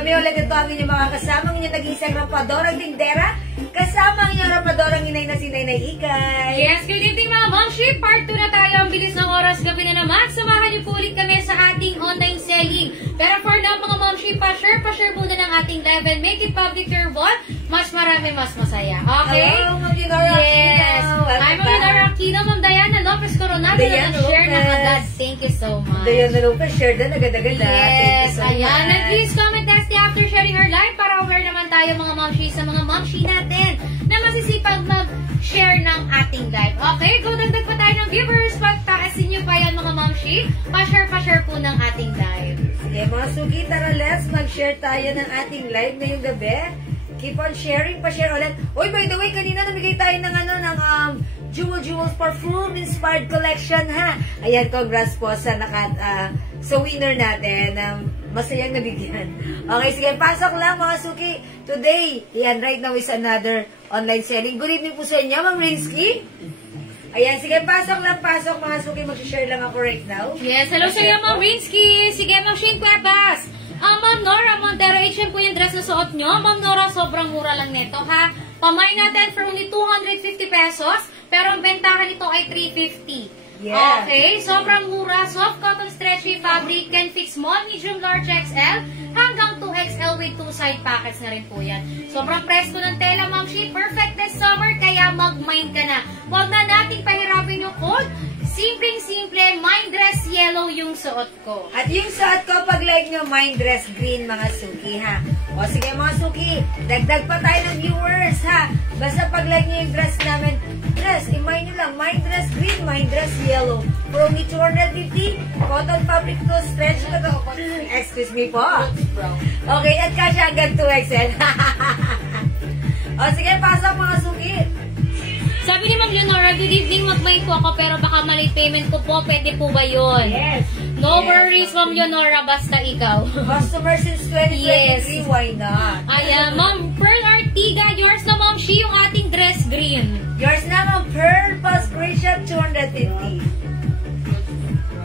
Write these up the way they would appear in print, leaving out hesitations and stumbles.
Kami ulit ito ang inyong mga kasamang inyong nag-iisang rampadorang tindera. Kasama ang inyong rampadorang inay na si Nainay Ikay. Yes, good evening mga Momshi. Part 2 na tayo. Ang bilis ng oras, gabi na naman. Samahan niyo po ulit kami sa ating online selling. Pero for now mga Momshi, pa-share muna ng ating live and make it public your wall. Mas marami, mas masaya. Okay? Hello, Ma'am Leonora Yes. Hi, Ma'am Leonora Aquino, Ma'am Diana Lopez Coronado. Diana Share na Lopez. agad. Thank you so much. Diana Lopez, share din agad-agad. Yes, Thank you so ayan. much. And please comment testy after sharing our live para aware naman tayo mga Momshi sa mga Momshi natin na masisipag mag-share ng ating live. Okay, go dagdag pa tayo ng viewers. Pagtaasin nyo pa yan mga Momshi. Pa-share po ng ating live. Sige mga suki, tara let's mag-share tayo ng ating live ngayong gabi. Keep on sharing, pa-share ulit. Uy, by the way, kanina namigay tayo ng Jewels Perfume Inspired Collection, ha? Ayan, congrats po sa winner natin ng masayang nabigyan. Okay, sige, pasok lang mga suki. Today, yan, right now is another online selling. Good evening po sa inyo, Ma'am Rinsky. Ayan, sige, pasok mga suki. Mag-share lang ako right now. Yes, hello sa iyo, Ma'am Rinsky. Sige, Ma'am Shane Cuevas. Ma'am Nora Montero, HM po yung dress na suot nyo. Ma'am Nora, sobrang mura lang nito, ha? Pamay natin for only 250 pesos, pero ang bentahan nito ay 350. Yeah. Okay, sobrang mura. Soft cotton stretchy fabric, can fit small, medium, large, XL, hanggang 2XL with 2 side pockets na rin po yan. Sobrang presko ng tela, Ma'am Shi. Perfect this summer, kaya mag-mind ka na. Huwag na nating pahirapin yung code. Simpleng-simple, mind dress yellow yung suot ko. At yung suot ko, pag like nyo, mind dress green, mga suki, ha? O sige, mga suki, dagdag pa tayo ng viewers, ha? Basta pag like nyo yung dress namin, i-mind nyo lang, mind dress green, mind dress yellow. For only 250, cotton fabric to, stretch na to. Excuse me po. Okay, at kasya hanggang 2XL. O sige, pasok mga suki. Sabi ni Ma'am Leonora, good evening, mag-may po ako pero baka mali payment ko po, pwede po ba yun? Yes. No worries, Ma'am Leonora, basta ikaw. Customer since 2023, Yes. why not? Ayan, Ma'am Pearl Artiga, yours na Ma'am Shi, yung ating dress green. Yours na, Ma'am Pearl, post screenshot 250.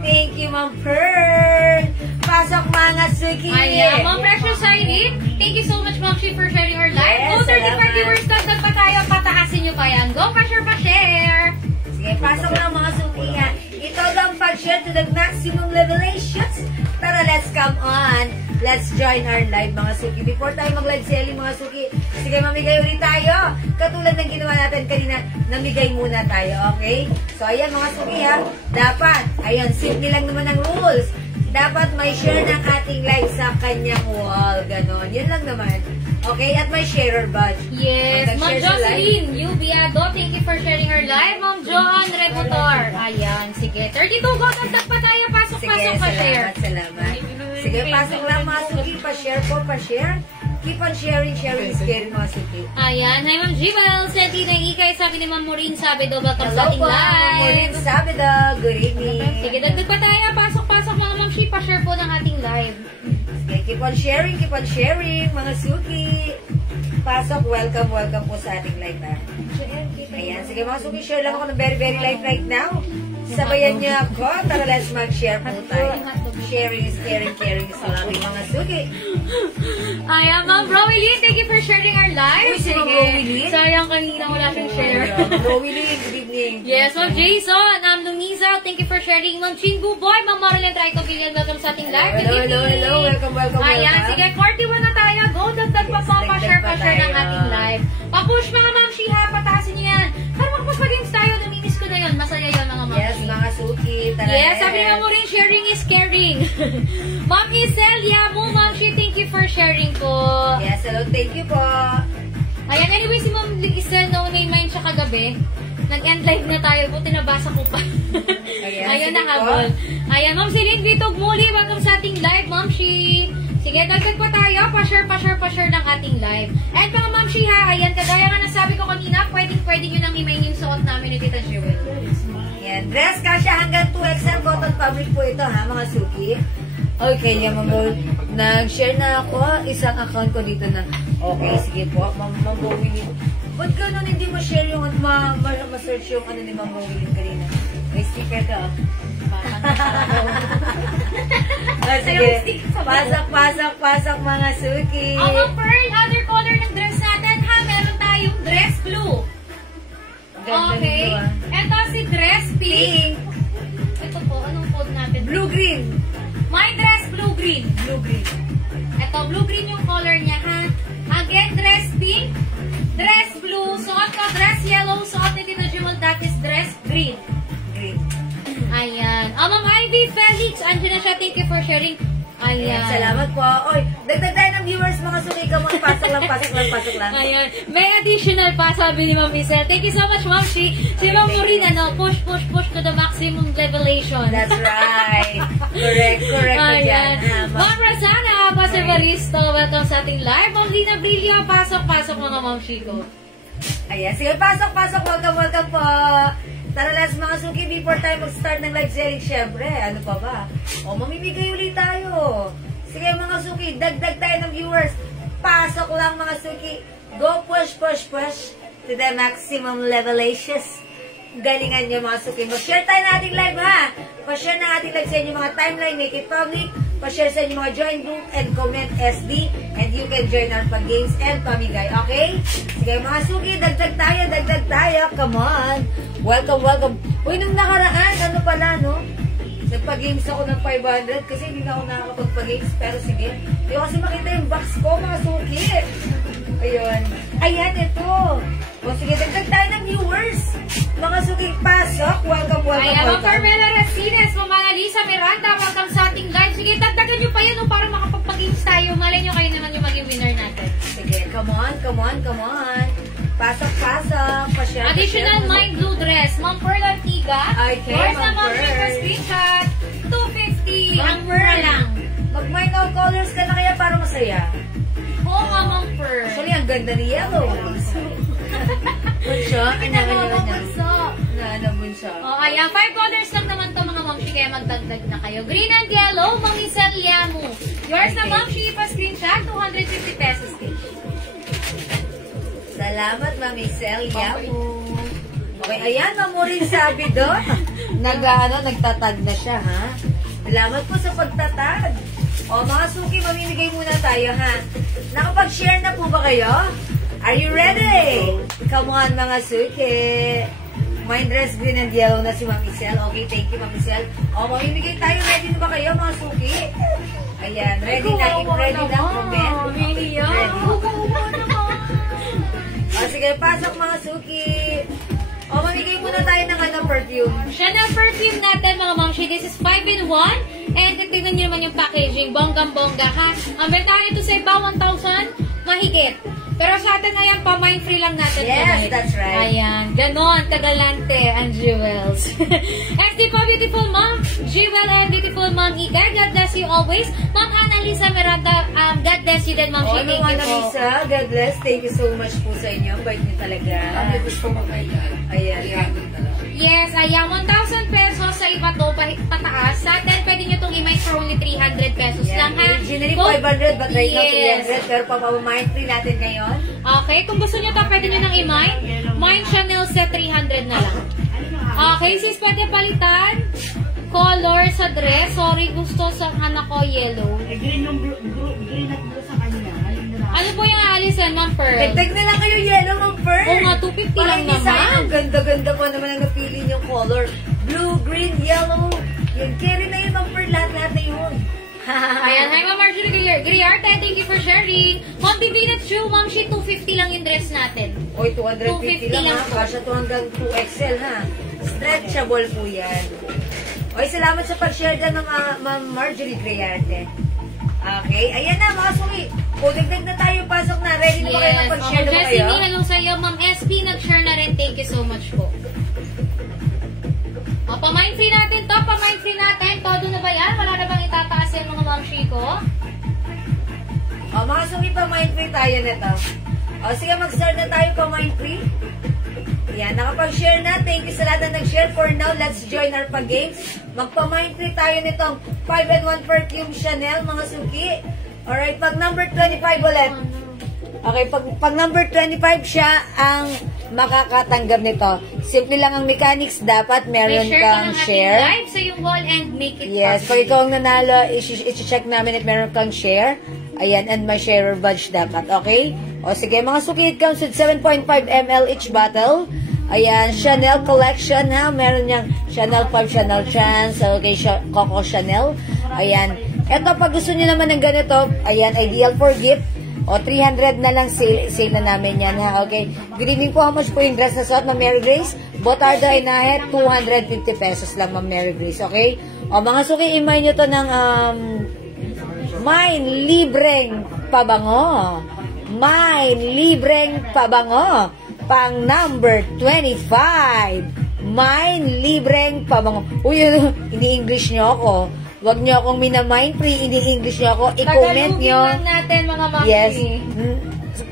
Thank you, Ma'am Pearl. Pasok mga suki. Ayan, Ma'am Precious Irene, thank you so much Ma'am Shi for sharing our live. Yes, Go 35 salamat. viewers, dagdag pa tayo, pataasin nyo pa yan. Go, pa-share. Sige, pasok lang mga suki ha. Ito lang pag-share to the maximum levelations. Tara, let's come on. Let's join our live mga suki. Before tayo mag-live selling mga suki, sige, mamigay ulit tayo. Katulad ng ginawa natin kanina, namigay muna tayo, okay? So, ayan mga suki ha. Dapat, ayan, simple lang naman ang rules. Dapat may share ng ating live sa kanyang wall. Ganon. Yun lang naman. Okay? At may sharer badge. Yes, Ma'am Nag-share sa live. Jocelyn Yubiado, thank you for sharing her live. Ma'am Joan Rebutor. Ayan, sige. 32, go, dagdag pa tayo. Pasok, Sige, pa-share. salamat. Sige, pasok lang mga suki. Pa-share po, pa-share. Keep on sharing is caring mga suki. Ayan, hi Ma'am Jewel. Senti na ikay, sabi ni Ma'am Maureen Sabido, welcome Hello sa ating po, Ma'am Maureen live. Sabido. Good evening. Sige, dagdag pa tayo. Pasok mga Ma'am Shi, pa-share po ng ating live. Sige, keep on sharing, mga suki. Pasok, welcome po sa ating live ha. Ayan, sige mga suki, share lang ako ng very live right now. Sabayan niyo ako. Tara, let's mag-share po tayo. Sharing is caring sa ating mga suki. Ayan, Ma'am Rowelyn, thank you for sharing our live. Uy, si Ma'am Rowelyn? Sayang kanina wala siyang share. Rowelyn, good evening. Yes, Ma'am Jason, Lumiza, thank you for sharing. Ma'am Chingu Boy, Ma'am Marilyn Trico Villan, welcome sa ating live. Good Hello, evening. welcome. Ayan, sige, 41 na tayo. Go, dagdag pa po, pa-share ng ating live. Pa-push mga Ma'am Shi, ha, pataasin niyo yan. Para magpas-games tayo, namimiss ko na yun. Masaya yun mga Ma'am Yes, Shi. mga suki. Tara, Yes, sabi ni Ma'am Maureen, sharing is caring. Ma'am Iselia mo, Ma'am Shi, thank you for sharing po. Yes, hello, thank you po. Ayan, anyway, si Ma'am Isel, no-name line siya kagabi. Nag-end live na tayo, buti nabasa ko pa. Ayan, sige nahabol. po. Ayan, Ma'am Celine Vitog muli, welcome sa ating live, Ma'am Shi. Sige, dagdag pa tayo, pa-share ng ating live. And mga Ma'am Shi ha, ayan, kagaya nga nasabi ko kanina, pwedeng nyo nang imayin yung suot namin ni Tita Jewel. Yan, dress kasya hanggang 2XL cotton fabric po ito ha, mga suki. Okay, yan mga nag-share na ako, isang account ko dito na, okay, sige po, Ma'am Rowelyn. Ba't ganun hindi mo share yung, ma-search yung ano ni Ma'am Rowelyn kanina? May sticker ka. Sige. Pasok mga suki. Ang Pearl, other color ng dress natin ha, meron tayong dress blue. Ganda Okay. nito, ah. Ito si dress pink. Pink. Ito po, anong code natin? Blue-green. My dress blue-green. Blue-green. Ito, blue-green yung color niya ha. Again, dress pink. Dress blue. Suot ko, dress yellow. Suot ni Tito Jewel, that is dress green. Green. Ayan. Ma'am Ivy Felix, andyan na siya. Thank you for sharing. Ayan. Salamat po. Oy, dagdag tayo ng viewers, mga suki ka mga pasok lang. Ayan. May additional pa, sabi ni Ma'am Isel. Thank you so much, Ma'am. Si Ma'am Maureen, push to the maximum revelation. That's right. Correct ko dyan. Ma'am Razana, Pastor Baristo, welcome sa ating live. Ma'am Lina Brillo, pasok mga Ma'am Chico. Ayan, sige, pasok. Welcome po. Tara, let's mga suki, before tayo mag-start ng live selling, syempre, ano pa ba? O, mamimigay ulit tayo. Sige, mga suki, dagdag tayo ng viewers. Pasok lang, mga suki. Go push to the maximum levelations. Galingan nyo, mga suki. Mag-share tayo na ating live, ha? Pa-share na ating live sa inyo mga timeline, make it public. Pa-share sa inyo mga join group and comment SB. And you can join our pag-games and pamigay, okay? Sige, mga suki, dagdag tayo. Come on. Welcome. Uy, nung nakaraan, ano pala, no? Nagpa-games ako ng 500 kasi hindi na ako nakakapagpa-games. Pero sige, hindi ko kasi makita yung box ko, mga suki. Ayun. Ayan, ito. O sige, dagdag tayo ng viewers. Mga suki, pasok. Welcome. Ayan, Ma'am Carmela Racines, Ma'am Annalisa Miranda, welcome sa ating live. Sige, dagdagan nyo pa yan para makapagpa-games tayo. Malay nyo kayo naman yung maging winner natin. Sige, come on. Pasok. Pa-share. Additional mind blue dress, Ma'am Pearl Antiga. Okay, Yours na Ma'am Ma'am Pearl. Pearl screenshot. 250. Ma'am Ang mura lang. Mag-mind all colors ka na kaya para masaya. Oo nga, Ma'am Pearl. Actually, ang ganda ni yellow. Bunso? Bunso. O, ayan. $5 lang naman to mga Ma'am Shi, kaya magdagdag na kayo. Green and yellow, Ma'am Isel Liamu. Yours na Okay. Ma'am Shi, pa-screenshot, 250 pesos each. Salamat, Mami Sel. Okay, ayan, Mamurin sabi doon. Nagtatag na siya, ha? Salamat po sa pagtatag. O, mga suki, mamimigay muna tayo, ha? Nakapag-share na po ba kayo? Are you ready? Come on, mga suki. Mind dress green and yellow na si Mami Sel. Okay, thank you, Mami Sel. O, mamimigay tayo. Ready na ba kayo, mga suki? Ayan, ready na. Comment. Ready. O, sige, pasok, mga suki. O, mamigay muna tayo ng perfume. Chanel perfume natin mga Ma'am Shi. This is 5-in-1. And tignan nyo naman yung packaging. Bonggang-bongga ha. Ang bentahan ito sa iba 1,000 mahigit. Pero sa atin ayan, pa-mind free lang natin. Yes, that's right. Ayan, ganon, kagalante ang jewels. SD po, beautiful Ma'am Jewel and beautiful Ma'am Ika. God bless you always. Ma'am Annalisa Miranda, God bless you din Ma'am Shi. Thank you po. Annalisa, God bless. Thank you so much po sa inyo. Bait niyo talaga. Gusto mo kayo. Ayan. Yes, ayan, 1,000 pesos sa iba to, pataas. Sa atin, pwede nyo itong i-mine for only 300 pesos lang ha. Originally Kung- 500, but right now Yes. 300. Pero papamamind free natin ngayon. Okay, kung gusto nyo to, pwede nyo nang i-mine. Mine Chanel set 300 na lang. Okay, sis, pwede palitan. Color sa dress. Sorry, gusto sa anak ko yellow. Green at blue sa kanya. Ano po yung aalisan, Ma'am Pearl? Dagdag na lang kayo yellow, Ma'am Pearl. Oo nga, 250 lang Parang design, naman. ang ganda-ganda po naman ang napili niyong color. Blue, green, yellow. Yun, carry na yun, Ma'am Pearl. Lahat na yun. Ayan, hi Ma'am Marjorie Griarte, thank you for sharing. Ma'am Bibinat Shoe, Ma'am Shi, 250 lang yung dress natin. Oy, 250 lang ha. to. Kasya to hanggang 2XL ha. Stretchable po yan. Oy, salamat sa pag-share dyan ng Ma'am Marjorie Griarte. Okay, ayan na mga suki. O, dagdag na tayo. Pasok na. Ready na ba kayo na pag-share na ba Jessie kayo? Lee, hello sa iyo. Ma'am SP, nag-share na rin. Thank you so much po. O, pa-mind free natin to. Pa-mind free natin. Todo na ba yan? Wala na bang itataas yan mga Ma'am Shiko? O, mga suki pa mind free tayo nito. O, sige, mag-start na tayo pa mind free. Yan, nakapag-share na. Thank you sa lahat na nag-share. For now, let's join our pag-games. Magpa-mind free tayo nitong 5-in-1 perfume Chanel, mga suki. Alright, pag number 25 ulit. Okay, pag number 25 siya ang makakatanggap nito. Simple lang ang mechanics. Dapat meron May kang share. live sa yung wall and make it Yes, pag ikaw ang nanalo, i-check namin if meron kang share. Ayan, and may sharer badge dapat. Okay? O sige, mga suki, it comes with 7.5 ml each bottle. Ayan, Chanel collection ha. Meron niyang Chanel 5, Chanel Chance, okay, Coco Chanel. Ayan. Eto, pag gusto niyo naman ng ganito, ayan, ideal for gift. O, 300 na lang sale na namin yan ha. Okay. Good evening po. How much po yung dress na suot, Ma'am Mary Grace? Botardo ay nahet, 250 pesos lang, Ma'am Mary Grace. Okay? O, mga suki, imay nyo to ng Mine libreng pabango. Mine libreng pabango. Pang number 25. Mine libreng pabango. Uy, ini-English nyo ako. Huwag nyo akong minamine free. Ini-English nyo ako. I-comment nyo. Tagalogin lang natin, mga mami. Yes.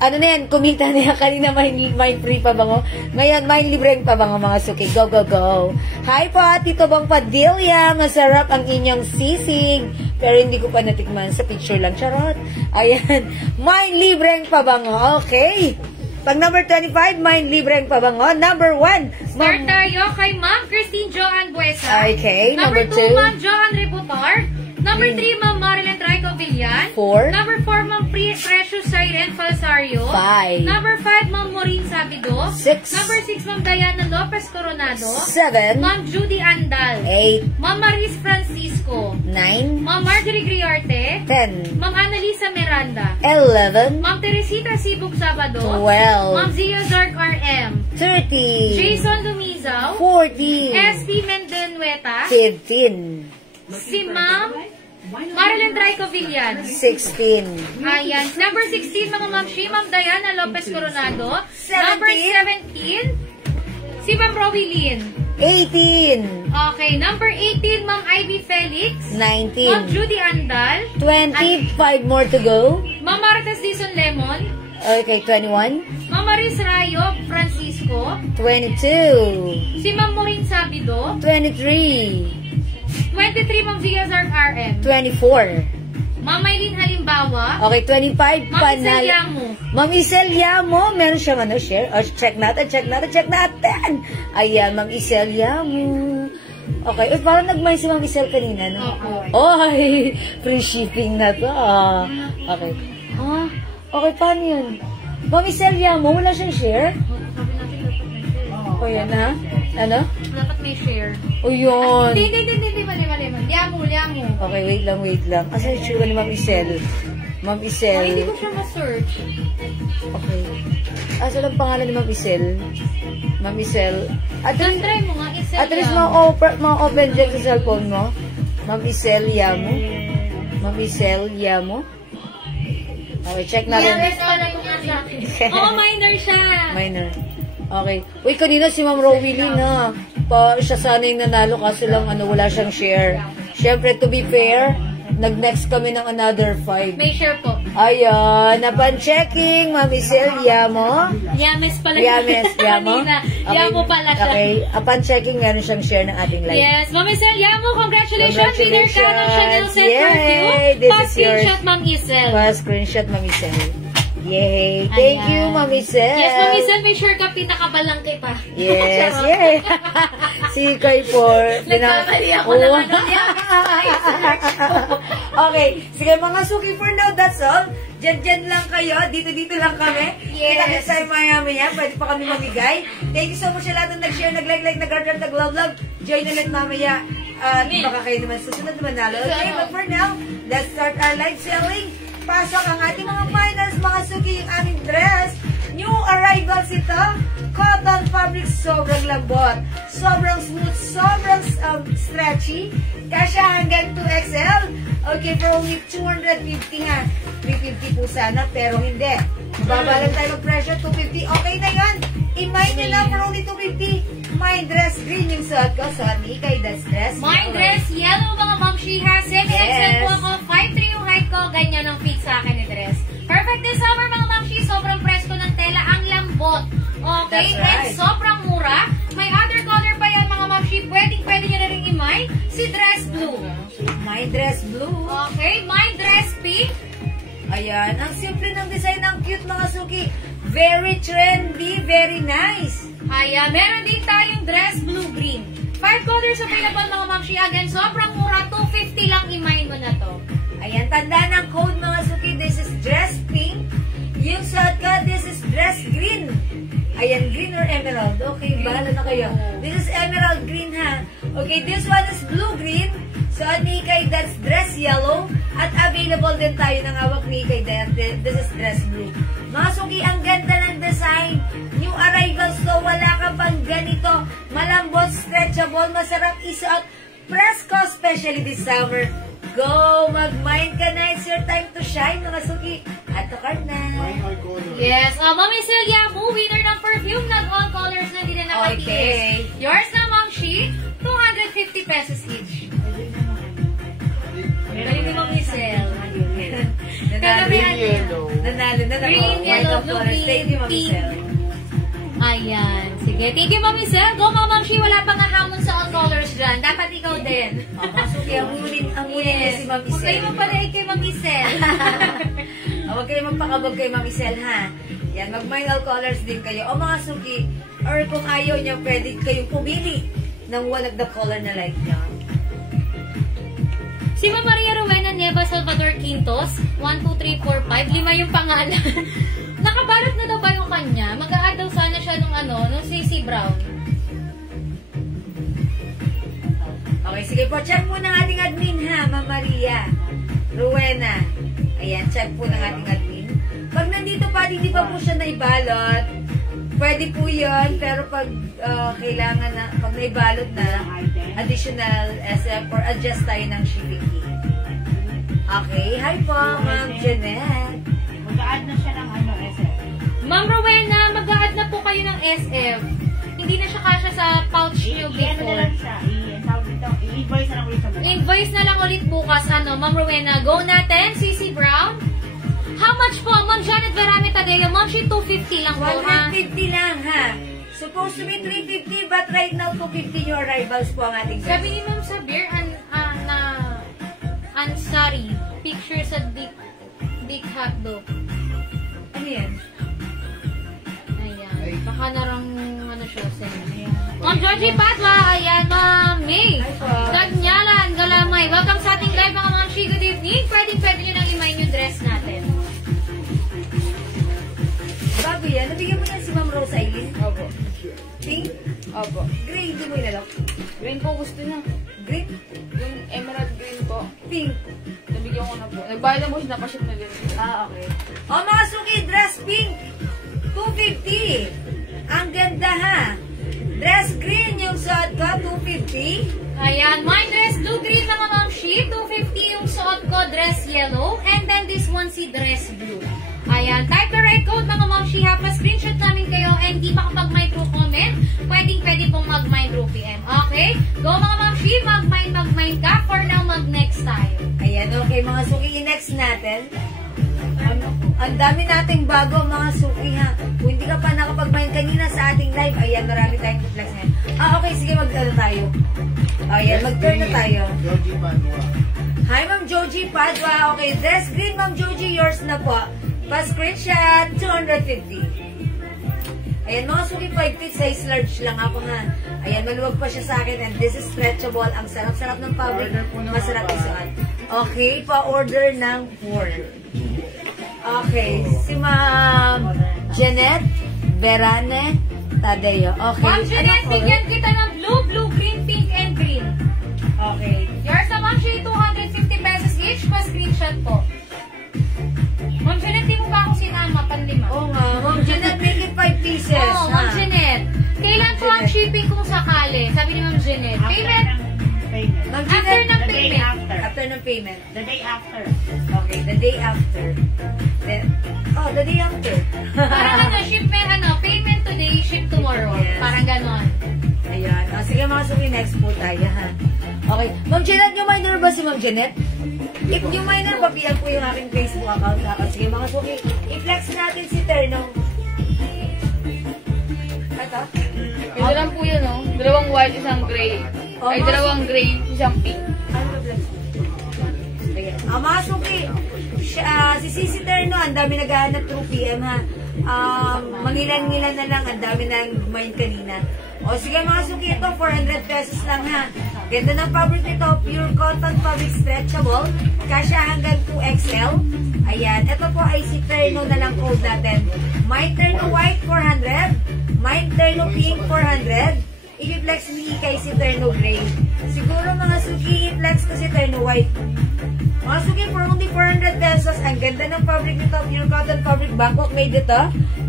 Ano na yan? Kumita na yan. Kanina mine free pabango. Ngayon, mine libreng pabango, mga suki. Go, go, go. Hi po, Tito Bang Padilla. Masarap ang inyong sisig. Pero hindi ko pa natikman. Sa picture lang. Charot. Ayan. Mine libreng pabango. Okay. Pag number 25, mine libreng pabango. Number 1, Start tayo kay Ma'am Christine Johan Buesa. Okay, number 2, Ma'am Johan Reputar. Number 3, Ma'am Marilyn Trico Villan. 4, Number 4, Ma'am Precious Siren Falsario. 5, Number 5, Ma'am Maureen Sabido. 6, Number 6, Ma'am Diana Lopez Coronado. 7, Ma'am Judy Andal. 8, Ma'am Maris Francisco. 9, Ma'am Marjorie Griarte. 10, Ma'am Annalisa Miranda. 11, Ma'am Teresita Sibug Sabado. 12, Ma'am Zia Zark RM. 13, Jason Lumizaw. 14, ST Mendenueta. 15, Si Ma'am Marilyn Trico Villan. 16, Ayan. Number 16, mga Ma'am Shi, Ma'am Diana Lopez Coronado. 17. Number 17, si Ma'am Robilyn. 18, Okay. Number 18, Ma'am Ivy Felix. 'Ma'am 19, Judy Andal. 20, 5 more to go. Ma'am Marites Dizon Lemon. Okay, 21, Ma'am Maris Rayo Francisco. 22, Si Ma'am Maureen Sabido. 23, 23, Ma'am Zia Zark RM. 24. Ma'am Maylene Halimbawa. Okay, 25. Ma'am Isel Yamo. Ma'am Isel Yamo. Meron siyang share. O, check natin. Ayan, Ma'am Isel Yamo. Okay. Uy, parang nag-mine si Ma'am Isel kanina, no? Oo. Oy, free shipping na to. Okay. Okay, paano yun? Ma'am Isel Yamo, wala siyang share? O, yan ha? Ano? Dapat may share. O, yun. Hindi. Mali. Liamo. Okay, wait lang. Asa yung tsura ni Ma'am Isel? Ma'am Isel. Hindi ko siya ma-search. Okay. Asa lang pangalan ni Ma'am Isel? Ma'am Isel. At Try mo nga, Isel least Yamo. ma-open dyan sa cellphone mo. Ma'am Isel Yamo. Ma'am Isel Yamo. Okay, check natin. Oo, minor siya. Minor. Okay. Uy, kanina si Ma'am Rowilyn na. Siya sana yung nanalo kasi lang wala siyang share. Siyempre, to be fair, nag-next kami ng another 5. May share po. Ayan, napan-checking, Ma'am Isel Yamo. Yames pala. Yamo. Kanina. Yamo pala siya. Okay, upon checking, meron siyang share ng ating live. Yes, Ma'am Isel Yamo, congratulations. Winner ka ng Chanel Set Yay! Perfume. This Pa is yours. screenshot, Ma'am Isel. Screenshot, Ma'am Isel. Yay! Thank Ayan. you, Ma'am Isel. Yes, Ma'am Isel, may share ka, pinakabalangkay pa. Yes, yay! Si Kay por. Nagkamali ako Oh. naman. Okay, sige mga suki, for now, that's all. Diyan lang kayo. Dito lang kami. Yes. Kita sa maya-maya. Pwede pa kami mamigay. Thank you so much sa lahat ng nag-share, nag-like, nag-heart, nag-love. Join ulit mamaya. At baka kayo naman susunod na manalo. Okay, but for now, let's start our live selling. Pasok ang ating mga finals, mga suki, yung aming dress. New arrivals ito. Cotton fabric, sobrang lambot. Sobrang smooth, sobrang stretchy. Kasya hanggang 2XL. Okay, for only 250 nga. 350 po sana, pero hindi. Babalan tayo mag-presyo, 250. Okay na yun. I-mine nyo lang for only 250. My dress green yung suot ko. Suot ni Ikay, that's dress. My dress yellow, mga Ma'am Shiha. Semi-XL po Yes. ako. 5'3" yung height ko. Ganyan ang fit sa akin ni dress. Perfect this summer, mga Ma'am Shi. Sobrang presko ng tela. Ang lambot. Okay? That's right. And sobrang mura. May other color pa yan, mga Ma'am Shi. Pwede nyo na rin i-mine. Si dress blue. My dress blue. Okay? My dress pink. Ayan, ang simple ng design ng ang cute mga suki. Very trendy, very nice. Ayan, meron din tayong dress blue-green. 5 colors available mga Ma'am Shi. Again, sobrang mura, 250 lang, imahin mo na to. Ayan, tanda ng code mga suki. This is dress pink. Yung suot ko, this is dress green. Ayan, green or emerald. Okay, bahala na kayo. This is emerald green ha. Okay, this one is blue-green. Suot ni Ikay, that's dress yellow. At available din tayo ng hawak ni Ikay. This is dress blue. Mga suki, ang ganda ng design. New arrivals to, wala ka pang ganito. Malambot, stretchable, masarap isuot. Presko, especially this summer. Go! Mag-mind ka na. It's your time to shine, mga suki. At to card na. Yes. Mami Celia, winner ng perfume. Nag-all colors na din na nakatiis. Okay. Yours na, Ma'am Shi, 250 pesos each. Meron ni Mami Cel. Nanalo na. Green, yellow, blue, Thank you, Mami pink. Cel. Ayan. Sige. Thank you, Mami Cel. Go, Ma'am Shi. Wala pang nahamon sa all colors dyan. Dapat ikaw din. Mga suki, ang munin Yes. si Mami Huwag Cel. kayo magpalay kay Mami Cel. Huwag kayo magpakabog kay Mami Cel, ha? Yan, mag-mind all colors din kayo. O mga suki, or kung ayaw nyo, pwede kayong pumili ng one of the color na like nyo. Si Ma'am Maria Rowena Nieva Salvador Quintos, 1, 2, 3, 4, 5. 5 yung pangalan. Nakabalot na daw ba yung kanya? Mag-a-add daw sana siya nung nung CC Brown. Okay, sige po. Check po ng ating admin, ha, Ma'am Maria Rowena. Ayan, check po ng ating admin. Pag nandito pa, hindi pa po siya naibalot. Pwede po yun, pero pag kailangan na, pag naibalot na, additional SF or adjust tayo ng shipping fee. Okay, hi po, Ma'am Jeanette. Mag-a-add na siya ng SF. Ma'am Rowena, mag-a-add na po kayo ng SF. Hindi na siya kasya sa pouch niyo Ano na before. lang siya. I-invoice na lang ulit sa mga. Invoice na lang ulit bukas. Ma'am Rowena, go natin. CC Brown. How much po? Ma'am Janet Verame Tadeo. Ma'am, she 250 lang po, ha? 150 lang, ha? Supposed to be 350, but right now, 250 yung arrivals po ang ating Sabi ni Ma'am Sabir, Ansari, picture sa Dick Hotdog. Ano yan? Ayan. Baka narang siya, Ma'am Georgie Padwa, ayan, Ma'am May. Tagnalan, Galamay. Welcome sa ating live, mga Ma'am Shi. Good evening. Pwede nyo nang imayin yung dress natin. Bago yan, nabigyan mo yan si Ma'am Rose Aileen. Opo. Pink? Opo. Gray, hindi mo ilalak. Green po gusto niya. Green? Yung emerald green po. Pink. Nabigyan ko na po. Nagbayad na po siya, napaship na din. Okay. O mga suki, dress pink, 250. Ang ganda, ha? Dress green yung suot ko, 250. Ayan, my dress blue-green naman, Ma'am Shi. 250 yung suot ko, dress yellow. And then this one, si dress blue. Ayan, type the right code, mga Ma'am Shi, ha? Pa-screenshot namin kayo. And di ba kapag may true comment, pwede pong mag-mind true PM. Okay? Go, mga Ma'am Shi, mag-mind ka. For now, mag-next tayo. Ayan, okay, mga suki, i-next natin. Ang dami nating bago, mga suki, ha? Kung hindi ka pa nakapag-mind kanina sa ating live, ayan, marami tayong flex ngayon. Okay, sige, tayo. Ayan, mag-turn na tayo. Joji Padua. Hi, Ma'am Joji Padua. Okay, dress green, Ma'am Joji, yours na po. Pa-screenshot, 250. Ayan, mga suki, 5 feet, size large lang ako, ha? Ayan, maluwag pa siya sa akin, and this is stretchable. Ang sarap-sarap ng fabric, masarap isuot. Okay, pa-order ng 4. Okay, si Ma'am Jeanette Verane Tadeo. Okay. Ma'am Jeanette, bigyan kita ng blue, green, pink, and green. Okay. Yours na, Ma'am Shi, 250 pesos each. Pa-screenshot po. Ma'am Jeanette, di mo ba ako sinama? Panlima. Oo nga. Ma'am Jeanette, make it 5 pieces. Oo, Ma'am Jeanette. Kailan po ang shipping kung sakali? Sabi ni Ma'am Jeanette. Payment? Ma'am After Jeanette, ng The day payment. after. after ng payment. The day after. Okay, the day after. Then, the day after. Parang payment today, ship tomorrow. Yes. Parang ganon. Ayan. Sige mga suki, next po tayo, ha? Okay. Ma'am Jeanette, yung minor ba si Ma'am Jeanette? If yung minor, papiyan po yung aking Facebook account. Sige mga suki, i-flex natin si Ternong. Ito? Ito lang po yun, no? Dalawang white, isang gray. Ay, dalawang gray, isang pink. Ano ba flex? Ayan. Mga suki, Si Sisi Terno, ang dami naghahanap through PM ha. Mangilan-ngilan na lang, ang dami na mind kanina. O sige mga suki, ito 400 pesos lang ha. Ganda ng fabric nito, pure cotton fabric stretchable. Kasya hanggang 2XL. Ayan, ito po ay si Terno na lang code natin. My Terno White 400, My Terno Pink 400. I-flex ni kay si Terno Gray. Siguro mga suki, i-flex ko si Terno White. Mga suki, for only 400 pesos. Ang ganda ng fabric nito, pure cotton fabric, Bangkok made ito.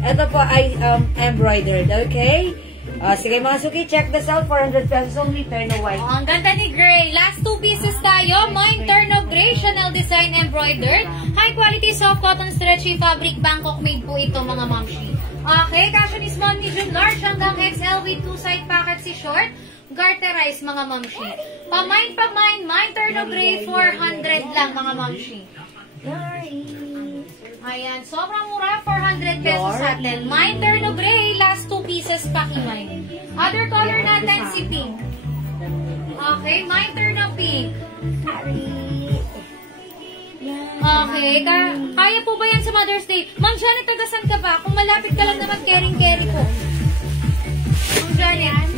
Ito po ay embroidered, okay? Sige mga suki, check this out. 400 pesos only, Terno White. Oh, ang ganda ni Gray. Last 2 pieces tayo. Mine Terno Gray, Chanel design embroidered. High quality soft cotton stretchy fabric, Bangkok made po ito mga mamshi. Okay, kasya ni small, medium, large hanggang XL with 2 side pocket si short. Garterize mga mamshi. Pamine, Mine Terno Gray, 400 lang mga mamshi. Ayan, sobrang mura, 400 pesos sa atin. Mine Terno Gray, last 2 pieces pakimay. Other color natin si pink. Okay, Mine Terno Pink. Okay, kaya po ba yan sa Mother's Day? Ma'am Janet, tagasan ka ba? Kung malapit ka lang naman, caring-carry po. Ma'am Janet,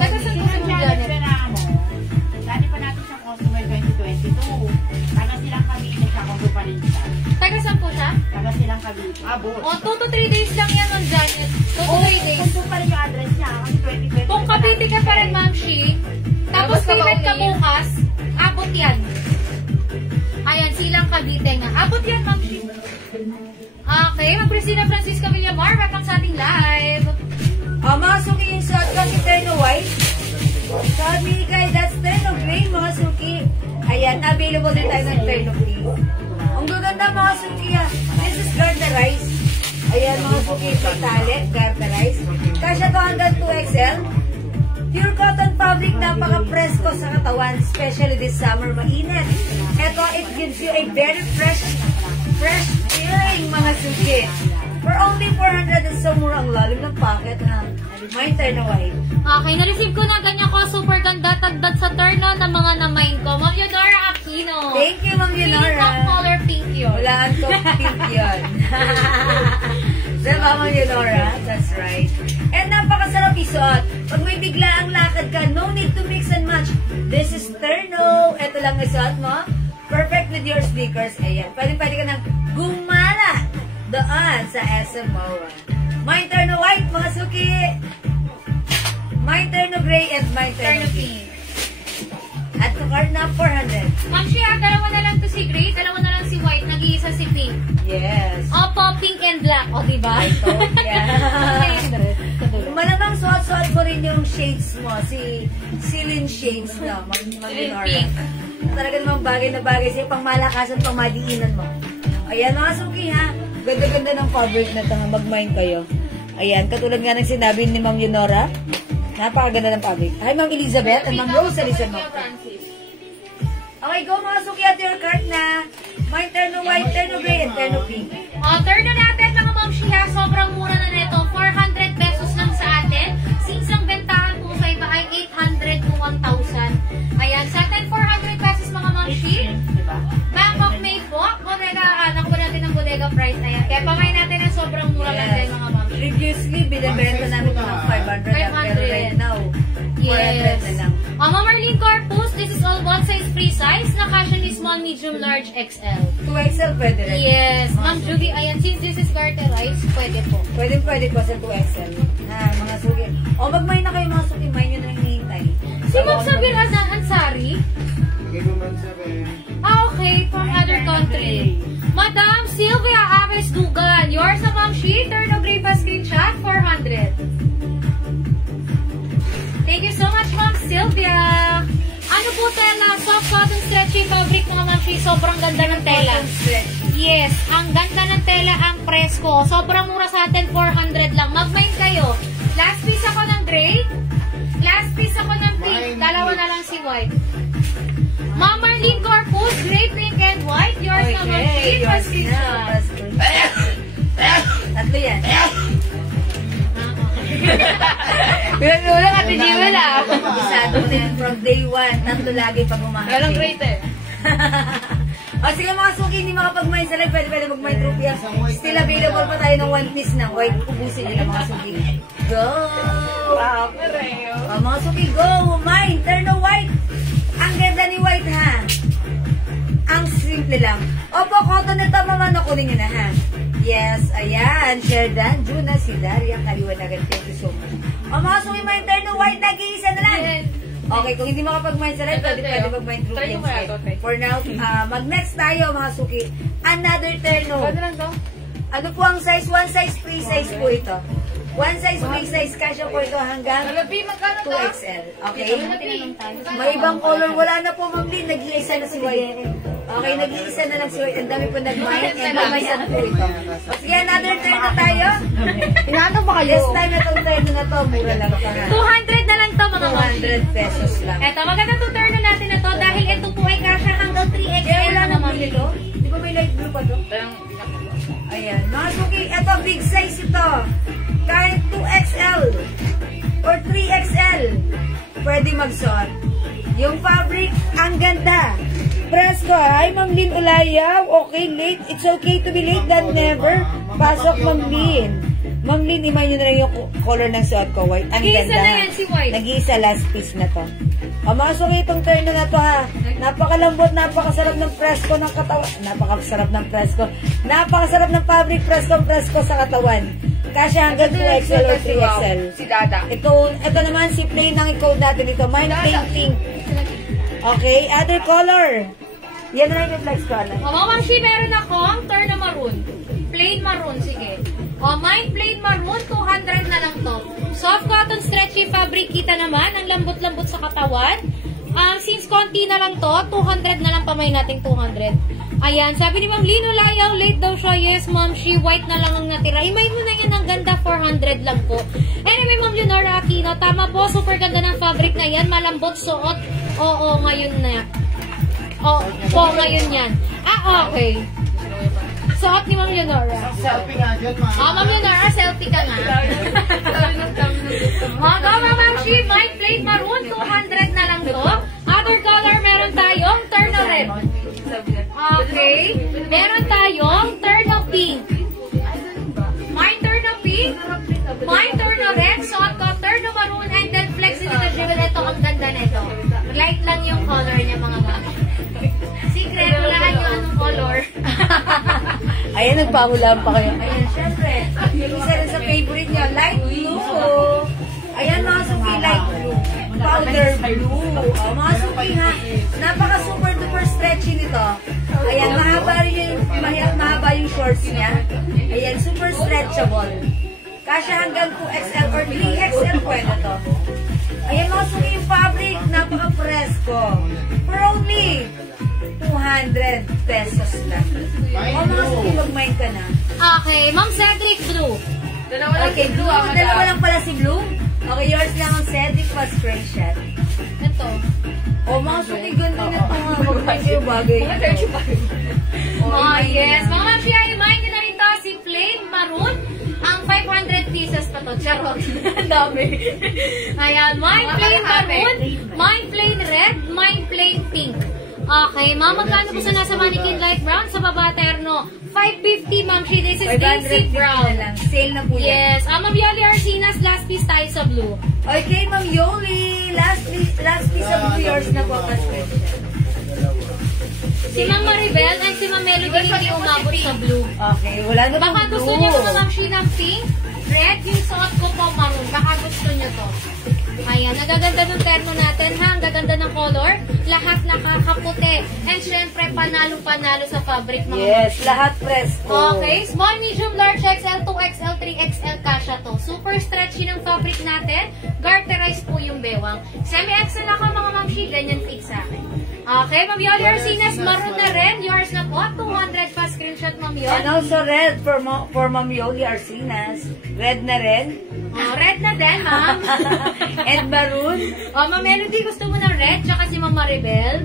tagasan po si Ma'am Janet. Dati pa natin sa customer 2022. Taga silang Cavite siya kung pa rin siya. Tagasan po siya? Taga silang Cavite. Abot. O, 2 to 3 days lang yan, Ma'am Janet. 2 to 3 days. Kung pa rin yung address niya, kasi 2022. Kung Cavite ka pa rin, Ma'am Shi, tapos payment ka bukas, abot yan. Ayan, silang Cavite nga. Abot yan, Ma'am Shi. Okay, Ma'am Cristina Francisca Villamar, welcome sa ating live. Mga suki, yung suot ko si Terno White. Sabi kay, that's Terno Gray, mga suki. Ayan, available din tayo ng Terno Pink. Ang gaganda mga suki ha. This is Garterize. Ayan mga suki, Talit, Garterize. Kasya to hanggang 2XL. Pure cotton fabric, napaka-presko sa katawan, especially this summer, mainit. Ito, it gives you a very fresh feeling, mga suki. For only 400, is so mura ang lalim ng packet, ha? Mine Terno White. Okay, na-receive ko na ganyan ko. Super ganda, tagdat sa Terno ng mga na-mine ko. Ma'am Yonora Aquino. Thank you, Ma'am Yonora. Pink ang color pink yun. Walaan ko pink yun. Diba, Ma'am Yonora? That's right. And napakasarap isuot. Pag may bigla ang lakad ka, no need to mix and match. This is Terno. Ito lang isuot mo. Perfect with your sneakers. Ayan. Pwede ka nang gumala doon sa SM MOA. Mine Terno White, mga suki. Mine Terno Gray and Mine Terno Pink. At to card na 400. Ma'am Shia, dalawa na lang to si Gray, dalawa na lang si White, nag-iisa si Pink. Yes. Opo, pink and black. O, diba? Malamang suot-suot mo rin yung shades mo. Si Celine Shades na. Pink. Talaga namang bagay na bagay sa'yo. Pang malakasan, pang madiinan mo. Ayan mga suki ha. Ganda-ganda ng fabric na ito. Mag-mine kayo. Ayan. Katulad nga ng sinabi ni Ma'am Yonora. Napakaganda ng fabric. Hi Ma'am Elizabeth and Ma'am Rose Elizabeth. Okay, go mga suki at your cart na. Mine Terno White, Terno Gray, and Terno Pink. O, Terno natin mga Ma'am Shia, sobrang mura na nito. 400 pesos lang sa atin. Since ang bentahan po sa iba ay 800 to 1,000. Ayan, sa atin 400 pesos mga Ma'am Shia. Bangkok made po. Bodega, nakuha natin ng bodega price na yan. Kaya pamay natin ang sobrang mura lang din mga Ma'am Shia. Previously, binibenta namin ito ng 500. Pero right now, 400 na lang. Ma'am Marlene Corpus, this is all one size free size. Nakasya ni small, medium, large, XL. 2XL pwede rin. Yes. Ma'am Judy, ayan, since this is Garterize, pwede po. Pwede po sa 2XL. Ha, mga suki. O, mag-mine na kayo mga suki. Mine nyo na lang hinihintay. Si Ma'am Sabir Ansari? Okay, from other country. Madam Sylvia Aves Dugan, yours na Ma'am Shi, Terno Gray pa screenshot, 400. Thank you so much, Ma'am Sylvia. Ano po tela? Soft cotton stretchy fabric mga Ma'am Shi. Sobrang ganda ng tela. Yes, ang ganda ng tela, ang presko. Sobrang mura sa atin, 400 lang. Mag-mine kayo. Last piece ako ng gray. Last piece ako ng pink. Dalawa na lang si white. Ma'am Marlene Corpus, gray, pink, and white. Yours na Ma'am Shi. Yours na. Tatlo yan. Bilang Ate Jewel ah. Isado na yan from day 1. Tatlo lagi pag umahapin. Walang rate eh. O sige mga suki, hindi makapag-mine sa live, pwede mag-mine rupiah. Still available pa tayo ng one piece na white. Ubusin nila mga suki. Go! O mga suki, go! Mine! Turn on white! Ang ganda ni white ha! Ang simple lang. Opo, cotton na tama man ako ninyo na ha. Yes, ayan. Sherdan, Juna, si Daria, Kaliwanagan. Thank you so much. O mga suki, mine turn on white, nag-iisa na lang. Okay, kung hindi makapag-mine sa live, pwede mag-mine through PNC. For now, mag-next tayo mga suki. Another terno. Ano po ang size? One size, free size po ito. One size, free size. Kasya po ito hanggang 2XL. Okay? May ibang color. Wala na po, Ma'am Lynn. Nag-iisa na si White. Okay, nag-iisa na lang si White. Ang dami po nag-mine. And mamayan po ito. Sige, another terno tayo. Inaano ba kayo? This time, itong terno na to, mura lang ito. 200 na lang to mga ma'am. 200 pesos lang. Eto, maganda itong turno natin na to dahil ito po ay kasya hanggang 3XL Kaya wala mga na ma'am. dito. Di ba may light blue pa to? Ayan. Mga suki, ito big size ito. Kahit 2XL or 3XL, pwede magsuot. Yung fabric, ang ganda. Presko, hi Ma'am Lynn Ulayaw. Okay, late. It's okay to be late than never. Pasok, Ma'am Lynn. Ma'am Lynn, imay nyo na lang yung color ng suot ko, white. Ang Nag-iisa ganda. na yan si white. Nag-iisa last piece na to. Masok itong turno na to ha. Napakalambot, napakasarap ng presko ng katawan. Napakasarap ng presko. Napakasarap ng fabric presko sa katawan. Kasi hanggang 2XL or 3XL. Si Dada. Ito naman si plain ang i-code natin ito. Mine plain pink. Okay, other color. Yan na lang yung flex color. O mga ma'am, meron akong turno maroon. Plain maroon, sige. O, mine plain maroon, 200 na lang to. Soft cotton stretchy fabric, kita naman. Ang lambot-lambot sa katawan. Since konti na lang to, 200 na lang pamay nating 200. Ayan, sabi ni Ma'am Lino Layaw, late daw siya. Yes, Ma'am, she white na lang ang natira. Imay mo na yan, ang ganda, 400 lang po. Anyway, Ma'am Leonora Aquino, tama po, super ganda ng fabric na yan. Malambot, suot. Oo, ngayon na. Oo, ngayon yan. Okay. Suot ni Ma'am Leonora. Selfie nga dyan, ma'am. Ma'am Leonora, selfie ka nga. Ma'am, she my plate maroon, 200 na lang to. Other color, meron tayong turno red. Okay. Meron tayong turno pink. My turno pink. My turno red. Suot ko, turno maroon, and then flexibility jewel. Ito, ang ganda nito. Light lang yung color niya, mga ma'am. Secret, wala yung anong color. Ayan, nagpahulaan pa kayo. Ayan, syempre. Isa rin sa favorite niya, light blue. Ayan, mga suki, light blue. Powder blue. Mga suki ha, napaka super duper stretchy nito. Ayan, mahaba yung shorts niya. Ayan, super stretchable. Kasya hanggang 2XL or 3XL pwede to. Ayan, mga suki, yung fabric, napaka presko. For only 200 pesos lang. O mga suki, mag-mine ka na. Okay, Ma'am Cedric Blue. Okay, blue. Dalawa lang pala si blue. Okay, yours lang ang Cedric pa screenshot. Ito. O mga suki, ganda na ito nga. Mag-mine kayo bagay. Yes. Mga ma'am, i-remind nyo na rin to si Plain Maroon. Ang 500 pieces pa to. Charot. Ang dami. Ayan, mine plain maroon, mine plain red, mine plain pink. Okay, ma'am, magkano po sa nasa mannequin light brown? Sa baba terno, 550, ma'am. This is Daisy Brown. Sale na po yan. Yes. Ma'am Yoli Arcinas, last piece tayo sa blue. Okay, Ma'am Yoli. Last piece of blue, yours na po. Si Ma'am Maribel and si Ma'am Melody hindi umabot sa blue. Okay, wala na po Baka blue. gusto niyo mga ma'am Sheena pink, red, yung suot ko po maroon. Baka gusto niyo to. Ayan, nagaganda ng terno natin ha. Ang gaganda ng color. Lahat nakakaputi. And syempre, panalo-panalo sa fabric mga Yes, lahat presto. Okay, small, medium, large, XL, 2XL, 3XL, kasha to. Super stretchy ng fabric natin. Garterized po yung bewang. Semi-XL ako mga ma'am She, ganyan fit sa akin. Okay, Ma'am Yoli Arcinas, maroon na rin. Yours na po, 200 pa screenshot, Ma'am Yoli. And also red for Ma'am Yoli Arcinas. Red na rin. Red na din, ma'am. And maroon. Ma'am Melody, gusto mo ng red, tsaka si Ma'am Maribel.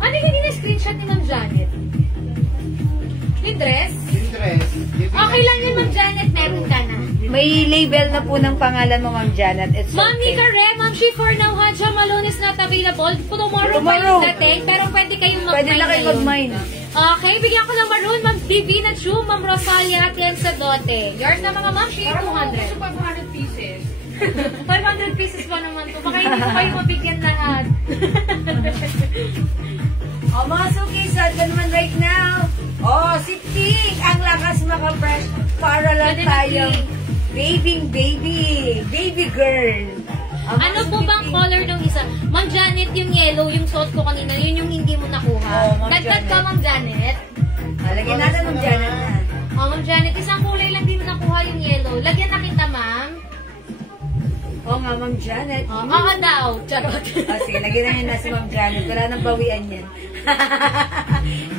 Ano yung hindi na screenshot ni Ma'am Janet? Yung dress? Yung dress. Okay lang yun, Ma'am Janet, meron ka na. May label na po ng pangalan mo, Ma'am Janet. It's Ma'am okay. Nika Re, Ma'am Shi, for now, Hadja Malone is not available. Tomorrow pa yung dating, pero pwede kayong mag-mine Pwede na kayo mag-mine. Okay, bigyan ko ng maroon, Ma'am Divina Chu, Ma'am Rosalia, at yan sa dote. Yours na mga Ma'am Shi, 200. 500 pieces. 500 pieces pa naman to. Baka hindi ko kayo mabigyan lahat. Mga suki, sad ka naman right now. Si Pink, ang lakas maka-fresh. Para lang Pwede na, tayong Pink. baby girl. Ano po bang color ng isa? Ma'am Janet, yung yellow, yung suot ko kanina, yun yung hindi mo nakuha. Ma'am Dagdag Janet. ka, Ma'am Janet. Lagyan natin ng Janet na. Ma'am Janet, isang kulay lang din mo nakuha yung yellow. Lagyan na kita, ma'am. Nga, Ma'am Janet. Daw. Charot. Sige, lagyan na yun na si Ma'am Janet. Wala nang bawian yan.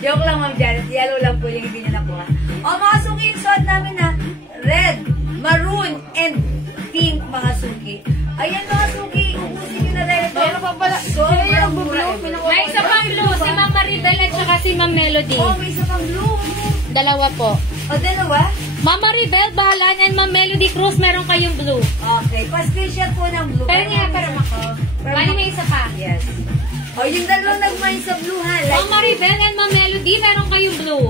Joke lang, Ma'am Janet. Yellow lang po yung hindi niya nakuha. Mga suki, yung suot namin na red, maroon, and pink, mga suki. Ayan, mga suki. Ubusin nyo na rin ito. Meron pa pala. Sobrang mura. May isa pang blue, si Ma'am Maridel at saka si Ma'am Melody. May isa pang blue. Dalawa po. Dalawa? Ma'am Maribel Bahalan and Ma'am Melody Cruz, meron kayong blue. Okay, pa-screenshot po ng blue. Pero nga, pero ako. Bali may isa pa. Yes. Yung dalawang nag-mine sa blue, ha? Ma'am Maribel and Ma'am Melody, meron kayong blue.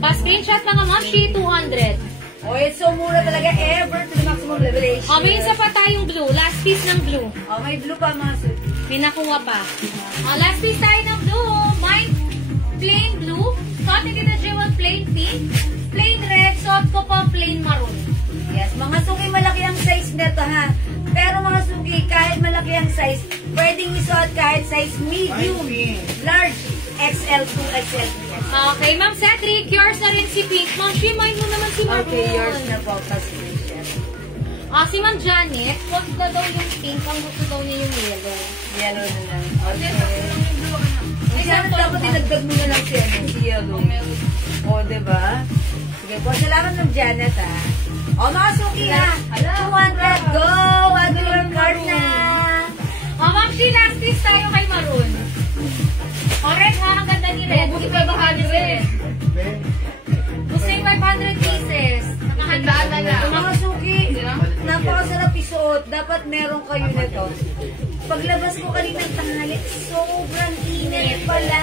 Pa-screenshot mga Ma'am Shi, 200. It's so mura talaga, ever to the maximum revelation. May isa pa tayong blue. Last piece ng blue. May blue pa, mga suki. May nakuha pa. Last piece tayo ng blue. Mine, plain blue. Suot ni Tita Jewel, plain pink. Plain red. Suot ko po, plain maroon. Yes, mga suki, malaki ang size nito, ha? Pero mga suki, kahit malaki ang size, pwedeng isuot kahit size medium, large, XL, 2XL, 3XL. Okay, Ma'am Cedric, yours na rin si Pink. Ma'am Shi, mine mo naman si maroon. Okay, yours na po, pa-screenshot. Si Ma'am Janet, huwag na daw yung pink. Ang gusto daw niya yung yellow. Yellow na lang. Okay. Janet, dapat dinagdag mo na lang si yellow. Diba? Sige po, salamat ng Janet, ha? Mga suki, ha? 200, go! Ano yung card na? Ma'am Shi, last piece tayo kay maroon. Red, ha? Ang ganda ni Red. Gusto yung 500. Gusto yung 500 pieces. Nakahandaan na lang. Mga suki, napakasarap isuot. Dapat meron kayo nito. Paglabas ko kaninang tanghali, sobrang init pala.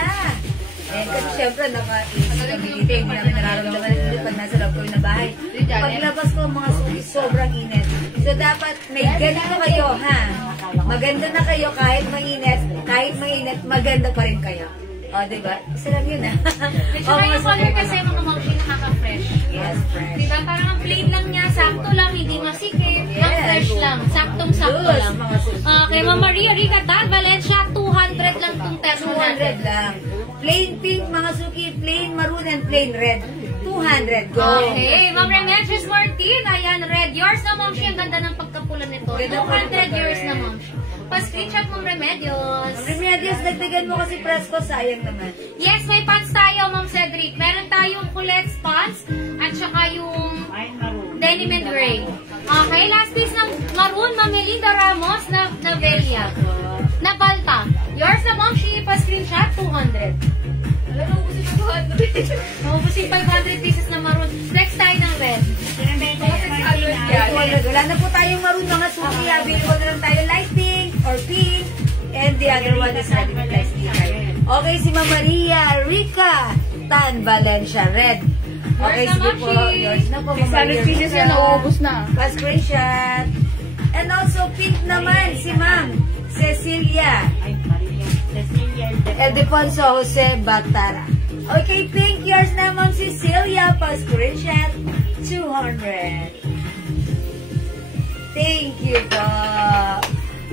Kasi syempre, naka-AC kami dito. Hindi namin nararamdaman dito pag nasa loob kayo na bahay. Paglabas ko, mga suki, sobrang init. So, dapat may ganito kayo, ha? Maganda na kayo kahit mainit. Kahit mainit, maganda pa rin kayo. Diba? Isa lang yun, ha? Tsaka yung color kasi mga Ma'am Shi, nakaka-fresh. Yes, fresh. Diba? Parang ang plain lang niya, sakto lang, hindi masikip. Ang fresh lang, saktong-sakto lang. Okay, Ma'am Maria Ricatal, Valencia, 200 lang itong test 200 lang. Plain pink, mga suki, plain maroon and plain red. 200. Go! Okay, Ma'am Remedios Martin, ayan, red. Yours na, Ma'am Shi, ang ganda ng pagkapulan nito. 200 yours na, Ma'am Shi. Pa-screenshot, Ma'am Remedios. Remedios, dagdagan mo kasi presko, sayang naman. Yes, may pants tayo, Ma'am Cedric. Meron tayong Colette's pants at saka yung denim and gray. Okay, last piece ng maroon, Ma'am Melinda Ramos na Velia. Na Balta. Yours na, Ma'am Shi, pa-screenshot, 200. Naubusin 500 pieces na maroon. Next tayo ng red. Wala na po tayong maroon, mga suki. Available na lang tayo light pink or pink. And the other one is ready with light pink. Okay, si Ma'am Maria Rica Tan Valencia, red. Okay, sige po. Yours na po, Ma'am Maria 600 pieces na nauubos na. Pa-screenshot. And also pink naman si Ma'am Cecilia Eldefonso Jose Batara. Okay, pink, yours na, Ma'am Cecilia. Pa-screenshot, 200. Thank you po.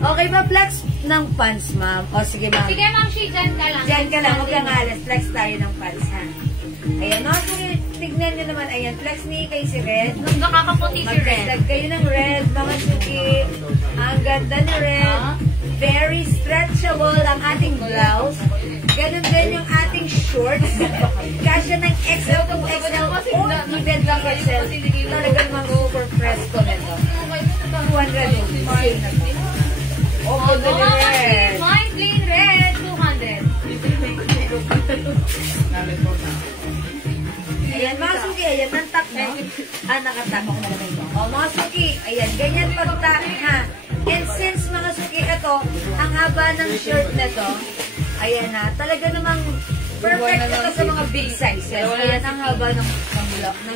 Okay, pa-flex ng pants, Ma'am. Sige, Ma'am. Sige, Ma'am Shi, dyan ka lang. Dyan ka lang, huwag kang alas. Flex tayo ng pants, ha? Ayan, no? Tignan nyo naman, ayan. Flex ni kay si Red. Nakakaputi si Red. Magdagdag kayo ng red, mga suki. Ang ganda na red. Very stretchable ang ating blouse. Ganun din yung ating shorts. Kasya ng XL to XL o even lang XL. Talagang mga super fresco nito. 200 rupees. Oh, ganda na red. Mine plain red, 200. Ayan, mga suki, ayan, nantak mo. Nakatak. O, mga suki, ayan, ganyan pagtak, ha. And since, mga suki, ito, ang haba ng shirt na to, ayan na, talaga namang perfect ito sa mga big sizes. Ayan, ang haba ng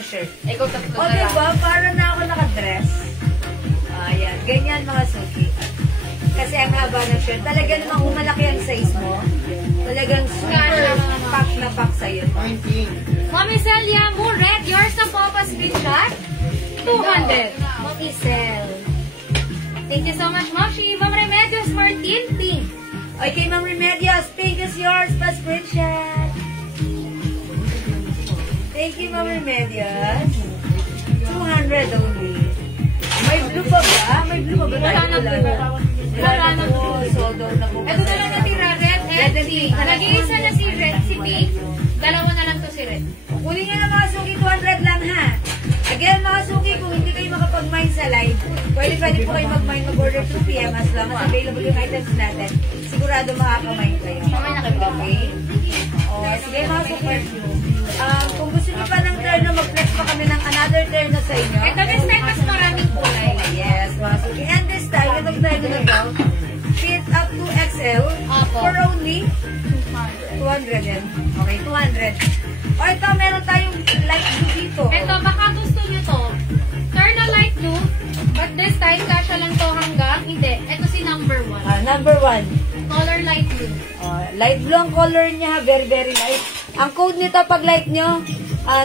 shirt. Ikaw tatlo O, na lang. diba, para na ako nakadress. Ayan, ganyan, mga suki. Kasi ang haba ng shirt, talaga namang umalaki ang size mo. Talagang super pack na pack sa'yo. Mami Celia Muret, yours na po pa screenshot. 200. Mami Cel. Thank you so much, Moshi. Ma'am Remedios Martin, pink. Okay, Ma'am Remedios, pink is yours pa screenshot. Thank you, Ma'am Remedios. 200 only. May blue pa ba? May blue pa ba? Wala na po. Wala na po. Sold out na po. Ito na lang natira, red and pink. Nag-iisa na si red, si pink. Dalawa na lang to si red. Kunin nyo na mga suki, 200 lang ha. Again, mga suki, kung hindi kayo makapag-mine sa live, pwede po kayo mag-mine, mag-order 2 p.m. as long as available yung items natin. Sigurado makaka-mine kayo. Okay? O, sige mga suki. Kung gusto nyo pa ng terno, mag-flex pa kami ng another terno sa inyo. Ito this time, mas maraming kulay. Yes, mga suki. And this time, itong terno na to, fit up to XL for only 200 din. Okay, 200. O ito, meron tayong light blue dito. Ito, baka gusto nyo to. Turn na light blue. But this time, kasha lang to hanggang. Hindi. Ito si number 1. Number 1. Color light blue. Light blue ang color niya, very, very light. Ang code nito pag light nyo,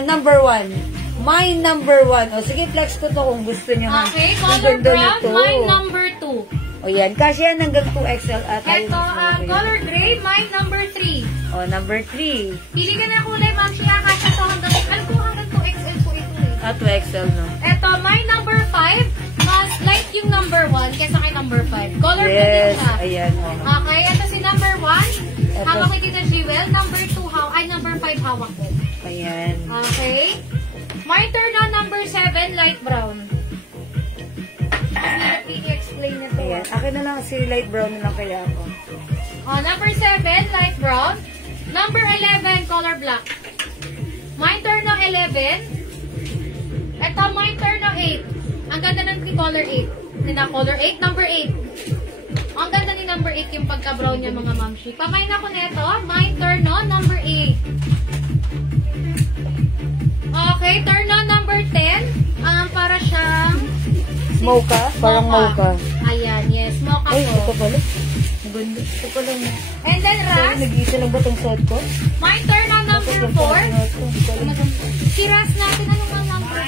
number 1. My number 1. O sige, flex ko to kung gusto nyo. Okay, Ang color ganda brown, nito. my number 2. O yan, kasi yan hanggang 2XL at Ito, color gray, my number 3. O, number 3. Pili ka na kulay, ma'am. Siya kasha to hanggang, alam ko hanggang 2XL po ito eh. 2XL, no? Ito, my number 5. Mas light yung number 1 kesa kay number 5. Color blue din Yes, siya. ayan. Okay, ito si number 1. Ito. Hawak ko Tita Jewel. Number 2, number 5 hawak ko. Ayan. Okay. My turn on number 7, light brown. I-explain na to. Ayan. Akin na lang si light brown na lang kaya ako. Number 7, light brown. Number 11, color black. My turn on 11. Ito, my turn on 8. Ang ganda ng color 8. Na color 8, number 8. Ang ganda ni number 8 yung pagka-brown niya mga mamshi. Pamain ako neto. My turn on number 8. Okay, turn on number 10. Para siyang Mocha? Parang mocha. Ayan, yes. Mocha Ay, po. ito pala. Ang ganda. Ito pala. And then Sorry, Ras. nag-iisa lang ba itong suot ko? My turn on number 4. Si Ras natin, ano nga number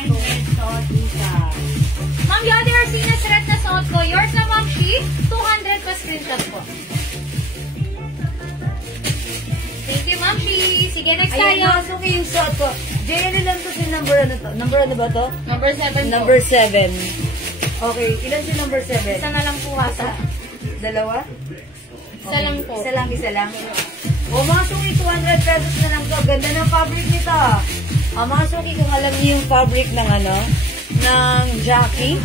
4? Ma'am Yodi Arsinas, red na suot ko. Yours na, Ma'am Shi. 200 pa screenshot ko. Thank you, Ma'am Shi. Sige, next Ayan, tayo. masok yung suot ko. JL lang to si number ano to? Number ano ba to? Number 7 po. Number 7. Okay, ilan si number 7? Isa na lang po hasa. Dalawa? Isa lang po. Isa lang. O mga suki, 200 pesos na lang to. Ganda ng fabric nito. Mga suki, kung alam niyo yung fabric ng ng jockey,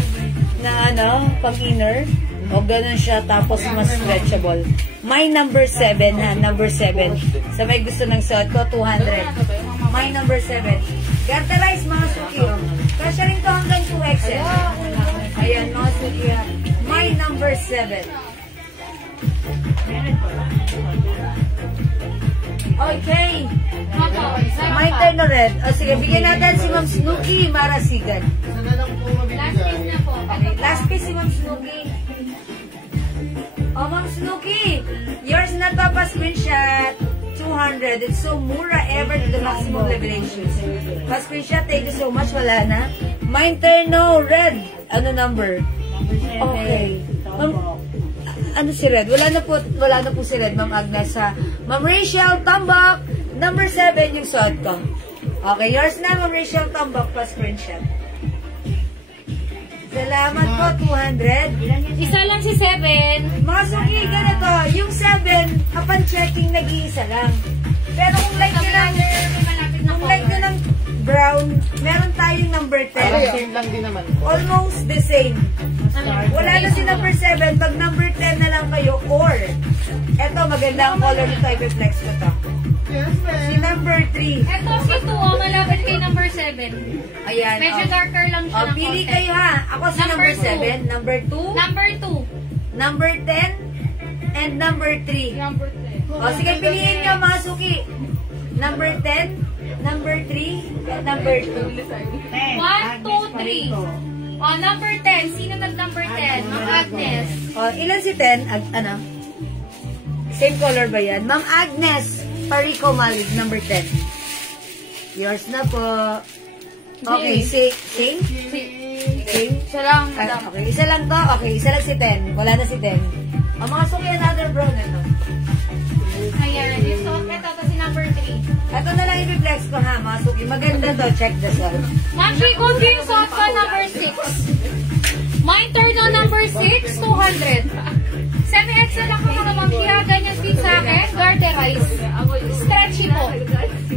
na pang inner, o ganun siya, tapos mas stretchable. My number 7 ha, number 7. Sa may gusto ng suot ko, 200. My number 7. Garterize mga suki. Kasya rin to hanggang 2XL. Ayan mga suki ha. My number 7. Okay. My turn na red. O sige, bigyan natin si Ma'am Snooki Marasigan. Last piece na po. Okay, last piece si Ma'am Snooki. Oh, Ma'am Snooki, yours na to pa screenshot. 200. It's so mura ever to the maximum leverations. Pa screenshot, thank you so much. Wala na. Mine turn no, red. Ano number? Okay. Ano si Red? Wala na po si Red, Ma'am Agnes ha. Ma'am Rachel Tambak, number 7 yung suot ko. Okay, yours na, Ma'am Rachel Tambak pa screenshot. Salamat po, 200. Isa lang si 7. Mga suki, ganito, yung 7, upon checking, nag-iisa lang. Pero kung like nyo lang, brown, meron tayong number 10. Same lang din naman. Almost the same. Wala na si number 7, pag number 10 na lang kayo, or, eto, maganda ang color nito, i-flex ko to. Si number 3. Ito si 2, malapit kay number 7. Ayan. Medyo darker lang siya ng Pili konti. kayo ha. Ako si Number number 7, number 2, Number 2. number 10, and number 3. Number 10. Sige, piliin nyo mga suki. Number 10, number 3, and number 2. 1, 2, 3. Number 10. Sino nag-number 10? Ma'am Agnes. Ilan si 10? Ano? Same color ba yan? Ma'am Agnes Parico Malig, number 10. Yours na po. Okay, same? Same? Isa lang. Okay, isa lang to. Okay, isa lang si 10. Wala na si 10. Mga suki, another brown na to. Ayan. Yung suot ito. Ito si number 3. Ito na lang i-reflex ko ha, mga suki. Maganda to. Check this out. Ma'am, kung yung suot ko, number 6. Mine turn on number 6, 200. Semi-XL ako mga ma'am. Kaya ganyan din sa akin. Garterize. Stretchy po.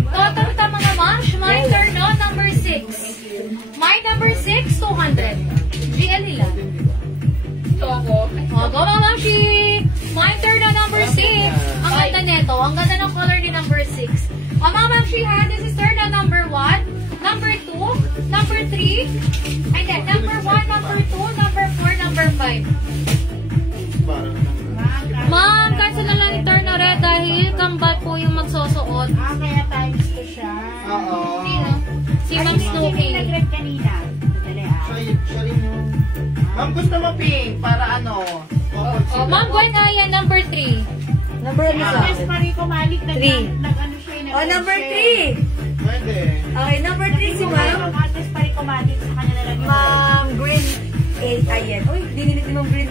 Total ito mga ma'am. Mine turn on number 6. Mine number 6, 200. GL nila. Ito ako. Go ma'am, she. Mine turn on number 6. Ang ganda nito. Ang ganda ng color ni number 6. Ma'am, she ha. This is turn on number 1. Number 2. Number 3. And then number 1, number 2, number 4, number 5. Ma'am, cancel na lang yung turn na red dahil kambal po yung magsusuot. Kaya times ko siya. Sino? Si Ma'am Snooki. Nag-red kanina. Dali Ma'am, gusto mo pink para ano? Ma'am, Gwen Ayan, number 3. Number ano sa Agnes akin? Parico Malik. Three. Nag-ano siya. Number 3. Pwede. Okay, number 3 si ma'am. Agnes Parico Malik. Sa kanya na lang yung Ma'am Green Ayan. Uy, dinilit ni Ma'am Green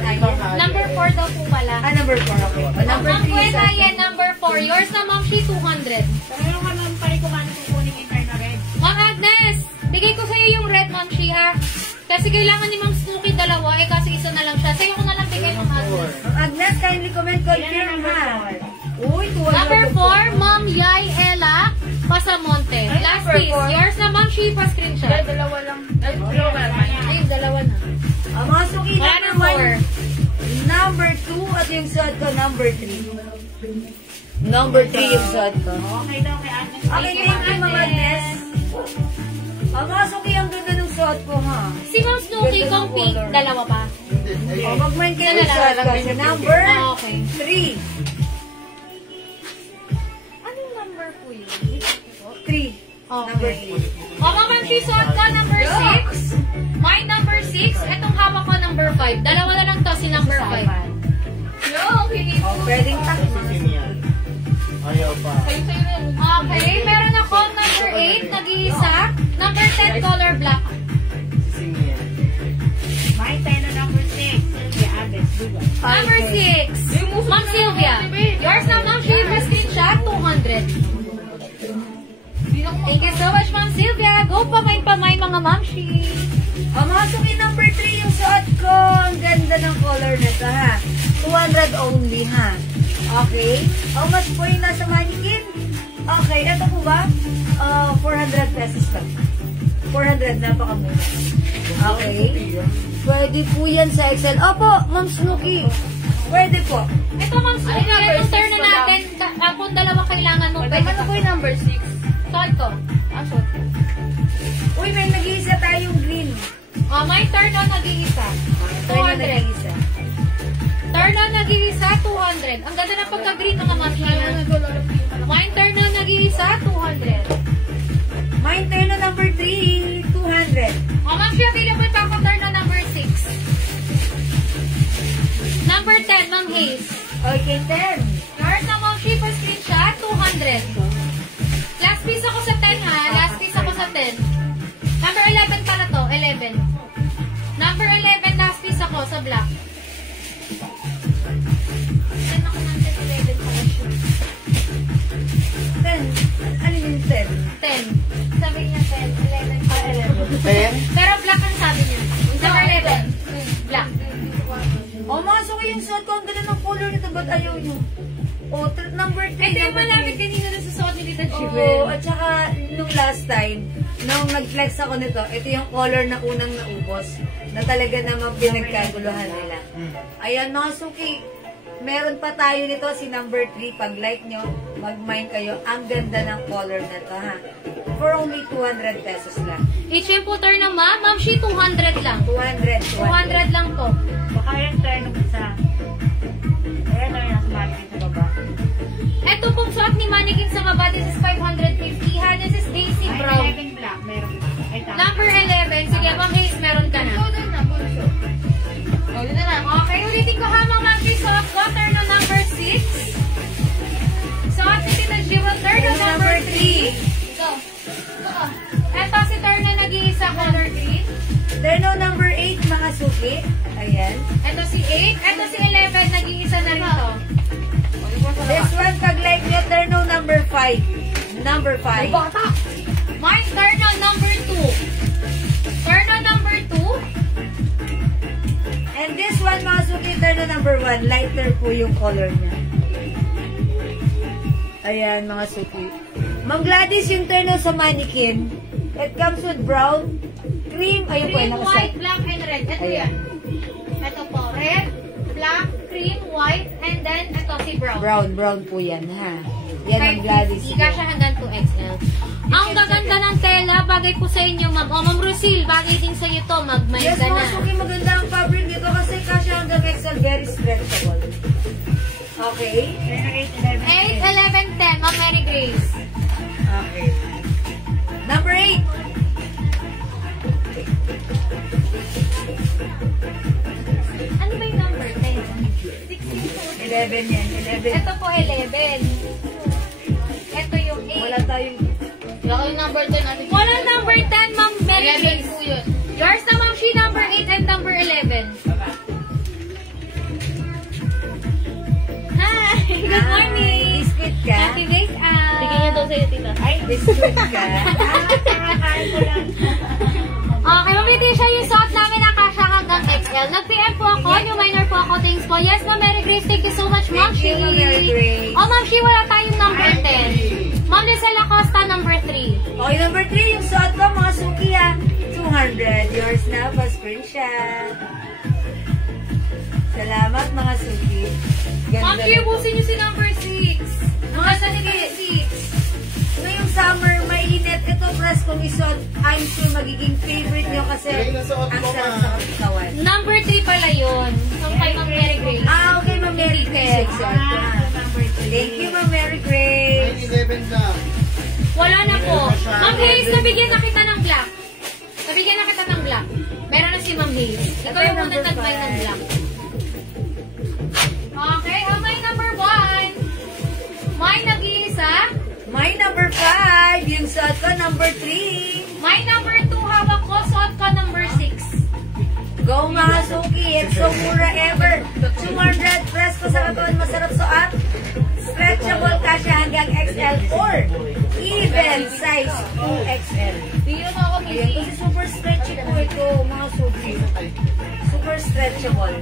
Ayan. Number 4 daw po pala. Number 4, okay. Number Ma'am 3 Gwen sa Ayan, number 4. Yours na ma'am, she 200. Pero ka ng Parico Malik kukunin yung turn na red. Ma'am Agnes, bigay ko sa'yo yung red, Ma'am Shia. Kasi kailangan ni Ma'am Snooki dalawa, kasi isa na lang siya. Sa'yo ko na lang bigay, Ma'am Agnes. Ma'am Agnes, kindly comment, confirm ha. Uy, tuwa Number 4, Ma'am Yay Ella Pasamonte. Last number piece. 4. Yours na, Ma'am Shia, pa-screenshot. Dalawa lang. Dalawa naman. Ayun, dalawa na. Mga suki, Wala na number 4. 1, number 2, at yung suot ko, number 3. Number 3 yung suot ko. Okay daw kay Agnes. Okay, thank you, Ma'am Agnes. Mga suki, ang ganda ng suot ko, ha? Si Ma'am Snooki, Ganda ng kung pink, color. dalawa pa. Mag-mind kayo ng suot ko. So, number Okay. 3. Anong number po yun? 3. Number 3. Ma'am Shia, suot ko, number 6. Mine number 6. Etong hawak ko, number 5. Dalawa na lang to, si number 5. No, hindi. Pwedeng takbo. Ayaw pa. Sa'yo na yung Okay, meron ako number 8, nag-iisa. Number 10, color black. Sisingin yan. My 10 na number 6. Sylvia Agnes. Duga. Number 6, Ma'am Sylvia. Yours na, Ma'am Sylvia, screenshot, 200. Thank you so much, Ma'am Sylvia. Go pamay mga Ma'am Shi. Mga suki, number 3 yung suot ko. Ang ganda ng color nito, ha? 200 only, ha? Okay. How much po yung nasa mannequin? Okay, ito po ba? 400 pesos lang. 400, napakamura. Okay. Pwede po yan sa Excel. Opo, Ma'am Snooki. Pwede po. Ito, Ma'am Sylvia, itong turn na natin. Kung dalawa kailangan mo, pwede Ano pa. po yung number 6? Suot ko. Suot. Uy, may nag-iisa tayong green. My turn on, nag-iisa. Tayo na 200. nag-iisa. Turn on, nag-iisa, 200. Ang ganda ng pagka-green, mga Ma'am Shia. Mine turn on, nag-iisa, 200. Mine turn na number 3, 200. Ma'am Shia, available pa ako turn on number 6. Number 10, Ma'am Hayes. Okay, 10. Yours na, Ma'am Shia, for screenshot, 200. Last piece ako sa 10, ha? Last piece ako sa 10. Number 11 pala to, 11. Number 11, last piece ako sa black. 10 ako ng 10, 11 pala siya. 10. Ano yung 10? 10. Sabi niya 10, 11 pa. 11. Pero black ang sabi niya. Number 11. Black. Mga suki, yung suot ko. Ang ganda ng color nito. Ba't ayaw nyo? Number 3. Ito yung malapit kanina na sa suot ni Tita Oo, Jibel. at saka nung last time, nung nag-flex ako nito, ito yung color na unang naubos na talaga namang pinagkaguluhan nila. Ayan mga suki, Meron pa tayo nito, si number 3. Pag like nyo, mag-mine kayo. Ang ganda ng color na to, ha? For only 200 pesos lang. HM footer naman, Ma'am Shi, 200 lang. 200. 200 lang to. Baka yan tayo nung isa. Ayan na yung nasa mannequin sa baba. Ito pong suot ni Mannequin sa baba, this is 550 ha. This is Daisy Ay, Brown. 11 black. Meron pa. Ay, tama. Number 11. Sige, Ma'am Hayes, meron ka na. Oh, yun na lang. Okay, ulitin ko ha, Ma'am Hayes. Suot ko, turn on number 6. Suot si Tita Jewel, turn on number 3. Go. Go. Ito si turn on nag-iisa, color green. Terno number 8, mga suki. Ayan. Ito si 8. Ito si 11, nag-iisa na rin to. This one, pag like nyo, terno number 5. Number 5. Mine, turn on number 2. Turn on number 2. And this one, mga suki, terno number 1. Lighter po yung color niya. Ayan, mga suki. Ma'am Gladys, yung terno sa mannequin. It comes with brown, cream, ayun po, Cream, nakaset. white, black, and red. Ito Ayan. yan. Ito po. Red, black, cream, white, and then ito si brown. Brown po yan, ha? Yan ang Gladys. Higa siya hanggang 2XL. Ang gaganda ng tela, bagay po sa inyo, Ma'am. O, Ma'am Rosil, bagay din sa iyo to. Mag-mind Yes, ka mga na. suki, maganda ang fabric dito kasi kasya hanggang XL, very stretchable. Okay? Meron 8, 11, 10. Ma'am Mary Grace. Okay. Number 8. Ano ba yung number 10? 16. 11 yan, 11. Ito po 11. Ito yung 8. Wala tayong... Wala kayong number 10 natin. Wala number 10, Ma'am Mary 11 Grace. po yun. Yours na, Ma'am Shi, number 8 and number 11. Hi! Good morning! Biscuit ka? Happy days out! Bigyan niya daw sa'yo, tita. Ay, biscuit ka? Okay, mamiti siya yung suot namin na kasha hanggang XL. Nag-PM po ako, yung minor po ako. Thanks po. Yes, Ma'am Mary Grace. Thank you so much, Ma'am Thank Shi. you, Ma'am Mary Grace. Oh, Ma'am Shi, wala tayong number 10. Ma'am Lizelle Acosta, number 3. Okay, number 3, yung suot ko, mga suki ha. 200. Yours na, pa-screenshot. Salamat, mga suki. Ma'am Ganda Shi, na to. ubusin niyo si number 6. Mga sa number 6. Ngayong summer, mainit. Ito, press kong isuot. I'm sure magiging favorite nyo kasi ang sarap sa katawan. Number 3 pala yun. Yung kay Ma'am Mary Grace. Ah, okay, Ma'am Mary Grace. Thank you, Ma'am Mary Grace. 11 lang. Wala na po. Ma'am Hayes, nabigyan na kita ng black. Nabigyan na kita ng black. Meron na si Ma'am Hayes. Ikaw yung muna nag-buy ng black. Okay, my number 1. My nag-iisa. My number 5, yung suot ko, number 3. My number 2, hawak ko. Suot ko number 6. Go, mga suki. It's so mura ever. 200 press ko sa katawan. Masarap suot. Stretchable kasya hanggang XL or even size 2XL. Bigyan mo ako, Ayan, Missy. kasi super stretchy po ito, mga suki. Super stretchable.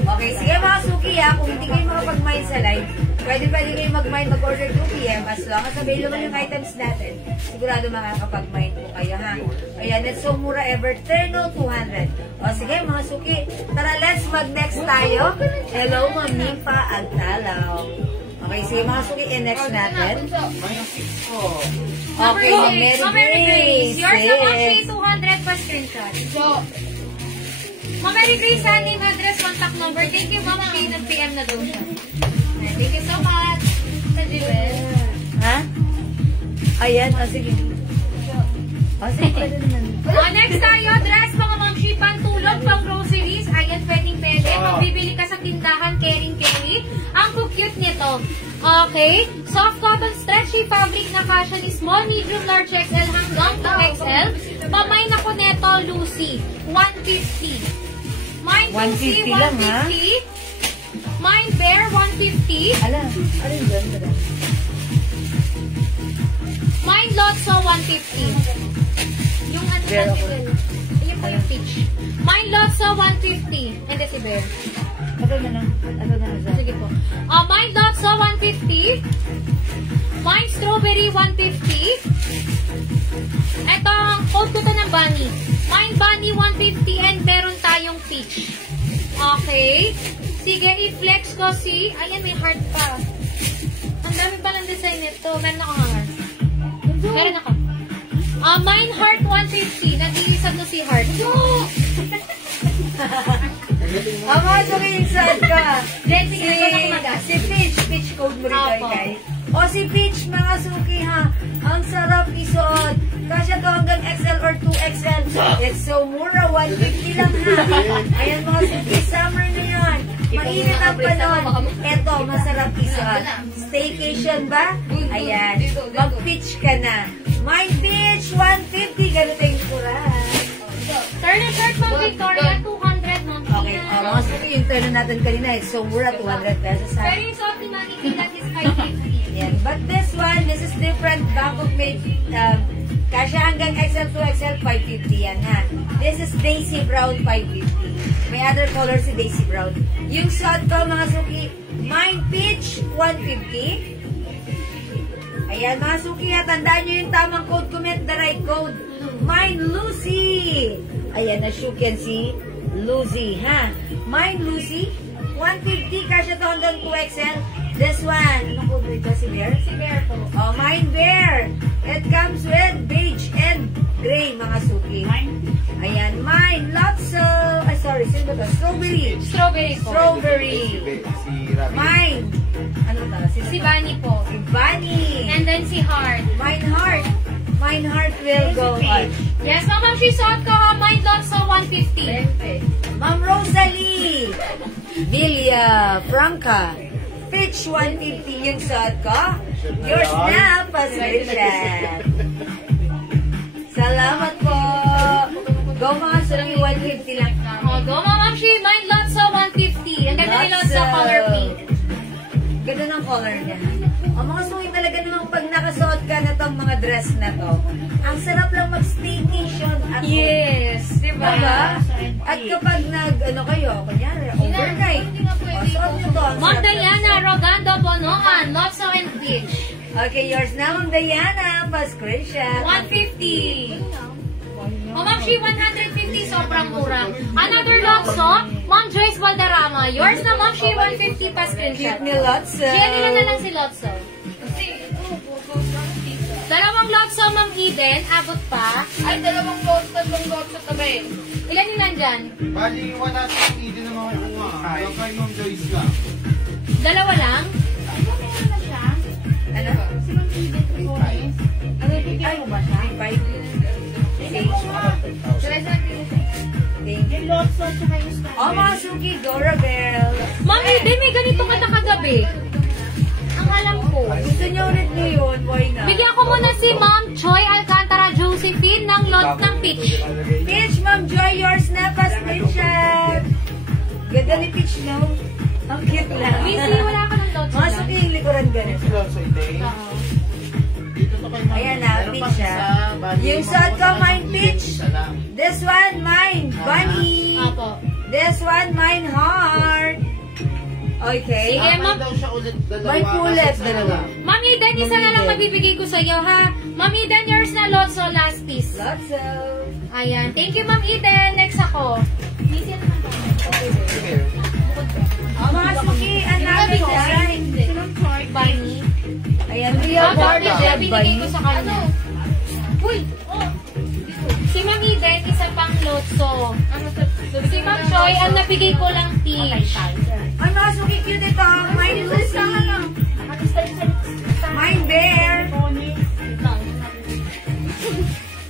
Okay, sige mga suki ha, kung hindi kayo makapag-mine sa live, pwede kayo mag-mine, mag-order 2 PM as long as available yung items natin. Sigurado makakapag-mine po kayo ha. Ayan, it's so mura ever, Terno 200. O sige mga suki, tara let's mag-next tayo. Hello, Ma'am Nimpa Agtalaw. Okay, sige mga suki, in-next natin. Number Okay, Ma'am 6. Ma'am Mary Grace. Yours na Ma'am Yes. Shi, 200 per screenshot. So, Ma'am Mary Grace, name, address, contact number. Thank you, Ma'am Shi. Nag-PM na daw siya. Thank you so much. Sa Jewel. Ha? Ayan, o sige. O sige, pwede naman. Next tayo, dress, mga Ma'am Shi, pantulog, pang groceries. Ayan, pwede. Magbibili ka sa tindahan, carry. Ang cute nito. Okay. Soft cotton stretchy fabric na kasya ni small, medium, large XL hanggang 2XL. Pamay na ko neto, Lucy. 150. Mine Lucy, 150 lang, ha? 150. Mine Bear, 150. Ala, alin dyan? Mine Lotso, 150. Yung ano Bear na ako. Ayun po yung peach. Mine Lotso, 150. Hindi si Bear. Ano na lang? Sige po. Mine Lotso, 150. Mine Strawberry, 150. Ito, ang code ko to ng Bunny. Mine Bunny, 150. And meron tayong peach. Okay. Si Sige, i-flex ko si... Ayan, may heart pa. Ang dami pa ng design nito. Meron ako nga. Meron ako. Mine heart 150. Nag-iisap na si heart. Mga suki yung sad ka. Then, sige ko na kumaga. Si Peach code mo rin tayo, Apo. guys. O si Peach, mga suki ha. Ang sarap isuot. Kasya to hanggang XL or 2XL. It's so mura, 150 lang ha. Ayan mga suki, summer na yan. Mainit ang panahon. Eto, masarap isuot. Staycation ba? Ayan. Mag-pitch ka na. My Peach, 150. Ganito yung kuran. Turn and shirt from Victoria, 200 no? Okay, mga suki, yung turn natin kanina. It's so mura, 200 pesos ha. Pero yung suot ni Mami Pilat is 550. Yan. But this one, this is different. Bangkok made, kasya hanggang XL to XL, 550 yan ha. This is Daisy Brown, 550. May other color si Daisy Brown. Yung suot ko, mga suki, Mine Peach, 150. Ayan, mga suki ha, tandaan nyo yung tamang code. Comment the right code. Mine Lucy. Ayan, as you can see, Lucy, ha? Mine Lucy, 150, kasya to hanggang 2XL. This one, anong code ito? Si Bear? Si Bear po. Oh, Mine Bear. It comes with beige and gray, mga suki. Ayan, Mine Lotso. Ay, sorry, sino ba ito? Strawberry. Strawberry po. Strawberry. Si Rabi. Mine. Ano ba? Si Bunny po. Si Bunny. And then si Heart. Mine Heart. Mine Heart will go on. Yes, Ma'am, she suot ko ha. Mine Lotso, 150. Ma'am Rosalie. Villa Franca. Pitch 150 yung suot ko. Yours na, Patricia. Salamat po. Go mga suki, 150 lang. Oh, go, Ma'am, she Mine Lotso, 150. Ang ganda ni Lotso, color pink. Ganda ng color niya. Ang mga suki talaga namang pag nakasuot ka na tong mga dress na to, ang sarap lang mag-staycation at Yes, diba? Diba? At kapag ano kayo, kunyari, overnight, o suot nyo to. ang Ma'am sarap Diana lang. Rogando Bonoan, Lotso and Peach. Okay, yours na, Ma'am Diana. Pa-screenshot. 150. Oh, Ma'am, she 150, sobrang mura. Another Lotso, Ma'am Joyce Valderrama. Yours na, Ma'am, she 150 pa screenshot. Cute ni Lotso. Jenny na lang si Lotso. Dalawang Lotso, Ma'am Eden. Abot pa. Ay, dalawang lots, tatlong lots sa tabi. Ilan yung nandyan? Bali, wala sa hindi na mga kuha. Hanggang kay Ma'am Joyce lang. Dalawa lang? Ano? Ano, bigyan mo ba siya? Yung lotso, tsaka yung strawberry. Oh, mga suki, Dora Bell. Ma'am Eden, may ganito ka na kagabi. Ang alam ko. Gusto niyo ulit ngayon, boy na. Bigyan ko muna si Ma'am Choi Alcantara Josephine ng lot ng Peach. Peach, Ma'am Joy, yours na, pa-screenshot. Ganda ni Peach, no? Ang cute lang. Missy, wala ka ng Lotso Mga lang. suki, yung likuran ganun. Sila sa ite. Dito to kay Ma'am. Ayan na, Meron Peach pang siya. isa, bali, Yung Ma'am suot ko, Ma'am mine Eden, Peach. isa lang. This one, mine, Bunny. Apo. This one, mine, Heart. Okay. Sige, May Ma'am. daw siya ulit dalawa. May kulit, Kasi dalawa. Ma'am Eden, isa na lang mabibigay ko sa'yo, ha? Ma'am Eden, yours na Lotso, last piece. Lotso. Ayan. Thank you, Ma'am Eden. Next ako. Missy, ano naman ba? Sige. Oh, mga suki, another design. Bunny. Ayan, real Ma'am, body siya dead binigay bunny. ko sa kanya. Uy! Oh. Si Ma'am Eden, isa pang Lotso. Si Ma'am Choi, ang nabigay ko lang Peach. Ang mga suki cute ito, mine Lucy. Mine Bear.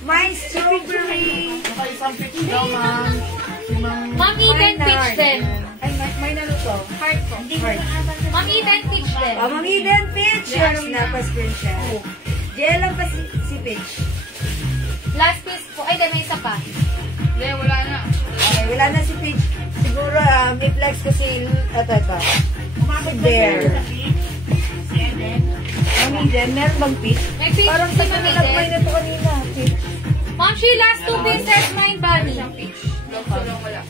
Mine Strawberry. Saka isang pitch daw, Ma'am. Si Ma'am. Ma'am Eden, Peach din. Ay, mine ano to? Heart ko. Heart. Ma'am Eden, Peach din. Oh, Ma'am Eden, Peach. Yours na, pa-screenshot. Diyan lang pa si Peach. Last piece po. Ay, may isa pa. Hindi, wala na. Okay, wala na si Peach. Siguro, may flex kasi, ito. Si Bear. Si Eden. Ma'am Eden, meron bang Peach? May Peach Parang si sa Ma'am nalagmay Eden. na ito kanina. Peach. Ma'am, she last two pieces, mine Bunny. Lots lang wala.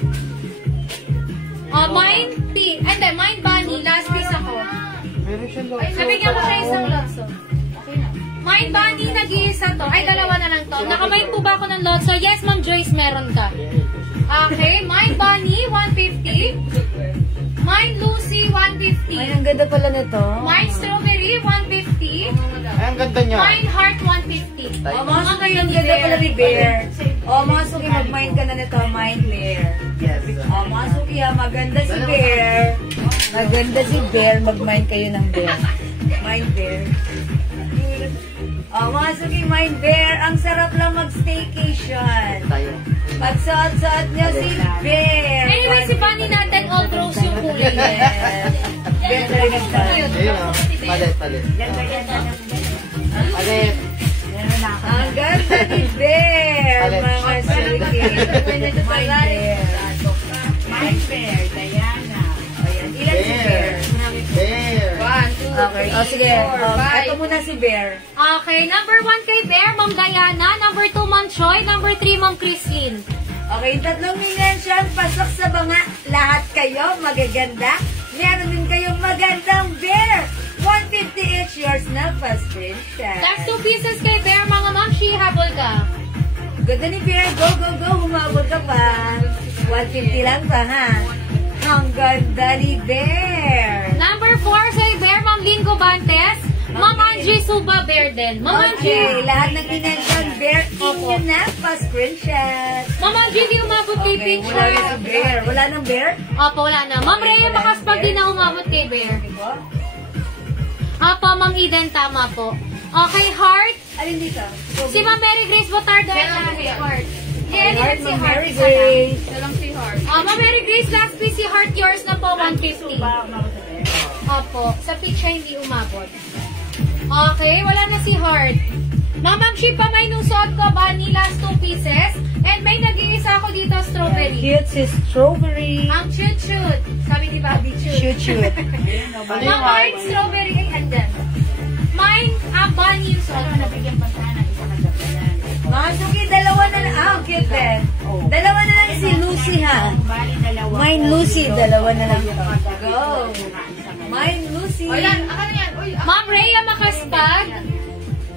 Mine Peach. And then, mine Bunny. Last piece ako. Meron siya daw. Nabigyan ko siya isang Lotso. Mine Bunny, nag-iisa to. Ay, dalawa na lang to. Nakamine po ba ako ng Lotso? Yes, Ma'am Joyce, meron ka. Okay, Mine Bunny, 150. Mine Lucy, 150. Ay, ang ganda pala nito. Mine Strawberry, 150. Ay, ang ganda niya. Mine Heart, 150. O, mga suki, ang ganda pala ni Bear. O, mga suki, mag-mine ka na nito. Mine Bear. Yes. O, mga suki, maganda si Bear. Maganda si Bear. Mag-mine kayo ng Bear. Mine Bear. O, mga suki, Mine Bear. Ang sarap lang mag-staycation. Tayo. Pagsuot-suot niya si Bear. Anyway, si Bunny natin all rose yung kulay. Yes. Bear na rin ang Ayun o. Palit. Palit. Ang ganda ni Bear, mga suki. Mine Bear. Mine Bear, Diana. Ayan, ilan si Bear? Bear. 1, 2, Okay, o sige. Ito muna si Bear. Okay, number 1 kay Bear, Ma'am Diana. Number 2, Ma'am Choi. Number 3, Ma'am Christine. Okay, tatlong minensyon, pasok sa banga. Lahat kayo magaganda. Meron din kayong magandang Bear. 150 each, yours na fast screenshot. Last 2 pieces kay Bear, mga Ma'am Shi, habol ka. Ganda ni Bear. Go, go, go. Humabol ka pa. 150 lang pa, ha? Ang ganda ni Bear. Number 4 kay Bear, Ma'am Lynn Gobantes. Ma'am Angie Suba Bear din. Ma'am Okay, Angie. lahat ng minensyon, Bear, inyo na fast screenshot. Ma'am Angie, di umabot kay Okay, picture. wala na si Bear. Wala nang Bear? Opo, wala na. Ma'am Rhea Makaspag di na umabot kay Bear. Opo, Ma'am Eden, tama po. Okay, Heart. Alin dito? Si Ma'am Mary Grace Botardo. Heart. Yeah, Heart, si Ma'am Heart. Mary Grace. na lang si Heart. Ma'am Mary Grace, last piece si Heart, yours na po, 150. Opo, sa picture hindi umabot. Okay, wala na si Heart. Ma'am Shi pa may nusot ko, Bunny, last 2 pieces. And may nag-iisa ako dito, strawberry. Cute si Strawberry. Ang chut-chut. Sabi ni Bobby, chut. Shoot. Ma'am Heart, strawberry, ay, andyan. Mine, Bunny yung suot ko. Nabigyan pa sana, isa ka dapalan. Mga suki, dalawa na lang. Ah, cute din. Dalawa na lang si Lucy, ha? Bali, dalawa. Mine Lucy, dalawa na lang. Go. Mine Lucy. Ako na yan. Uy, Ma'am Rhea Makaspag.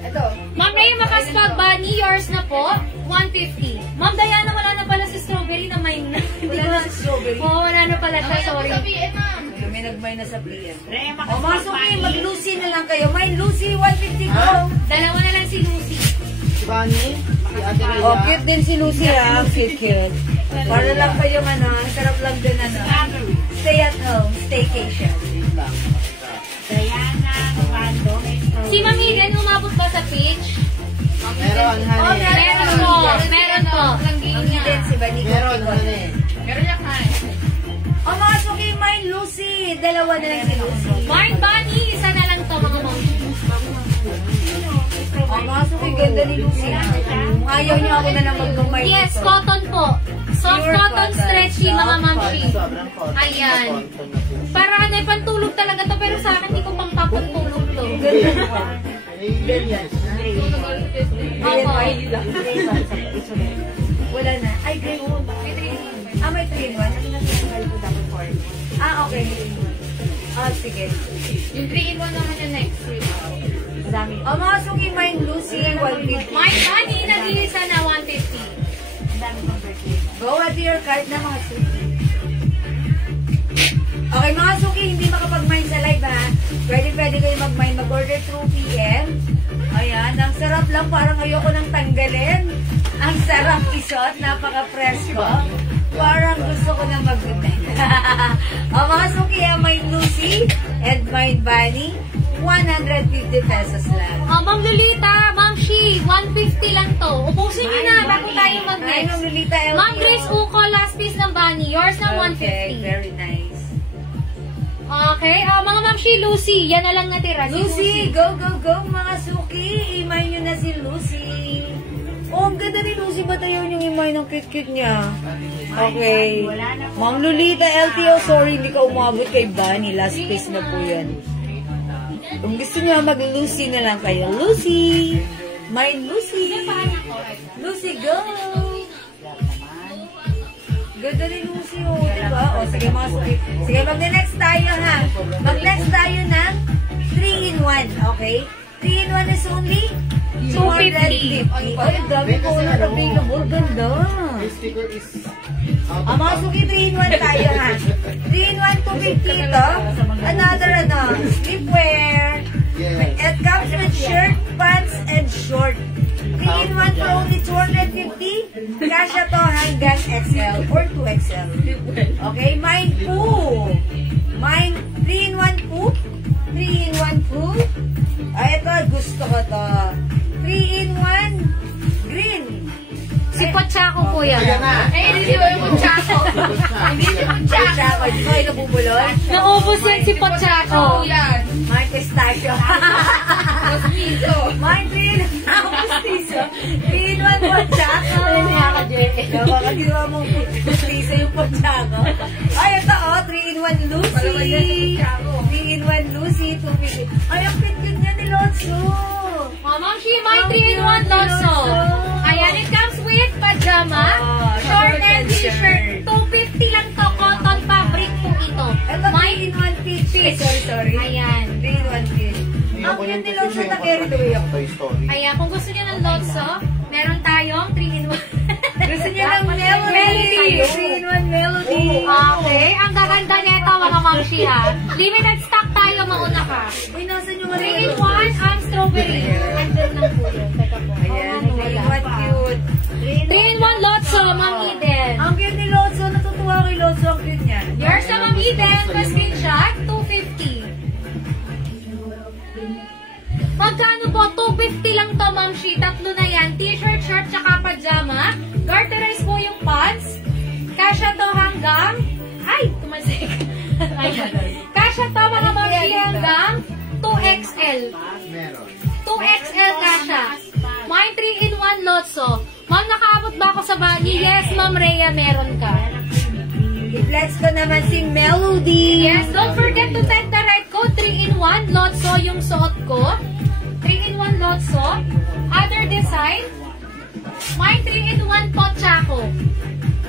ito. Ma'am Rhea Makaspag, Bunny, yours na po, 150. Ma'am Diana, wala na pala si strawberry na mine na. Wala na si Strawberry. Oo, wala na pala siya, sorry. Sabihin, ma'am. May nagmay na sa pliyan. Rema, O mga suki, mag-Lucy na lang kayo. Mine Lucy, 150 go. Dalawa na lang si Lucy. Si Bunny. Si Ate Rhea. Oh, cute din si Lucy, ha? Cute. Para lang kayong ano, ang sarap lang din ano. Stay at home, staycation. Diana, Pando, Si Ma'am Eden, umabot ba sa pitch? Meron, honey. Meron po, meron po. Ang din si Banika. Meron, honey. Meron niya kain. O mga suki, Mine Lucy. Dalawa na lang si Lucy. Mine Bunny, isa na lang to, mga ma'am. O mga suki, ganda ni Lucy. Ayaw niya ako na lang mag-lumay Yes, dito. cotton po. Soft Pure cotton cotton. stretchy, mga mamshi. Sobrang cotton. Ayan. Para ano, pantulog talaga to, pero sa akin, hindi ko pang papantulog to. Opo. Wala na. Ay, green one. Ah, may 3-in-1. Ah, okay. Ah, sige. Yung 3-in-1 naman yung next week. Dami. O mga suki, Mine Lucy, 150. Mine Bunny, nag-iisa na 150. Go at your card na mga suki. Okay, mga suki, hindi makapag-mine sa live, ha? Pwede kayo mag-mine, mag-order through PM. Ayan, ang sarap lang, parang ayoko nang tanggalin. Ang sarap isot, napaka-presko. Parang gusto ko na mag-mine. O mga suki, Mine Lucy and Mine Bunny, 150 pesos lang. Ma'am Lolita, Ma'am Shi, 150 lang to. Ubusin niyo na bago tayo Ay, mag-next. Ma'am Lolita, LTO. Ma'am Grace Uco, last piece ng Bunny. Yours na Okay, 150. very nice. Okay, mga Ma'am Shi, Lucy, yan na lang natira. Si Lucy, go, go, go, mga suki. Imay nyo na si Lucy. Oh, ang ganda ni Lucy. Ba't ayaw yung imay ng cute-cute niya? Okay. Ma'am Lolita, LTO, sorry, hindi ka umabot kay Bunny. Last piece na po yan. Kung gusto niyo mag-Lucy na lang kayo. Lucy! Mine Lucy! Lucy, go! Ganda ni Lucy, oh, diba? O, sige mga suki. Sige, mag-next tayo, ha? Mag-next tayo ng 3-in-1, okay? 3-in-1 is only 250. Ay, ang dami po na available. Ganda. This sticker is Ang mga suki, 3-in-1 tayo ha. 3-in-1, 250 ito. Another, sleepwear. Yes. It comes with shirt, pants, and short. 3-in-1 for only 250. Kasya to hanggang XL or 2XL. Okay, mine po. Mine, 3-in-1 po. 3-in-1 po. Ay, ito, gusto ko to. 3-in-1 green. Si Pochako po yan. Ayan na. Hindi ko yung Pochako. Hindi si Pochako. Ay, nabubulol. Naubos yan si Pochako. Yan. Mine pistachio. Mine green. Pustiso. 3-in-1 Pochako. Baka ginawa mong pustiso yung Pochako. Ay, ito 3-in-1 Lucy. 3-in-1 Lucy. 250. Ay, ang cute niya ni Lotso. Ma'am Shi, my 3-in-1 Lotso. Ayan, it comes with pajama, short and t-shirt. 250 lang to, cotton fabric po ito. Ito, 3-in-1 peach. Sorry. Ayan. 3-in-1 peach. Ang cute ni Lotso, na-carry the way ako. Toy Story. Ayan, kung gusto niyo ng Lotso, meron tayong 3-in-1. Gusto niya ng melody. 3-in-1 melody. Okay, ang gaganda nito mga Ma'am Shi ha. Limited stock tayo, mauna ka. Uy, nasan yung 3-in-1 ang strawberry. Andyan lang po yun. Teka po. Ayan, 3-in-1 cute. 3-in-1 Lotso, Ma'am Eden. Ang cute ni Lotso, natutuwa kay Lotso, ang cute niya. Yours na Ma'am Eden, pa-screenshot, 250. Magkano po? 250 lang to, Ma'am Shi. Tatlo na yan. T-shirt, shirt, tsaka pajama. Garterize po yung pants. Kasya to hanggang... Ay, tumasik. Ayan. Kasya to mga Ma'am Shi hanggang 2XL. Meron. 2XL kasya. Mine 3-in-1 Lotso. Ma'am, nakaabot ba ako sa bagi? Yes, Ma'am Rhea, meron ka. I-flex ko naman si Melody. Yes, don't forget to type the right code. 3-in-1 Lotso yung suot ko. 3-in-1 Lotso. Other design. Mine 3-in-1 Pochako.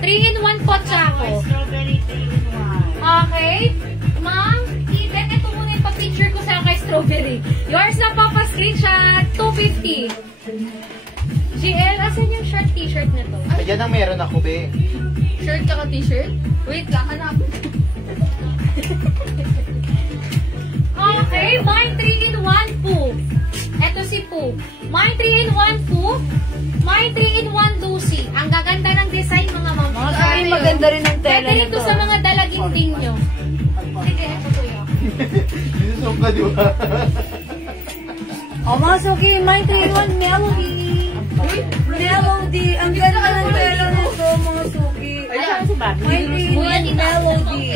3-in-1 Pochako. Strawberry 3-in-1. Okay. Ma'am, Eden, ito muna yung pa-picture ko sa kay Strawberry. Yours na pa screenshot 250. GL, asan yung shirt t-shirt nito? Ayan ang meron ako, be. Shirt ka t-shirt? Wait lang, hanapin. Okay, mine 3-in-1 po. Ito si Poo. Mine 3-in-1 po. Mine 3-in-1 Lucy. Ang gaganda ng design mga ma'am. Ay, maganda rin ang tela Pwede na ito to. sa mga dalaging din nyo. Sige, ito po yun. Yusuf ka, di ba? Mga suki, mine 3-in-1 Melody. Melody. Ang ganda ng tela nito, mga suki. Ayan si Bobby. Mine 3-in-1 Melody.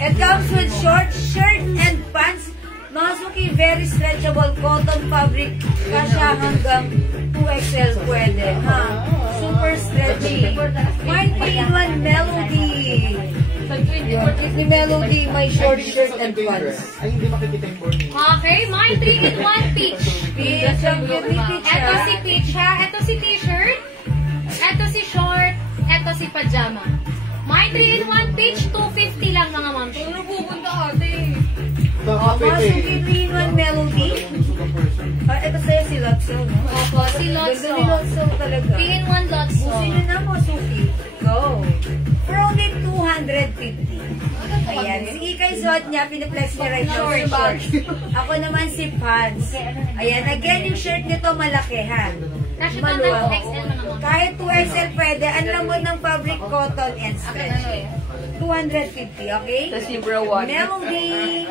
It comes with short shirt and pants. Mga suki, very stretchable cotton fabric. Kasya hanggang 2XL pwede. Ha? Super stretchy. Mine 3-in-1 Melody. Ni Melody, may short shirt and pants. Ay, hindi makikita yung board niya. Okay, mine 3-in-1 Peach. Peach, ang cute ni Peach. Ito si Peach ha. Ito si t-shirt. Ito si short. Ito si pajama. Mine 3-in-1 Peach, 250 lang mga ma'am. Ano pupunta ate? Mga suki, 3-in-1 Melody. Ito sa'yo si Lotso, no? Opo, si Lotso. Ganda ni Lotso talaga. 3-in-1 Lotso. Busin nyo na mga suki. Go. For only 250. Ayan. Si Ikay suot niya, pinaplex niya right now sa shorts. Ako naman si Pants. Ayan. Again, yung shirt nito malaki, ha? Kasi ito Maluwag. ng XL mga ma'am. Kahit 2XL pwede. Ang lamon ng fabric cotton and stretch. 250, okay? Tapos yung bro one. Melody.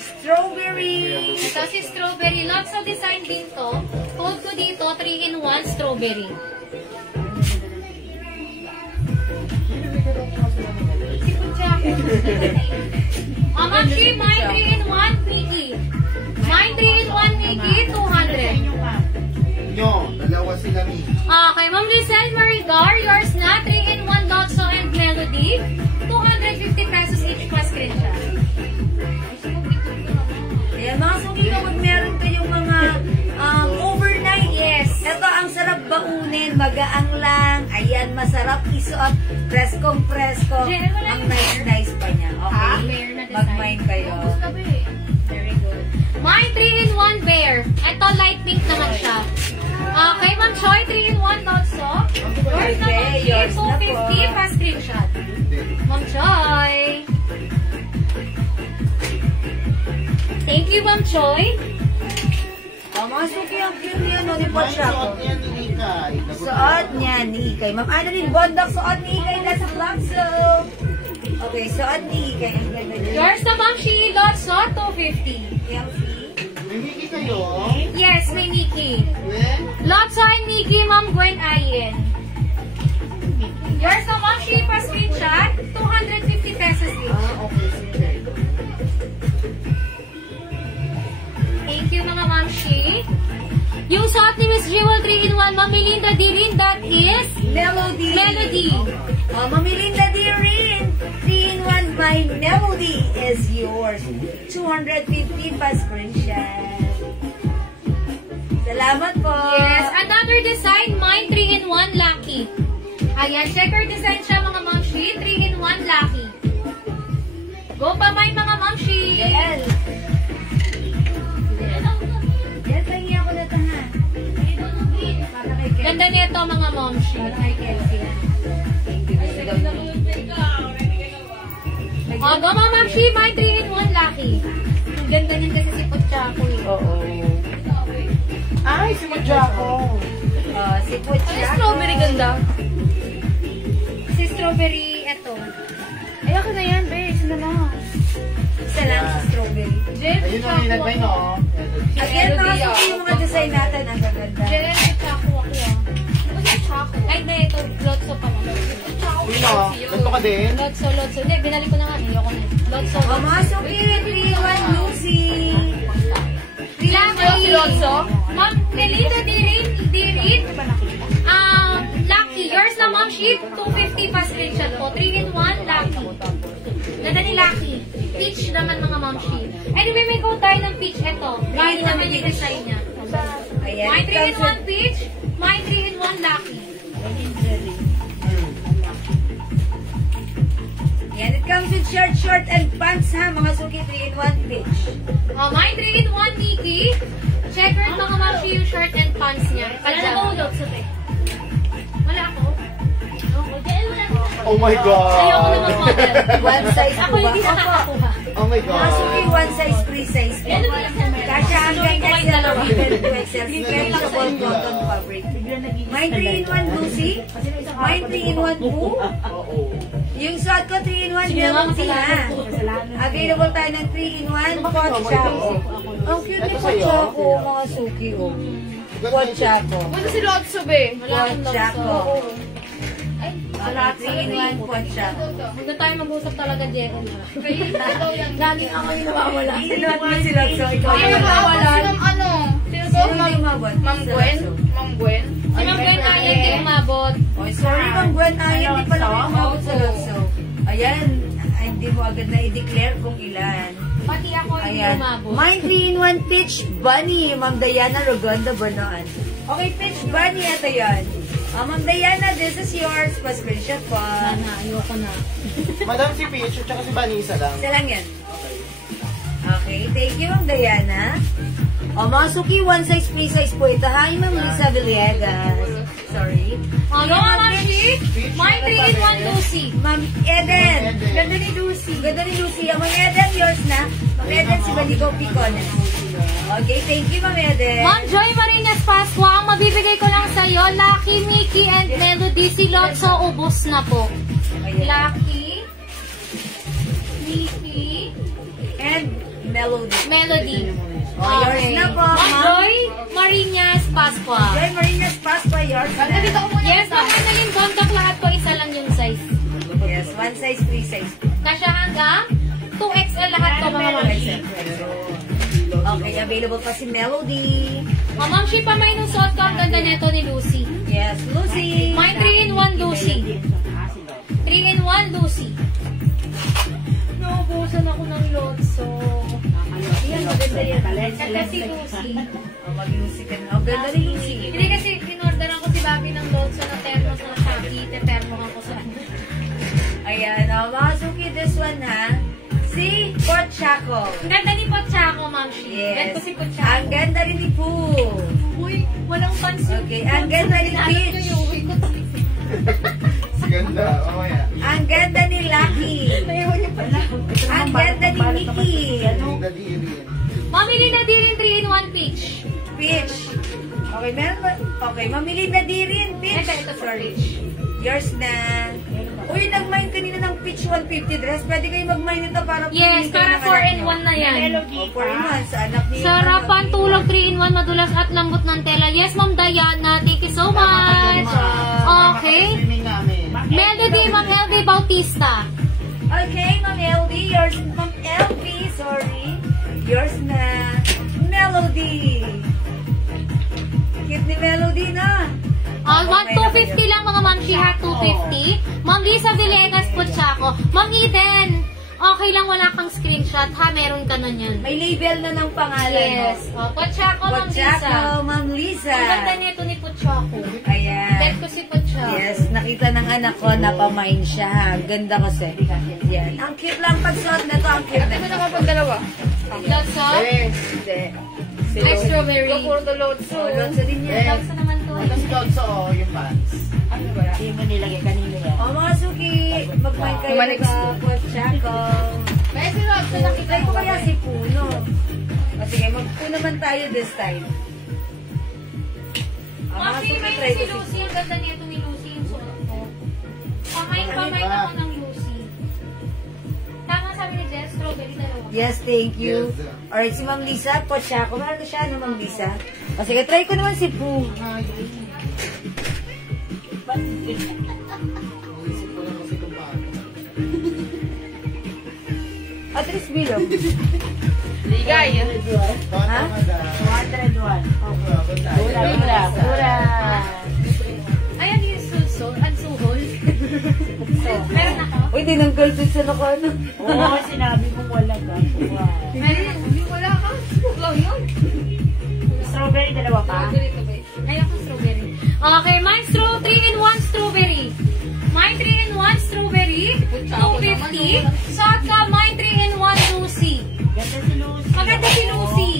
Strawberry. Ito si Strawberry. Lots of design din to. Code ko dito, 3-in-1 Strawberry. Si Puchako. Ma'am Shi, mine 3-in-1 Mickey. Mine 3-in-1 Mickey, 200. Nyo, dalawa sila ni. Okay, Ma'am Lizelle Marigar, yours na, 3-in-1 Lotso and Melody. 250 pesos each plus screenshot. Ayan, mga suki, kapag meron kayong mga overnight, yes. Ito, ang sarap baunin, magaang lang. Ayan, masarap isuot. Preskong-presko. Ang nice-nice pa niya. Okay? Fair na design. Mag-mind kayo. Very good. My 3-in-1 bear. Ito, light pink naman siya. Kay Ma'am Choi, 3-in-1 also. Yours na, Ma'am Choi, Yours na po. 250 pa screenshot. Ma'am Choi. Thank you, Ma'am Choi. Mga suki ang cute niya, no? Ni Pochako. Suot niya ni Ikay. Suot niya ni Ikay. Ma'am Annalyn Bondoc, suot ni Ikay na sa Flexo. Okay, suot ni Ikay. Ang ganda niya. Yours na, Ma'am Shi, also 250. May Mickey kayo? Yes, may Mickey. When? Lotso and Mickey, Ma'am Gwen Ayen. Yours na, Ma'am Shi, pa screenshot, 250 pesos each. Okay, sige. Thank you, mga Ma'am Shi. Yung suot ni Miss Jewel 3-in-1, Ma'am Melinda Dirin, that is Melody. Melody. Mamilinda Dirin. 3-in-1 by Melody is yours. 250 pa screenshot. Salamat po. Yes, another design, mine 3-in-1 Lucky. Ayan, checker design siya, mga Ma'am Shi, 3-in-1 Lucky. Go pa mine, mga Ma'am Shi. Yes. Yes, pahingi ako na ito, ha? Para kay Kel. Ganda nito, mga Ma'am Shi. Para kay Kelsey, ha? Thank you. Go, mga Ma'am Shi, mine 3-in-1 Lucky. Ang ganda niyan kasi si Pochako eh. Oo. Ay, si Mojako. Si Pochako. Ay, strawberry ganda. Si Strawberry, eto. Ay, ako na yan, be. Isa na lang. Isa lang si strawberry. Jen, Ayun ang nilagay, no? Again, mga suki yung mga design natin. Ang gaganda. Jen, Pochako ako ah. Ay, na ito, Lotso pa lang. Sino? Ganito ka din? Lotso. Hindi, binalik ko na nga. Ayoko na. Lotso. Mga suki, 3-in-1 Lucy. Lucky. Lotso? Ma'am, Melinda Dirin. Lucky. Yours na, Ma'am Shi, 250 pa screenshot po. 3-in-1 Lucky. Ganda ni Lucky. Peach naman, mga Ma'am Shi. Anyway, may go tayo ng peach. Ito. Bali naman yung design niya. Ayan. My 3-in-1 peach. My 3-in-1 Lucky. Yan, it comes with short and pants, ha? Mga suki, 3-in-1 peach. My 3-in-1 Mickey. Checkered, mga Ma'am Shi, yung shirt and pants niya. Wala na ba ulot sa te? Wala ako. Oh my God! Ayoko na mag-model. One size Ako po ba? hindi nakakakuha. Oh my God! Mga suki, one size, free size po. Kasha hanggang XL or even 2XL. Stretchable cotton fabric. My 3-in-1 Lucy. My 3-in-1 Poo. Oo. Yung suot ko, 3-in-1 Melody, ha? Available tayo ng 3-in-1 Pochako. Ang cute ni Pochako, mga suki, oh. Pochako. Wala si Lotso, be. Pochako. Wala, 3-in-1 Pochako. Huwag na tayo mag-usap talaga, Jero. Lagi ako yung nawawala. Sinuot mo si Lotso, ikaw Ay, yung nakawala. nawawala. Ano? Sino yung mabot? Ma'am Gwen? Ma'am Gwen? Si Ma'am Gwen Ayan, di umabot. Oh, sorry, Ma'am Gwen, hindi pala kayo umabot sa Lotso. Ayan, hindi mo agad na i-declare kung ilan. Pati ako hindi Ayan. umabot. Mine 3-in-1 Peach Bunny, Ma'am Diana Rogonda Bernaan. Okay, Peach Bunny, ito yan. Ma'am Diana, this is yours. Pa-screenshot po. Sana, ayoko na. Madam si Peach at saka si Bunny isa lang. Isa lang yan. Okay, thank you, Ma'am Diana. Mga suki, one size, free size po ito. Hi, Ma'am Lisa Villegas. Sorry. Go, Ma'am Shi. My 3-in-1 Lucy. Ma'am Eden. Ganda ni Lucy. Ganda ni Lucy. Ma'am Eden, yours na. Ma'am Eden, si Baligo Picones. Okay, thank you, Ma'am Eden. Ma'am Joy Marinas Pascua, ang mabibigay ko lang sa'yo, Lucky, Mickey, and Melody. Si Lotso, ubos na po. Lucky, Mickey, And Melody. Yours na po, Ma'am Ma'am. Joy Marinas Pascua. Joy Marinas Pascua, yours na. Yes, Ma'am Annalyn Bondoc, lahat po isa lang yung size. Yes, one size, free size. Kasya hanggang 2XL lahat po, mga Ma'am Shi. Okay, available pa si Melody. Ma'am Shi, pa may nusot ko, ang ganda nito ni Lucy. Yes, Lucy. My 3-in-1 Lucy. 3-in-1 Lucy. Naubusan ako ng Lotso. Yan, maganda yan. Ganda si Lucy. Mag-Lucy ka na. Ang ganda ni Lucy. Hindi kasi pinorderan ko si Bobby ng Lotso na termos ng Shopee. Te-termo ko sa ano. Ayan, mga suki, this one ha. Si Pochaco. Ang ganda ni Pochaco, Ma'am Shi. Yes. Ganda si Pochaco. Ang ganda rin ni Poo. Uy, walang pansin. Okay, ang ganda ni Peach. Ganda. Oh, yeah. Ang ganda ni Lucky. Ang ganda ni Mickey. Nadiri. Mamili na din rin 3-in-1 peach. Peach. Okay, meron ba? Okay, mamili na di rin. Peach. Ito, Sorry. Yours na. Uy, nag-mine kanina ng Peach 150 dress. Pwede kayo mag-mine ito para Yes, piliin kayo para ng anak 4-in-1 na yan. nyo. Oh, 4-in-1 sa anak niyo. Sarapan, tulog, 3-in-1, madulas at lambot ng tela. Yes, Ma'am Diana. Thank you so much. Okay. Swimming namin. Melody, Ma'am LV Bautista. Okay, Ma'am LV. Yours, Ma'am LV. Sorry. Yours na. Melody. Cute ni Melody na. 250 lang mga Ma'am Shiha, 250. Ma'am Lisa Villegas, Pochaco. Ma'am Eden, okay lang wala kang screenshot ha, meron ka na yan. May label na ng pangalan Yes. mo. Pochaco, Ma'am Lisa. Pochaco, Ma'am Lisa. Ang ganda nito ni Pochaco. Ayan. Like ko si Pochaco. Yes, nakita ng anak ko, napamain siya ha. Ang ganda kasi. Yan. Ang cute lang pagsuot na to. Ang cute na Ano to. nakapag dalawa? That's all. Hindi. Ay, strawberry. Puro lotso. Lotso din yan. That's naman to. Tapos Lotso, yung pants. Ano ba? Hindi mo nilagay kanina yan. O mga suki, mag-mind kayo Bumalik. sa Pochaco. Kaya si Robson, nakita Try ko kaya si Puno. O sige, mag-Puno naman tayo this time. O mga Mami, suki, may try si ko si Lucy. Ang ganda nito ni Lucy yung suot ko. Pamain ako ng Lucy. Tama sabi ni Jess, strawberry dalawa. Yes, thank you. Yes. Alright, si Ma'am Lisa, Pochaco. Meron siya, no, Ma'am Lisa? O sige, try ko naman si Poo. Isip ko lang kasi kung paano. At least bilog. Ligay. Ha? 201. Dura. Ayan yung suso, ang suhol. Meron ako. Uy, tinanggal din sa naka, ano. Oo, sinabi mo wala ka. Wow. Meron ako. Hindi wala ka. Wow, yun. Strawberry, dalawa pa? Strawberry to ba? Ayaw ko strawberry. Okay, mine 3-in-1 strawberry. Mine 3-in-1 strawberry. 250. Saka mine 3-in-1 Lucy. Ganda si Lucy. Maganda si Lucy.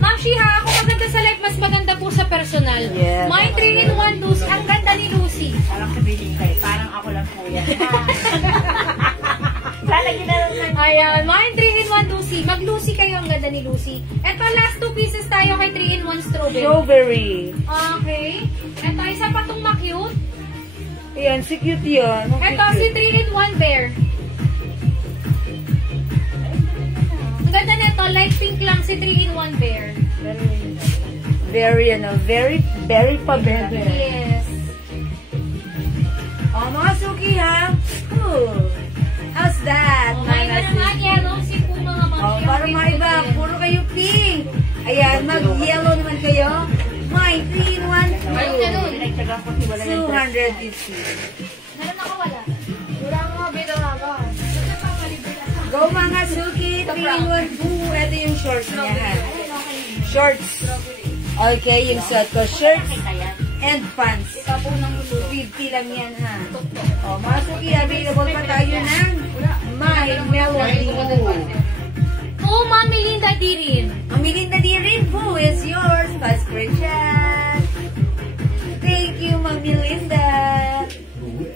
Ma'am Shiha, ako maganda sa life, mas maganda po sa personal. Yes. Mine 3-in-1 Lucy. Ang ganda ni Lucy. Parang sabihin kayo, parang ako lang po yan. Lalagyan na lang ng Ayan, mine 3-in-1 Lucy. Mag-Lucy kayo, ang ganda ni Lucy. Ito, last 2 pieces tayo kay 3-in-1 strawberry. Strawberry. Okay. Ito, isa pa itong ma-cute. Ayan, si cute yan. Ito, si 3-in-1 bear. Ang ganda nito, light pink lang si 3-in-1 bear. Very, very pa-bear. Yes. O, mga suki, ha? Ooh. How's that? Oh, may iba naman, yellow si po mga O, para maiba, puro kayo pink. Ayan, mag-yellow naman kayo. Mine, 3-in-1, Ayun na nun. pinagtsagang ko si wala yung 250. Meron ako wala. Wala nga, bida nga ba? Go mga suki, 3-in-1 Poo. Ito yung shorts niya, ha? Shorts. Okay, yung suot ko. Shirts and pants. 250 lang yan, ha? O, mga suki, available pa tayo ng My Melody Poo. Oh, Ma'am Melinda Dirin. Ang Melinda Dirin Poo is yours. Fast screenshot. Thank you, Ma'am Melinda.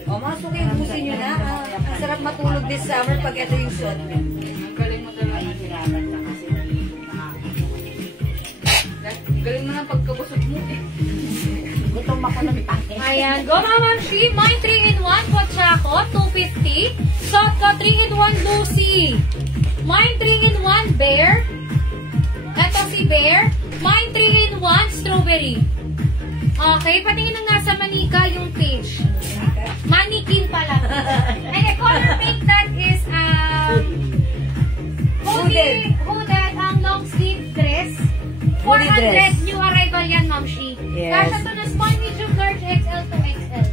O, mga suki, ubusin nyo na. Ang sarap matulog this summer pag ito yung suot nyo. Ang galing mo talaga. Mahihirapan ka kasi Galing mo ng pagkabusog mo eh. gutom ako ng tanke. Ayan. Go, Ma'am Shi. Mine 3-in-1 Pochaco, 250. Sotka 3-in-1 Lucy. Mine 3-in-1 Bear. Ito si Bear. Mine 3-in-1 Strawberry. Okay, patingin ng nasa manika yung page. Mannequin pala. And the color pink that is hooded ang long sleeve dress. Hoodie dress. 400 new arrival yan, Ma'am Shi. Yes. Kasha to na small, medium, large, XL to XL.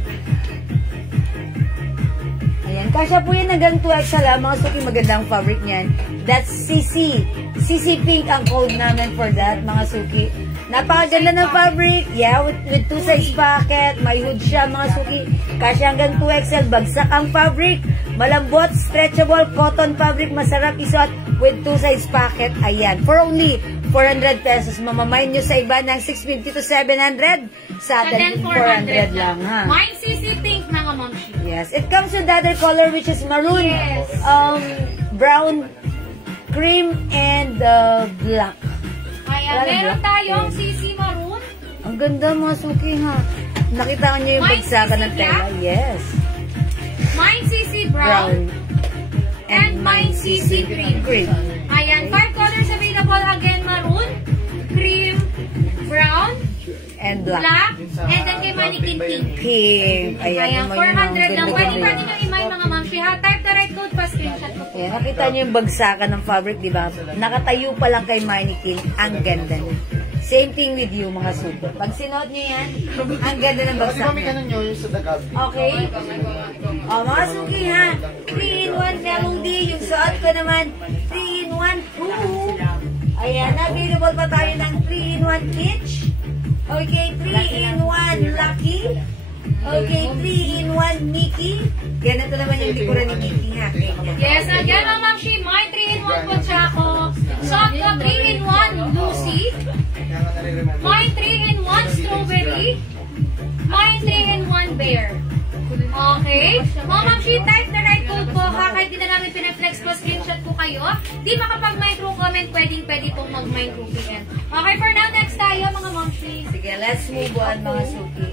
Ayan, kasya po yan hanggang 2XL, ha? Mga suki, magandang fabric niyan. That's CC. CC Pink ang code namin for that, mga suki. Napakaganda ng fabric. Yeah, with two size pocket. May hood siya, mga suki. Kasya hanggang 2XL. Bagsak ang fabric. Malambot, stretchable, cotton fabric. Masarap isuot with two size pocket. Ayan. For only 400 pesos. Mamamain nyo sa iba ng 650 to 700. Sa atin, 400 lang, ha? Mine CC Pink, mga momshi. Yes. It comes with the other color, which is maroon, Yes. brown, cream, and black. Ayan, meron tayong CC Maroon. Ang ganda, mga suki, ha? Nakita niyo yung Mine bagsakan CC ng tela? black. Yes. Mine CC Brown. And mine CC Green. Ayan, 5 colors available. Again, maroon, cream, brown, And black. and then kay mannequin pink. Pink. Ayan, Ayan, mo yun, ang 400 lang. Pwede ganda-ganda. nyo i-mail, mga mamshi, ha? Type the right code pa, screenshot ko po. Ayan, nakita niyo yung bagsakan ng fabric, di ba? Nakatayo pa lang kay mannequin. Ang ganda niya. Same thing with you, mga suki. Pag sinuot niyo yan, ang ganda ng Di ba bagsak may niya. ganun yun sa dagab? Okay? O, mga suki, ha? 3-in-1 melody. Yung suot ko naman, 3-in-1 poo. Ayan, available pa tayo ng 3-in-1 Kitsch. Okay, 3-in-1 Lucky. Okay, 3-in-1 Mickey. Ganito naman yung likuran ni Mickey, ha? Yes, again, mga mamshi, my 3-in-1 Pochaco. Suot ko 3-in-1 Lucy. My 3-in-1 Strawberry. My 3-in-1 Bear. Okay? Mga mamshi, type the right code po, ha? Kahit di na namin pinaflex po, screenshot po kayo. Di makapag-micro comment, pwede pong mag-micro PM. Okay, for now, next tayo, mga mamshi. Sige, let's move on, mga suki.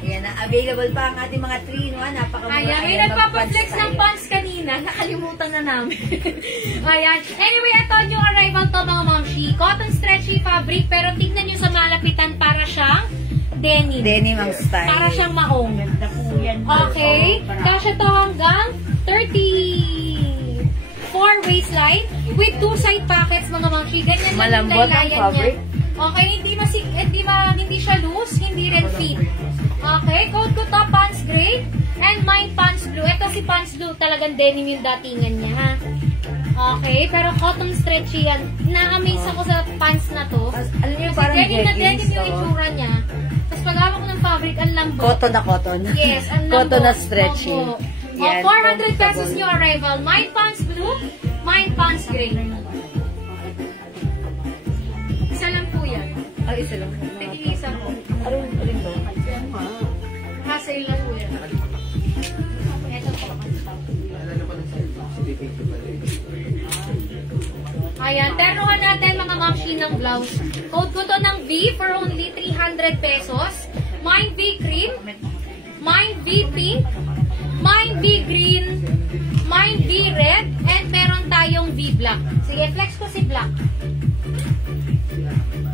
Ayan, available pa ang ating mga 3-in-1. Napakamura. Ayan, may nagpapaflex ng pants kanina. Nakalimutan na namin. Ayan. Anyway, ito yung arrival to, mga mamshi. Cotton stretchy fabric, pero tignan nyo sa malapitan para siyang denim. Denim ang style. Para siyang maong. Okay. Kasya to hanggang 34 waistline with 2 side pockets, mga mamshi. Ganyan lang yung Malambot ang laylayan fabric. niya. Okay, hindi siya loose, hindi rin fit. Okay, code ko to, pants gray, and mine pants blue. Ito si pants blue, talagang denim yung datingan niya, ha? Okay, pero cotton stretchy yan. Na-amaze ako sa pants na to. Alam niyo, Kasi parang denim na jeggings, denim yung oh. itsura niya. Tapos pag hawak ko ng fabric, ang lambot. Cotton na cotton. Yes, ang lambot. Cotton na stretchy. Opo. Yan, 400 pesos comfortable. yung arrival. Mine pants blue, mine pants gray. Isa lang po yan. Ay, isa lang. Tigil-isa po. Alin to? Naka-sale lang po yan. Ito po. Ayan, ternohan natin mga mamshi ng blouse. Code ko to ng V for only 300 pesos. Mine V cream, mine V pink, mine V green, mine V red, and meron tayong V black. Sige, flex ko si black.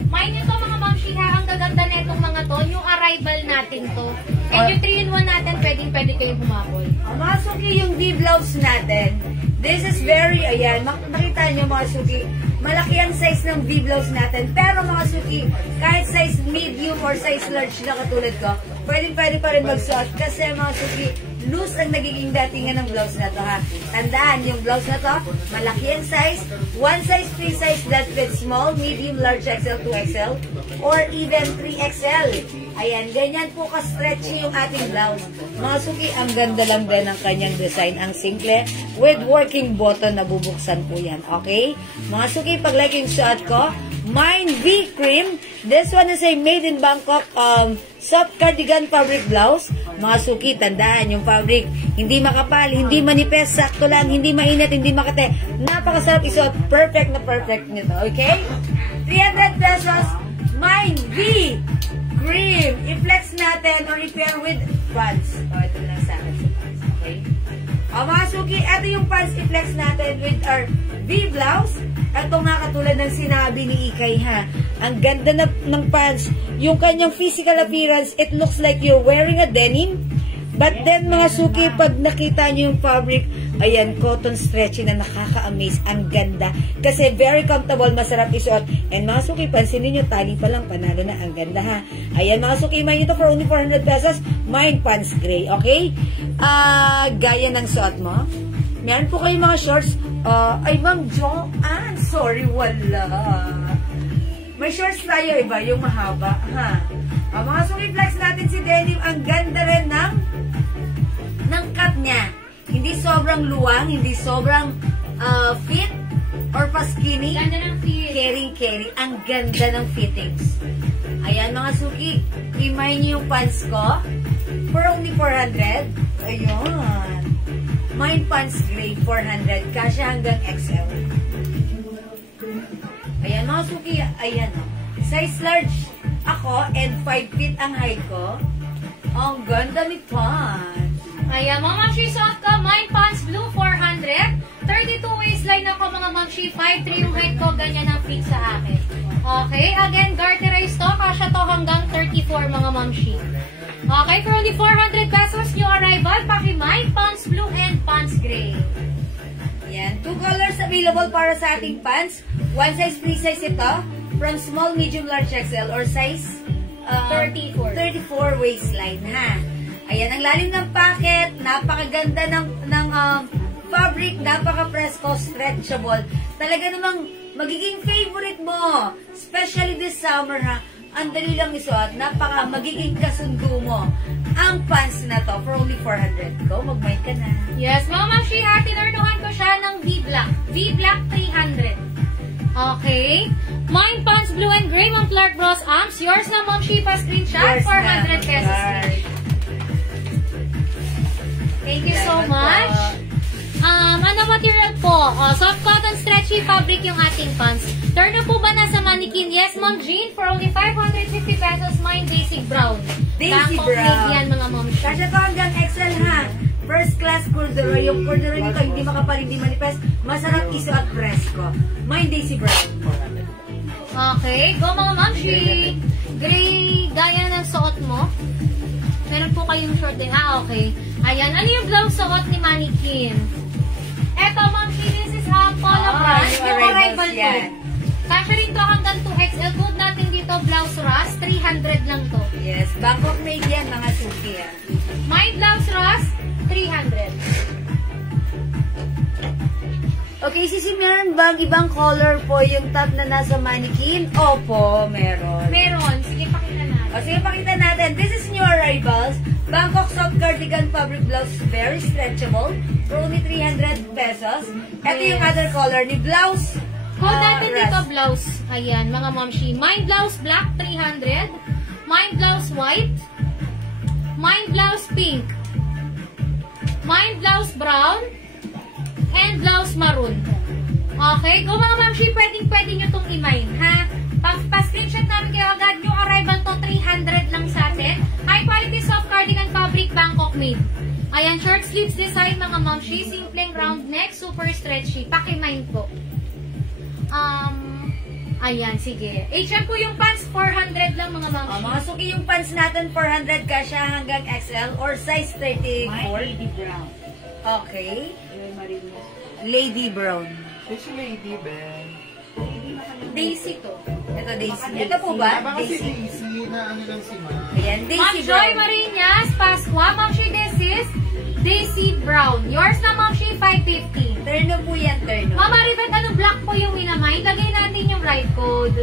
Mine nyo to mga mamshi, ha. Ang gaganda na itong mga to. Yung arrival natin to. And yung 3-in-1 natin, pwede kayong humabol. Mga suki, yung V-blouse natin, this is very, ayan, nakita nyo mga suki, malaki ang size ng V-blouse natin. Pero mga suki, kahit size medium or size large na katulad ko, pwede pa rin magsuot. Kasi mga suki, loose ang nagiging datingan ng blouse na to, ha. Tandaan, yung blouse na to, malaki ang size, one size, free size that fits small, medium, large, XL, 2XL, or even 3XL. Ayan, ganyan po ka-stretchy yung ating blouse. Mga suki, ang ganda lang din ng kanyang design. Ang simple, with working button na bubuksan po yan. Okay? Mga suki, pag like yung suot ko, mine V cream. This one is a made in Bangkok soft cardigan fabric blouse. Mga suki, tandaan yung fabric. Hindi makapal, hindi manipes, sakto lang, hindi mainit, hindi makate. Napakasarap isuot. Perfect na perfect nito. Okay? 300 pesos. Mine V cream. I-flex natin or i-pair with pants. O, ito lang sa akin sa pants. Okay? O, mga suki, ito yung pants i-flex natin with our V blouse. Ito nga katulad ng sinabi ni Ikay, ha. Ang ganda ng pants. Yung kanyang physical appearance, it looks like you're wearing a denim. But then, mga suki, pag nakita nyo yung fabric, ayan, cotton stretchy na nakaka-amaze. Ang ganda. Kasi very comfortable, masarap isuot. And mga suki, pansinin nyo, tali pa lang, panalo na. Ang ganda, ha. Ayan, mga suki, mine ito for only 400 pesos. Mine pants gray, okay? Gaya ng suot mo. Meron po kayong mga shorts. Ay, Ma'am Joanne, sorry, wala. May shorts tayo, iba yung mahaba. Ha? Mga sumi-flex natin si denim, ang ganda rin ng cut niya. Hindi sobrang luwang, hindi sobrang fit or pa-skinny. Ganda ng fit. Caring. Ang ganda ng fittings. Ayan mga suki, i-mine niyo yung pants ko for only 400. Ayun. Mine pants gray, 400. Kasya hanggang XL. Ayan mga suki, ayan o. Size large ako and 5 feet ang height ko. Ang ganda ni pants. Ayan, mga mamshi, suot ko, mine pants blue, 400. 32 waistline ako, mga mamshi, 5'3 yung height ko, ganyan ang fit sa akin. Okay, again, garterize to, kasya to hanggang 34, mga mamshi. Okay, for only 400 pesos, new arrival, paki-mine, pants blue and pants gray. Yan, 2 colors available para sa ating pants. One size, free size ito. From small, medium, large, XL, or size 34 waistline, ha? Ayan, ang lalim ng packet, napakaganda ng fabric, napaka-presko, stretchable. Talaga namang magiging favorite mo, especially this summer, ha? Ang dali lang isuot, magiging kasundo mo. Ang pants na to for only 400. Go, mag-mind ka na. Yes, mga mamshi, tinornohan ko siya ng V-Black. V-Black 300. Okay. Mine pants blue and gray, Ma'am Clark Bros Amps. Yours na, mamshi, pa-screenshot, 400 pesos. Thank you so much. Ano material po? Soft cotton stretchy fabric yung ating pants. Turn na po ba nasa mannequin? Yes, Ma'am Jean. For only 550 pesos, mine basic brown. Daisy brown. Yan, mga ma'am. Kasya to hanggang XL, ha? First class corduroy. Yung corduroy nito, hindi makapal, hindi manipes. Masarap isuot presko. Mine Daisy brown. Okay. Go, mga ma'am. Gray, gaya ng suot mo. Meron po kayong short din. Okay. Ayan. Ano yung blouse suot ni mannequin? Eto, ma'am, this is polo brand. Yung arrival po. Kasya rin to hanggang 2XL. Good natin dito, blouse Ross. 300 lang to. Yes. Bangkok made yan, mga suki. My blouse Ross, 300. Okay, Sisi, meron bang ibang color po yung top na nasa mannequin? Opo, meron. Meron. Sige, pakita natin. O, sige, pakita natin. This is new arrivals. Bangkok soft cardigan fabric blouse, very stretchable. For only 300 pesos. Ito yung other color ni blouse. Code natin Russ. dito, blouse. Ayan, mga momshi. Mine blouse black, 300. Mine blouse white. Mine blouse pink. Mine blouse brown. And blouse maroon. Okay, go mga momshi, pwede nyo itong i-mine, ha? Pa-screenshot namin kayo agad. New arrival to, 300 lang sa atin. High quality soft cardigan fabric, Bangkok made. Ayan, short sleeves design, mga momshi. Simpleng round neck, super stretchy. Paki-mine po. Ayan, sige. HM po yung pants, 400 lang, mga momshi. Mga suki yung pants natin, 400 kasya hanggang XL or size 34. Lady Brown. Okay. Lady Brown. It's Lady Ben. Daisy to. Ito Daisy. Ito po ba? Baka si Daisy. Daisy na ano lang si Ma. Ayan, Ma'am Daisy Joy Brown. Marinas, Pasqua. Ma'am Shi, this is Daisy Brown. Yours na, Ma'am Shi, 550. Terno po yan, terno. Ma'am Maribeth, anong black po yung minamay? Lagay natin yung right code.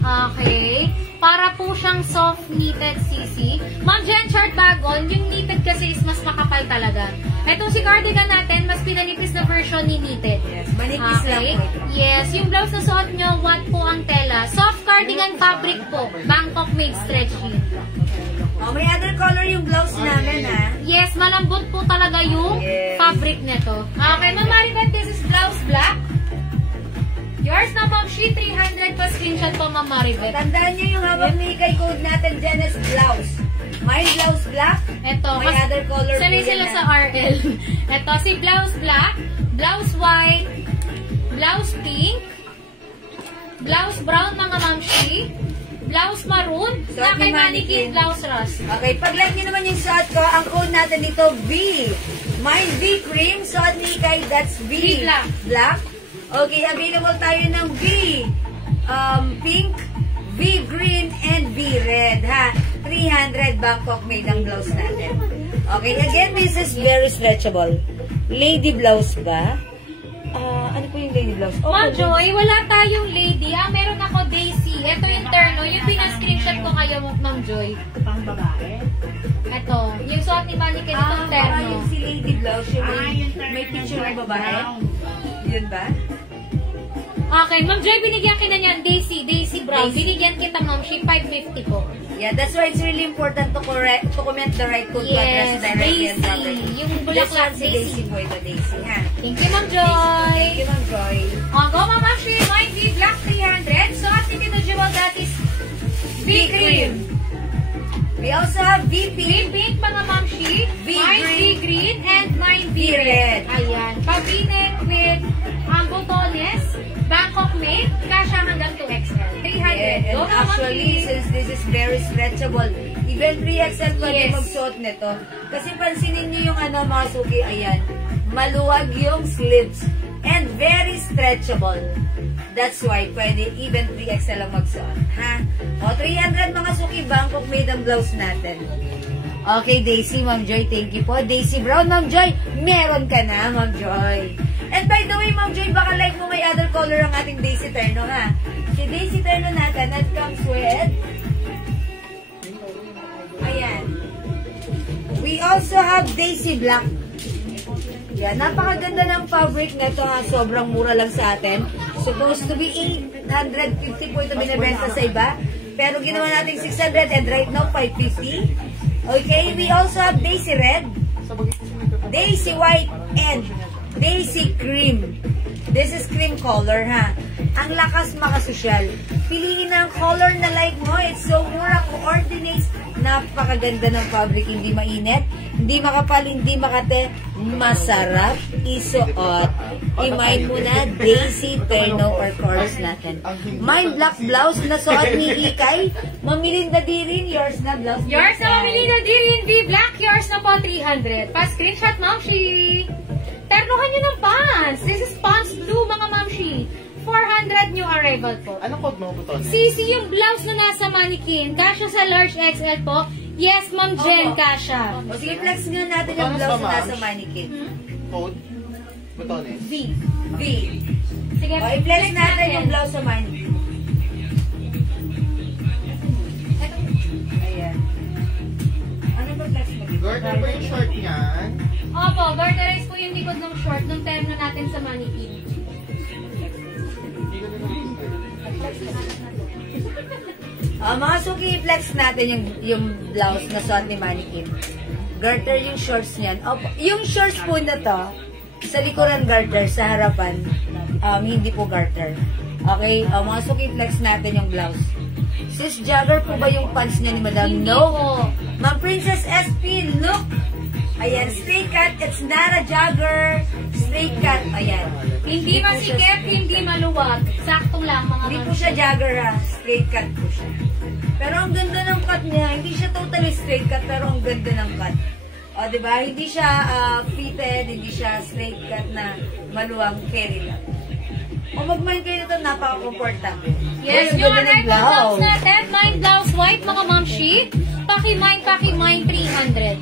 Okay. Para po siyang soft knitted CC. Ma'am Jen, short bagon. Yung knitted kasi is mas makapal talaga. Itong si cardigan natin, mas pinanipis na version ni knitted. Yes, manipis lang po ito. Yes, yung blouse na suot nyo, what po ang tela? Soft cardigan fabric po. Bangkok made stretchy. Oh, may other color yung blouse namin, ha? Yes, malambot po talaga yung fabric nito. Okay, Ma'am Maribeth, this is blouse black. Yours na, Ma'am Shi, 300 pa screenshot po, Ma'am Maribeth. Tandaan nyo yung habang may code natin dyan is blouse. My blouse black. Ito, May other color sanay po sila yan, sa RL. Ito, si blouse black, blouse white, blouse pink, blouse brown, mga Ma'am Shi, blouse maroon, Suot na ni kay mannequin. mannequin, blouse rust. Okay, pag-like nyo naman yung suot ko, ang code natin dito, V. Mine V cream, suot ni Ikay, that's V. V black. Black. Okay, available tayo ng V pink, V green, and V red, ha? 300 Bangkok made ang blouse natin. Okay, again, this is very stretchable. Lady blouse ba? Ano po yung lady blouse. Ma'am Joy, wala tayong lady. Meron ako Daisy. Ito yung terno. Yung pinascreenshot ko kayo, Ma'am Joy. Pang babae. Ito. Yung suot ni Mannequin itong terno. Yung si lady blouse, yung Yung turn may picture ng babae. brown. Yun ba? Okay, Ma'am Joy, binigyan kita niyan. Daisy Brown. Daisy. Binigyan kita, Ma'am. She 550 po. Yeah, that's why it's really important to comment the right code to Yes, address directly and Daisy. properly. Yung This bulaklak, one si Daisy. Daisy po ito, Daisy, ha? Thank you, Ma'am Joy. Thank you, Ma'am Joy. Go, Ma'am Ashley. Mine V Black 300. So, as Tito Jewel, that is V-Cream. We also have VP. V-Pink, mga Ma'am Shi. Mine V-Green and mine V-Red. Ayan. Pabinet with botones. Bangkok made. Kasha hanggang 2XL. 300. Yeah, Go, and Ma'am actually, Shi. since this is very stretchable, even 3XL pwede Yes. magsuot nito. Kasi pansinin nyo yung mga suki, ayan, maluwag yung sleeves and very stretchable. That's why pwede even 3XL ang magsuot. Ha? O, 300 mga suki, Bangkok made ang blouse natin. Okay, Daisy, Ma'am Joy, thank you po. Daisy Brown, Ma'am Joy, meron ka na, Ma'am Joy. And by the way, Ma'am Joy, baka like mo may other color ang ating Daisy Terno, ha? Si Daisy Terno natin, that comes with, ayan. We also have Daisy Black. Yan, napakaganda ng fabric na ito, ha? Sobrang mura lang sa atin. Supposed to be 850 po ito binibenta sa iba. Pero ginawa natin 600 and right now 550. Okay, we also have Daisy Red, Daisy White, and Daisy Cream. This is cream color, ha? Ang lakas makasosyal. Piliin ang color na like mo. It's so mura, coordinates. Napakaganda ng fabric. Hindi mainit, hindi makapal, hindi makate. Masarap isuot. I-mind mo na Daisy Terno or chorus natin. My black blouse na suot ni Ikay. Mamilinda di rin. Yours na blouse. Yours na mamili na din V Black. Yours na po 300. Pa-screenshot, Ma'am Shi. Ternohan nyo ng pants. This is pants blue, mga Ma'am Shi. 400 new arrival po. Anong code mo, Buton? Sisi, yung blouse na nasa mannequin. Kasha sa large XL po. Yes, Ma'am Jen, kasha. O sige, flex nyo natin yung blouse na nasa mannequin. Code? Butones. V. V. Sige, O, i-flex natin yung blouse sa mannequin. Ayan. Ano ba flex mo? Garter ba yung short niyan? Opo, garterize po yung likod ng short nung term na natin sa mannequin. Hindi ko na Mga suki, i-flex natin yung blouse na suot ni mannequin. Garter yung shorts niyan. Yung shorts po na to, sa likuran garter, sa harapan, hindi po garter. Okay? Mga suki, flex natin yung blouse. Sis, jogger po ba yung pants niya ni Madam? Hindi No. po. Ma'am Princess SP, look! Ayan, straight cut. It's not a jogger. Straight cut. Ayan. Hindi po masikip, siya- hindi maluwag. Sakto lang, mga Hindi Ma'am po siya jogger, ha. Straight cut po siya. Pero ang ganda ng cut niya. Hindi siya totally straight cut, pero ang ganda ng cut. O, diba? Hindi siya fitted, hindi siya straight cut na maluwang carry lang. O, mag-mind kayo nito, napaka-comfortable. Yes, Uy, ang yung ganda ng arrival blouse natin, mine blouse white, mga Ma'am Shi. Paki-mine 300.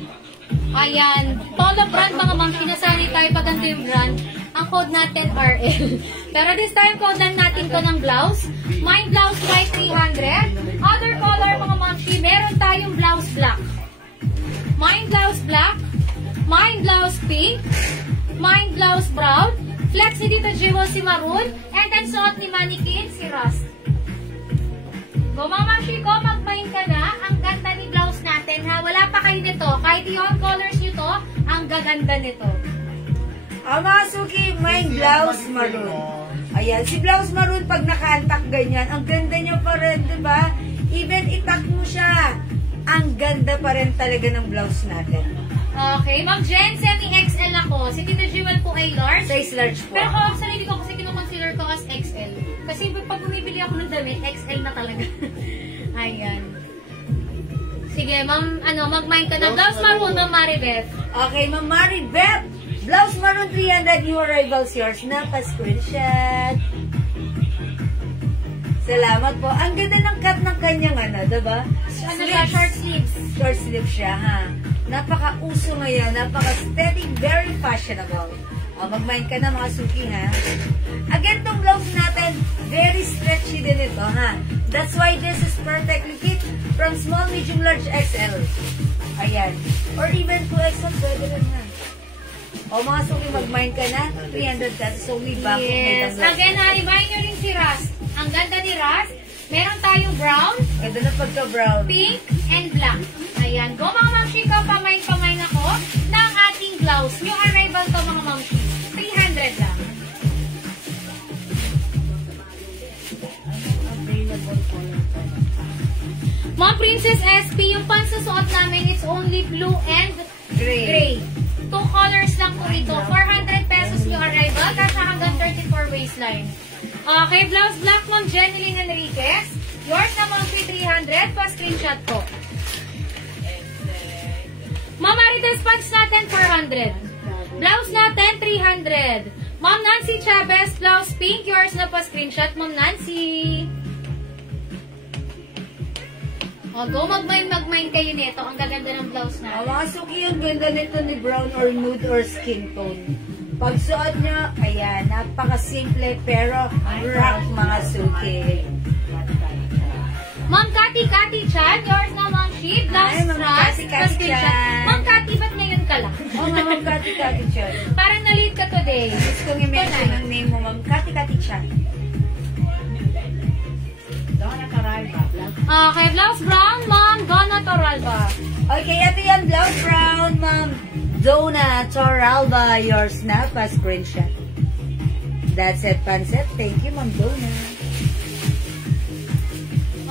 Ayan, polo brand, mga Ma'am Shi. Nasanay tayo pag ganito yung brand. Ang code natin, RL. Pero this time, code lang natin to ng blouse. Mine blouse white, 300. Other color, mga Ma'am Shi, meron tayong blouse black. Mine blouse black. Mine blouse pink. Mine blouse brown. Flex ni Tito Jewel si maroon. And then suot ni mannequin si Rust. Go, Mama Shi, go, mag-mine ka na. Ang ganda ni blouse natin, ha? Wala pa kayo nito. Kahit yung colors nyo to, ang gaganda nito. Mga suki, mine blouse maroon. Ayan, si blouse maroon pag nakaantak ganyan, ang ganda niya pa rin, diba? Even itak mo siya, ang ganda pa rin talaga ng blouse natin. Okay, Ma'am Jen, semi-XL ako. Si Tito Jewel po ay large. Size large po. Pero ako, sarili ko kasi kinoconsider ko as XL. Kasi pag bumibili ako ng damit, XL na talaga. Ayan. Sige, Ma'am, mag-mind ka na. Blouse maroon, Ma'am Maribeth. Okay, Ma'am Maribeth, blouse maroon 300, new arrivals yours na pa-screenshot. Salamat po. Ang ganda ng cut ng kanyang diba? Short sleeves. Short sleeve siya, ha? Napaka-uso ngayon, napaka-aesthetic, very fashionable. O, mag-mind ka na mga suki, ha? Again, tong blouse natin, very stretchy din ito, ha? That's why this is perfectly fit from small, medium, large, XL. Ayan. Or even 2XL, pwede rin, ha? O, mga suki, mag-mind ka na. 300 ka. So, we back. Yes. Again, remind nyo rin si Ras. Ang ganda ni Ras. Meron tayong brown, Ganda na pagka-brown. pink, and black. Ayan. Go mga mamshika, pamain ako ng ating blouse. New arrival to mga mamshika. 300 lang. Mom Princess SP, yung pansusuot namin, it's only blue and gray. 2 colors lang po ito. 400 pesos new arrival, kasi hanggang 34 waistline. Okay, blouse black, Ma'am Jeneline Enriquez. Yours na Ma'am 300, pa-screenshot po. Ma'am Marites pants natin, 400. Blouse natin, 300. Ma'am Nancy Chavez, blouse pink. Yours na pa-screenshot, Ma'am Nancy. O, go mag-mine kayo nito. Ang gaganda ng blouse na. Mga suki, yung ganda nito ni brown or nude or skin tone. Pagsuot nyo, ayan, napaka-simple pero rock mga suki. Ma'am Kati Chan, yours na Ma'am She, blouse Ay, Ma'am trust, Kati Chan. Ma'am Kati, ba't ngayon ka lang? Oo nga, Ma'am Kati Chan. Parang na-late ka today. Gusto kong i-mention ang name mo, Ma'am Kati Chan. Donna Caralba. Okay, blouse brown, Ma'am Donna Toralba. Okay, ito yan, blouse brown, Ma'am Donna Toralba. Yours na, pa-screenshot. That's it, Pansep. Thank you, Ma'am Donna.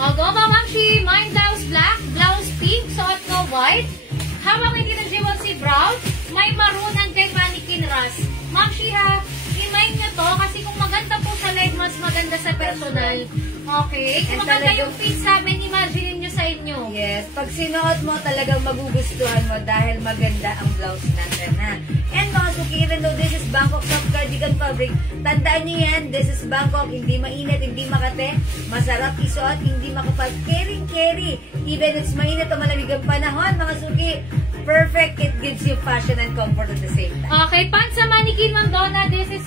O, go ba, Ma'am She? Mine blouse black, blouse pink, suot ko white. Hawak hindi ng jewel si brown, may maroon and kay mannequin ras. Ma'am She ha, remind nyo to kasi kung maganda po sa live, mas maganda sa personal. Okay? Kung And maganda talagang- yung face namin, imagine nyo sa inyo. Yes, pag sinuot mo, talagang magugustuhan mo dahil maganda ang blouse natin, ha? And mga suki, even though this is Bangkok soft cardigan fabric, tandaan nyo yan, this is Bangkok, hindi mainit, hindi makate, masarap isuot, hindi makapal, carry. Even it's mainit o malamig ang panahon, mga suki, perfect, it gives you fashion and comfort at the same time. Okay, pants sa mannequin, Ma'am Donna, this is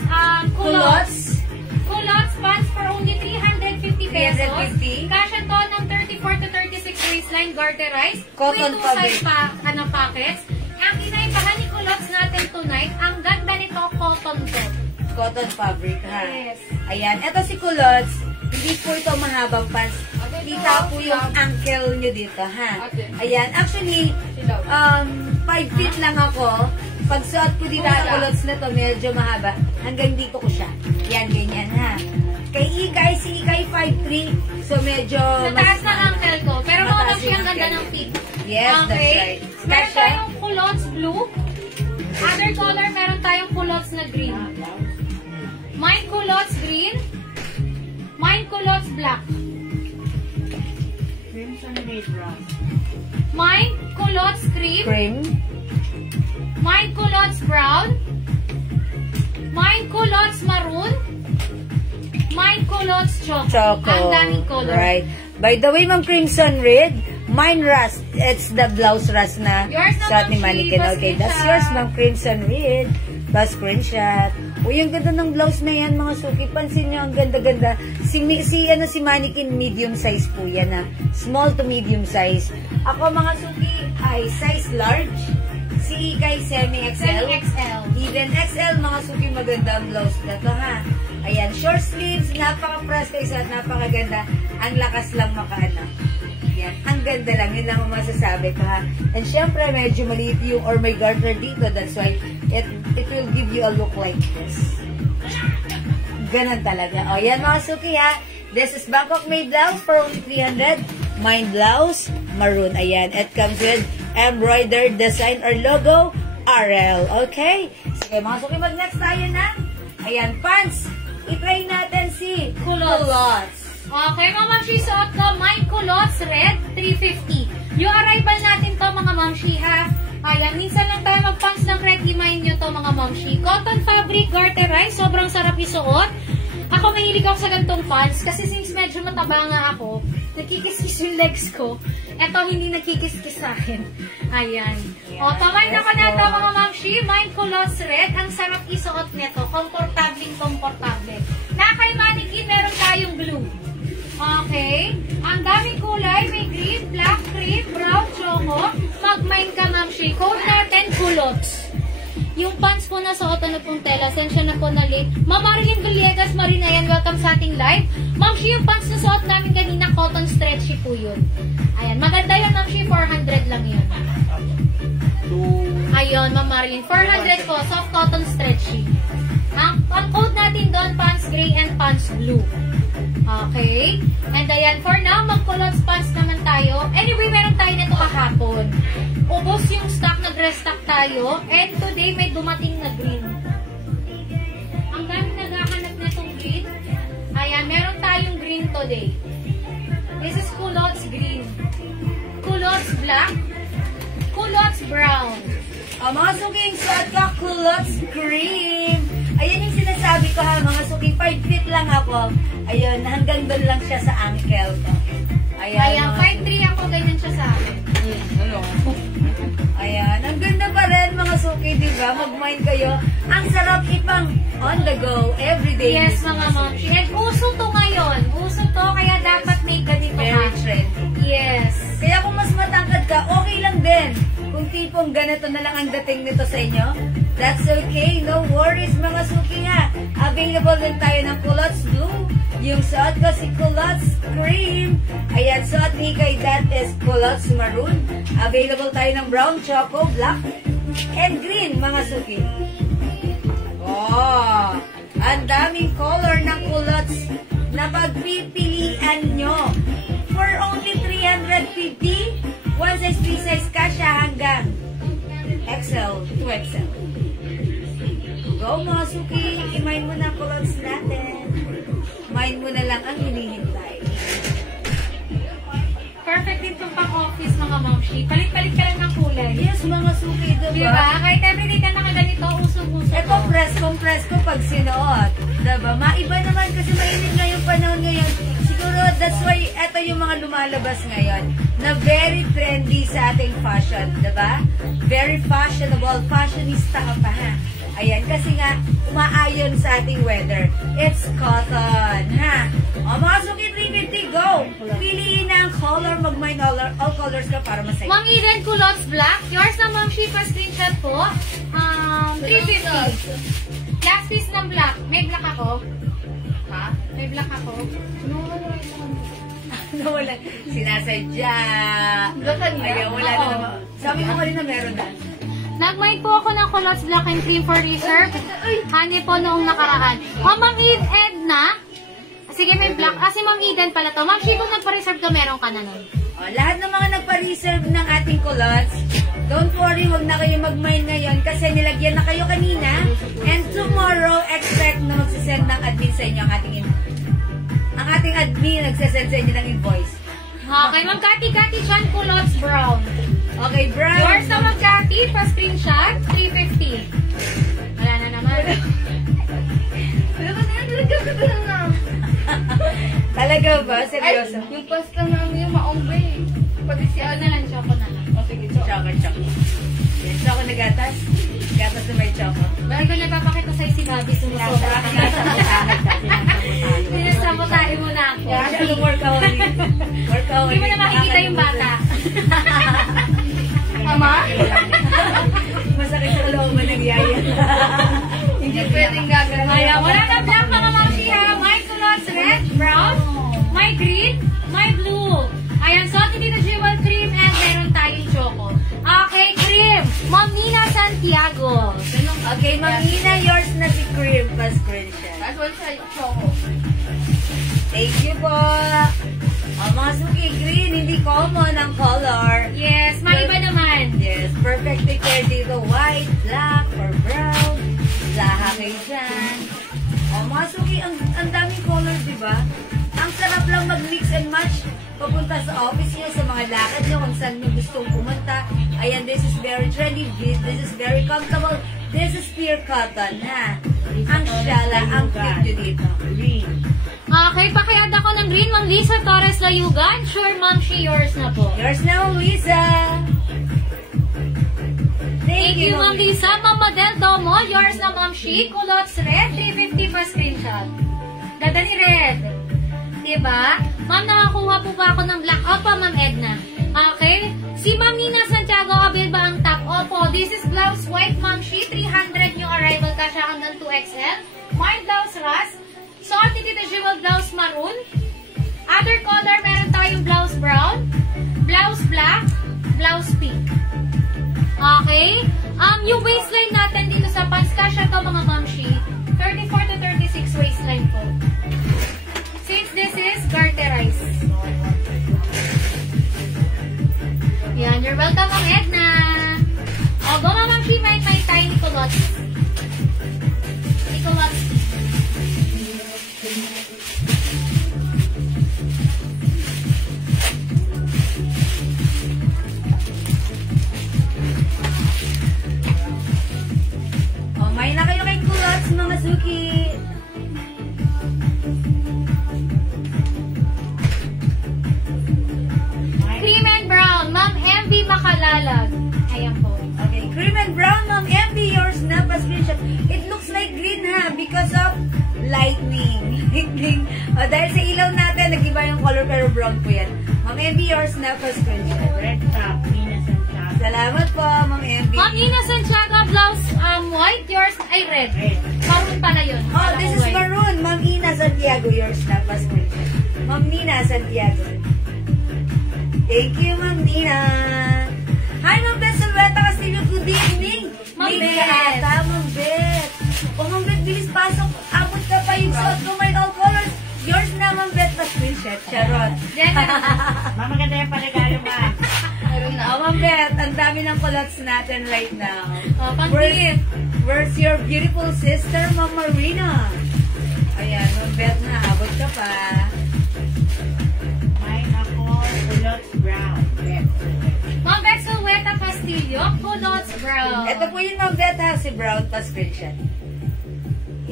culottes. Culottes pants for only 350 pesos. 350. Kasya to ng 34 to 36 waistline garterized. Cotton with 2 fabric. size packets. Ang inaibahan ni culottes natin tonight, ang ganda nito, cotton to. Cotton fabric, ha? Yes. Ayan, eto si culottes, hindi po ito mahabang pants. Kita po yung ankle nyo dito, ha? Ayan, actually, 5 feet lang ako. Pag suot ko dito ang culottes na to, medyo mahaba. Hanggang dito ko siya. Yan, ganyan, ha? Kay Ikay, si Ikay 5'3", so medyo Nataas ng ankle ko. Pero mataas mga siya ang yung ganda ankle. ng tip. Yes, that's Okay. right. Meron Kasha? tayong culottes blue. Other color, meron tayong culottes na green. Mine culottes green. Mine culottes black. Crimson Red Rock. Mine culottes cream. Cream. Mine culottes brown. Mine culottes maroon. Mine culottes choco. Ang daming color. Right. By the way, Ma'am Crimson Red, mine rust. It's the blouse rust na Yours na, suot ni Ma'am Mannequin. Shi. Okay, that's Pa-screenshot. yours, Ma'am Crimson Red. Pa-screenshot. Uy, ang ganda ng blouse na yan, mga suki. Pansin nyo, ang ganda-ganda. Si Mannequin, medium size po yan, ha. Small to medium size. Ako, mga suki, ay size large. Si Ikay, semi-XL. XL. Even XL, mga suki, maganda ang blouse na to, ha. Ayan, short sleeves, napaka-press at napakaganda. Ang lakas lang makaano. Yan, ang ganda lang. Yun lang ang masasabi ko, ha. And syempre, medyo maliit yung or may garter dito. That's why it will give you a look like this. Ganon talaga. O, yan mga suki, ha. This is Bangkok made blouse for only 300. Mine blouse, maroon. Ayan, it comes with embroidered design or logo, RL. Okay? Sige, mga suki, mag-next tayo na. Ayan, pants. I-try natin si culottes. Okay, Ma'am Shi, suot ko, mine culottes red, 350. Yung arrival natin to, mga Ma'am Shi, ha? Ayan, minsan lang tayo mag-pants ng red, remind nyo to, mga Ma'am Shi. Cotton fabric, garterized, sobrang sarap isuot. Ako, mahilig ako sa gantong pants, kasi since medyo mataba nga ako, nakikis yung legs ko. Ito, hindi nagkikis-kis sa akin. Ayan. O, pamay na ko na ito mga mamshi. Mine Culottes Red. Ang sarap isuot nito. Komportable. Na kay Mannequin, meron tayong blue. Okay. Ang daming kulay. May green, black, cream, brown, choco. Mag-mine ka, mamshi. Code natin, Culottes. Yung pants po na suot na pong tela, sensya na po na late. Ma'am Marilyn Villegas, Marina, yan, welcome sa ating live. Ma'am Shi, yung pants na suot namin kanina, cotton stretchy po yun. Ayan, maganda yan, Ma'am Shi, 400 lang yun. Ayun, Ma'am Marilyn, 400 po, soft cotton stretchy. Ang code natin doon, pants gray and pants blue. Okay? And ayan, for now, mag-Culottes pants naman tayo. Anyway, meron tayo nito kahapon. Ubos yung stock, nag-restock tayo. And today, may dumating na green. Ang dami naghahanap na itong green. Ayan, meron tayong green today. This is Culottes green. Culottes black. Culottes brown. Mga suking suot ka, Culottes cream. Ayan yung sinasabi ko ha, mga suking 5 feet lang ako. Ayun, hanggang doon lang siya sa ankle ko. Ayan, 5'3" ako, ganyan siya sa akin. Ayan, ang ganda pa rin mga suki, di ba? Mag-mind kayo. Ang sarap ipang on the go, everyday. Yes, mga momshi. And uso to ngayon. Uso to, kaya dapat may ganito ka. Very trendy. Yes. Kaya kung mas matangkad ka, okay lang din. Kung tipong ganito na lang ang dating nito sa inyo, that's okay. No worries mga suki nga. Available din tayo ng Culottes Blue. Yung suot ko si Culottes Cream. Ayan, suot ni kay that is Culottes Maroon. Available tayo ng brown, choco, black, and green mga suki. Oh, ang daming color ng Culottes na pagpipilian nyo. For only 350, one size, 3 size kasha hanggang XL to XL. Go mga suki, i-mind mo na ang Culottes natin. Mind mo na lang ang hinihintay. Perfect din itong pang-office mga momshi. Palit-palit ka lang ng kulay. Yes, mga suki, diba? Diba? Kahit everyday ka nakaganito, usog-usog. Ito, presko pag sinuot. Diba? Maiba naman kasi mainit na yung panahon ngayon. Siguro, that's why ito yung mga lumalabas ngayon na very trendy sa ating fashion. Diba? Very fashionable. Fashionista ka pa, ha? Ayan, kasi nga, umaayon sa ating weather. It's cotton, ha? O, mga suki, 350, go! Piliin na ang color, mag-mind all colors ka para masaya. Mang Eden Culottes Black. Yours na Momshi, pa-screenshot po. 350. Last piece ng black. May black ako. Ha? May black ako. Wala. Sinasadya. Ayan, wala na naman. Sabi mo kanina meron na. Nag-mind po ako ng Culottes Black and Cream for reserve. Honey po noong nakaraan. O, Ma'am Edna. Sige, may black. Si Ma'am Eden pala to. Ma'am Shi, kung nagpa-reserve ka, meron ka na nun. O, lahat ng mga nagpa-reserve ng ating Culottes, don't worry, huwag na kayo mag-mind ngayon kasi nilagyan na kayo kanina. And tomorrow, expect na magsisend ng admin sa inyo ang ating admin nagsisend sa inyo ng invoice. Okay, Ma'am Kati Chan, Culottes Brown. Okay, brown. Yours na Ma'am Kati, pa-screenshot, 350. Wala na naman. Talaga ba? Seryoso? Yung pasta namin yung maombe. Pati si Choco na lang, choco na lang. O sige, Choco. Yan, choco na gatas. Gatas na may choco. Bakit ko nagpapakita sa'yo si Bobby sumusobra ka nga sa mutahan. Sinasabotahin mo na ako. Masyado workaholic. Hindi mo na makikita yung bata. Ama? Masakit sa kalooban ng yaya. Hindi pwedeng gagawin. Ayan, wala na black mga mamsi ha. May Culottes red, brown, may green, may blue. Ayan, so hindi na jewel cream and meron tayong choco. Okay, cream. Ma'am Nina Santiago. Okay, Ma'am Nina, yours na si Cream plus screenshot. That's one side choco. Thank you po. Mga suki, green, hindi common ang color. Yes, maiba naman. Yes, perfectly paired dito. White, black, or brown. Laha kayo dyan. Mga suki, ang daming colors, di ba? Ang sarap lang mag-mix and match. Papunta sa office niyo, sa mga lakad niyo, kung saan niyo gustong pumunta. Ayan, this is very trendy. This is very comfortable. This is pure cotton, ha? Ang shala, ang cute nyo dito. Green. Okay, pakiad ako ng green, Ma'am Lisa Torres Layugan. Sure, Ma'am, she yours na po. Yours na, Luisa. Thank you, Ma'am Lisa. Ma'am Madel Domo, yours na, Ma'am She. Culottes red, 350 per screenshot. Ganda ni red. Diba? Ma'am, nakakuha po ba ako ng black? Opo, Ma'am Edna. Okay. Si Ma'am Nina Santiago, avail ba ang top? Opo. This is blouse white, Ma'am She. 300 new arrival ka siya hanggang 2XL. My blouse rust. So, dito jewel blouse maroon. Other color, meron tayong blouse brown, blouse black, blouse pink. Okay? Yung waistline natin dito sa pants, kasya to mga mamshi. 34 to 36 waistline po. Since this is garterized. Yan, you're welcome, Ma'am Edna. O, go mga mamshi, may tiny culottes. Culottes. May na kayo kay culottes, mga suki. Cream and brown, Ma'am MV Makalalag. Ayan po. Okay, cream and brown, Ma'am MV, yours na pa screenshot. It looks like green ha, because of lightning. Dahil sa ilaw natin, nag-iba yung color pero brown po yan. Ma'am MV, yours na pa screenshot. Red top, Nina Santiago. Salamat po, Ma'am MV. Ma'am Nina Santiago, blouse white, yours ay red. Maroon pala yun. Oh, this is maroon. Ma'am Nina Santiago, yours na pa screenshot. Ma'am Nina Santiago. Thank you, Ma'am Nina. Hi, Ma'am Beth Salveta Castillo. Good evening. Ma'am May Beth. kata, Ma'am Beth. Oh, Ma'am Beth, bilis pasok. Abot ka pa yung suot ko. May all colors. Yours na, Ma'am Beth, pa screenshot. Charot. Ma'am, maganda yung paligalo, Ma'am. Oh, Ma'am Beth, ang dami ng culottes natin right now. Oh, pang-gift. Where's your beautiful sister, Ma'am Marina? Ayan, Ma'am Beth na. Abot ka pa. Mine ako, culottes brown. Yes. Ma'am Beth Salveta Castillo, culottes brown. Ito po yun, Ma'am Beth, ha? Si Brown pa screenshot.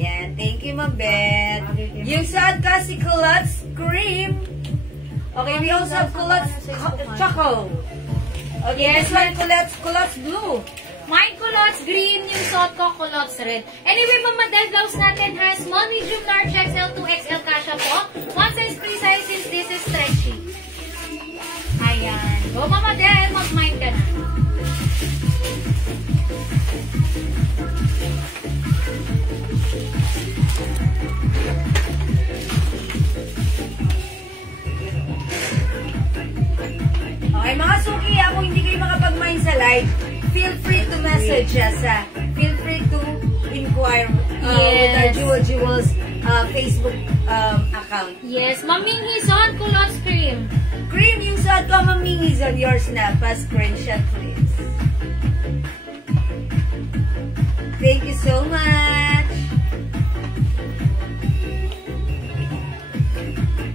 Yan. Thank you, Ma'am Beth. Yung saan ka si culottes cream. Okay, we also have culottes choco. Okay, Yes, this one, culottes blue. My culottes green, yung suot ko, culottes red. Anyway, Ma'am Madel, blouse natin has small, medium, large, XL, 2XL kasha po. One size, free size, since this is stretchy. Ayan. Go, Ma'am Madel, mag-mind ka na. Okay, mga suki, kung hindi kayo makapag-mind sa live, feel free to message us. Feel free to inquire with our Jewels Facebook account. Yes, Ma'am Ming Hizon, culottes cream. Cream, yung suot ko, Ma'am Mingis, on yours na. Pa-screenshot, please. Thank you so much.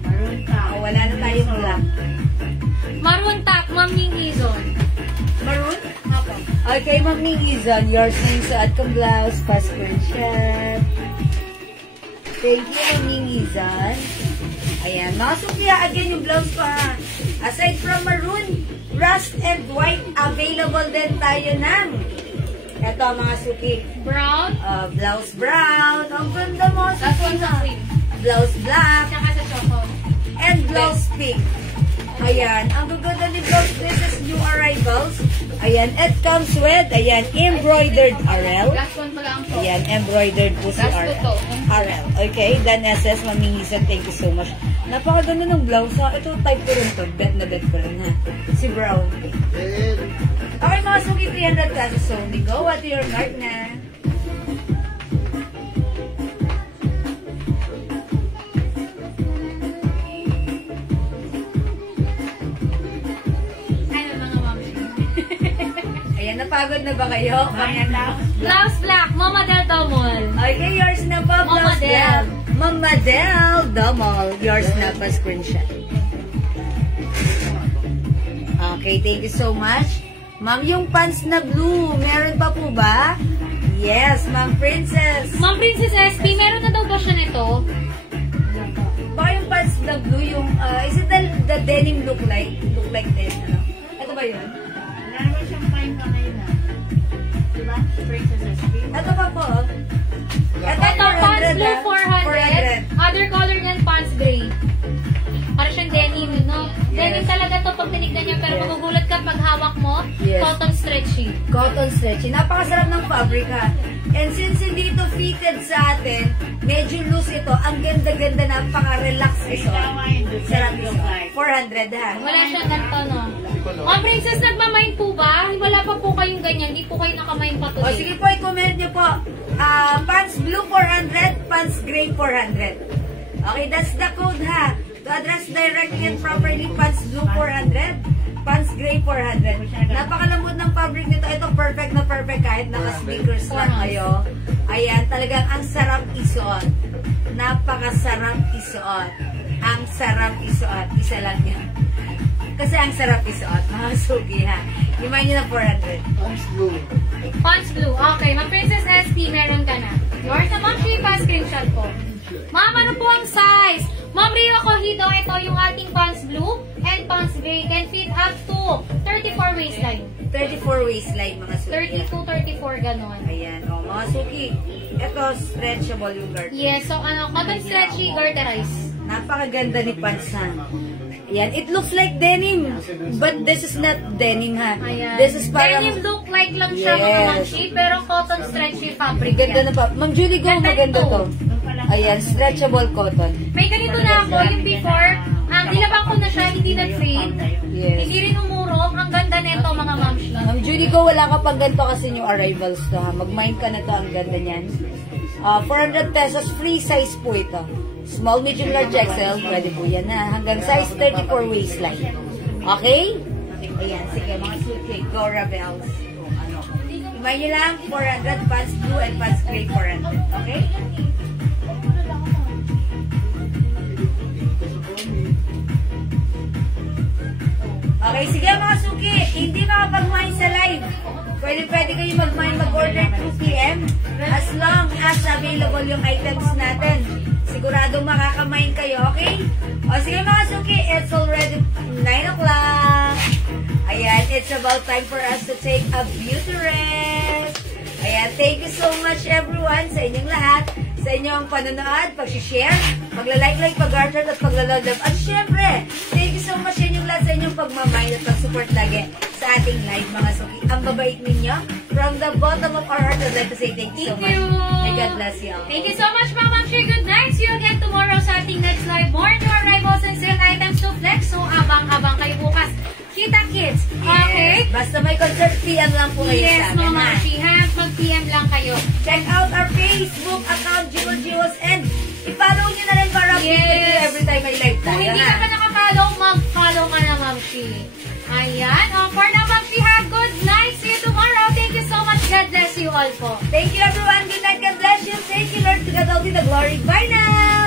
Maroon top. Oh, wala na tayong black. Maroon top, Ma'am Ming Hizon. Maroon? Apo. Okay, Ma'am Mingis, on yours na yung suot kong blouse. Pa-screenshot. Thank you, Ma'am Mingis. Ayan, mga suki, again yung blouse ko ha. Aside from maroon, rust and white, available din tayo ng eto mga suki. Brown. Blouse brown. Ang ganda mo. Last one sa cream. Blouse black. Tsaka sa choco. And blouse pink. Ayan. Ang gaganda ni blouse. This is new arrivals. Ayan. It comes with, ayan, embroidered RL. Last one pala ang top. Ayan, embroidered po si Last RL. to. RL. Okay. Dan SS, Mamihisan. Thank you so much. Napakaganda ng blouse ha. Ito type ko rin to. Bet na bet ko rin ha. Si brown. Okay, mga suki, 300 pesos only. Go at your cart na. Ano mga Ma'am? Ayan, napagod na ba kayo? Ayan lang. Blouse black, Mama Del Domol. Okay, yours na pa. Mama Blouse Del. black. Mama Del Domol. Yours na pa. Screenshot. Okay, thank you so much. Ma'am, yung pants na blue, meron pa po ba? Yes, Ma'am Princess. Ma'am Princess SB, meron na daw ba siya nito? baka yung pants na blue, yung, is it the denim look like this, ano? Ito ba yun? Naman siyang fine pa ngayon na. Diba? Princess SP. Ito pa po, oh. Ito, pants blue, 400. 400. Other color niyan, pants gray. Para siyang denim, no? Denim talaga to pag tinignan niya, pero magugulat ka pag hawak mo, Yes. cotton stretchy. Cotton stretchy. Napakasarap ng fabric, ha. And since hindi ito fitted sa atin, medyo loose ito. Ang ganda-ganda, napaka-relax ito. Sarap ito. 400, ha. Wala siyang ganito, no? Ma'am Princess, nagmamind po ba? Wala pa po kayong ganyan. Di po kayo nakamind pa O, today. sige po, i-comment nyo po. Pants blue, 400. Pants gray, 400. Okay, that's the code, ha. To address directly and properly, pants blue, 400. Pants gray, 400. Napakalambot ng fabric nito. Ito, perfect na perfect kahit naka-sneakers lang kayo. Ayan, talagang ang sarap isuot. Napakasarap isuot. Ang sarap isuot. Isa lang yan. Kasi ang sarap isuot, mga suki, ha. Himay nyo na 400. Pants blue. Okay, Ma'am Princess SP, meron ka na. Yours na, Ma'am Shipa, screenshot po. Ma'am, ano po ang size? Ma'am Rio Cohido, ito yung ating pants blue and pants gray can fit up to 34 waistline. 34 waistline, mga suki. 32, 34, ganon. Ayan, o, mga suki. Ito, stretchable yung garter. Yes, so ano, cotton stretchy, garterize. Napakaganda ni pants, ha. Ayan, it looks like denim. But this is not denim, ha. Ayan. This is parang... Denim look like lang siya, mga Yes. Ma'am Shi, pero cotton stretchy fabric Ganda yan. na pa. Ma'am Julie, go, Ganda maganda nito. to. Ayan, stretchable cotton. May ganito na ako, yung before, nilabang ko na siya, hindi na-fade, Yes. hindi rin umurong, ang ganda nito, mga Ma'am Shi. Ma'am Julie, go, wala ka pang ganito kasi yung arrivals to, ha. Mag-mind ka na to, ang ganda niyan. 400 pesos, free size po ito. Small, medium, large, XL, pwede po yan, ha. Hanggang size 34 waistline. Okay? Ayan, sige, mga suki, go Rebels. Imay nyo lang, 400 pants blue and pants gray, 400. Okay? Okay, sige mga suki, hindi makapag-mine sa live. Pwede kayo mag-order 2 p.m. as long as available yung items natin. Siguradong makaka-mine kayo, okay? O sige mga suki, it's already 9 o'clock. Ayan, it's about time for us to take a beauty rest. Ayan, thank you so much everyone sa inyong lahat, sa inyong panonood, pag-share, pagla-like, pag-heart at pagla-love. At syempre, thank you so much sa inyong lahat sa inyong pagmamahal at pag-support lagi sa ating live, mga suki. Ang babait ninyo. From the bottom of our heart, I'd like to say thank you so much. May God bless you all. Thank you so much, Ma'am Shi. Good night. See you again tomorrow sa ating next live. More new arrivals and sale items to flex. So, abang-abang kayo bukas. Kita kids. Okay? Yes. Basta may concert, PM lang po kayo Yes, sa amin, Ma'am ha? Shi. Mag-PM lang kayo. Check out our Facebook account, Jewels, and i-follow nyo na rin para update kayo every time may live Kung tayo, hindi ha? ka pa nakapollow, mag-follow ka na, Ma'am Shi. Ayan. For now, Ma'am Shi, have good night. See you tomorrow. Thank you so much. God bless you all po. Thank you everyone. Good night. God bless you. Thank you, Lord. To God all be the glory. Bye now.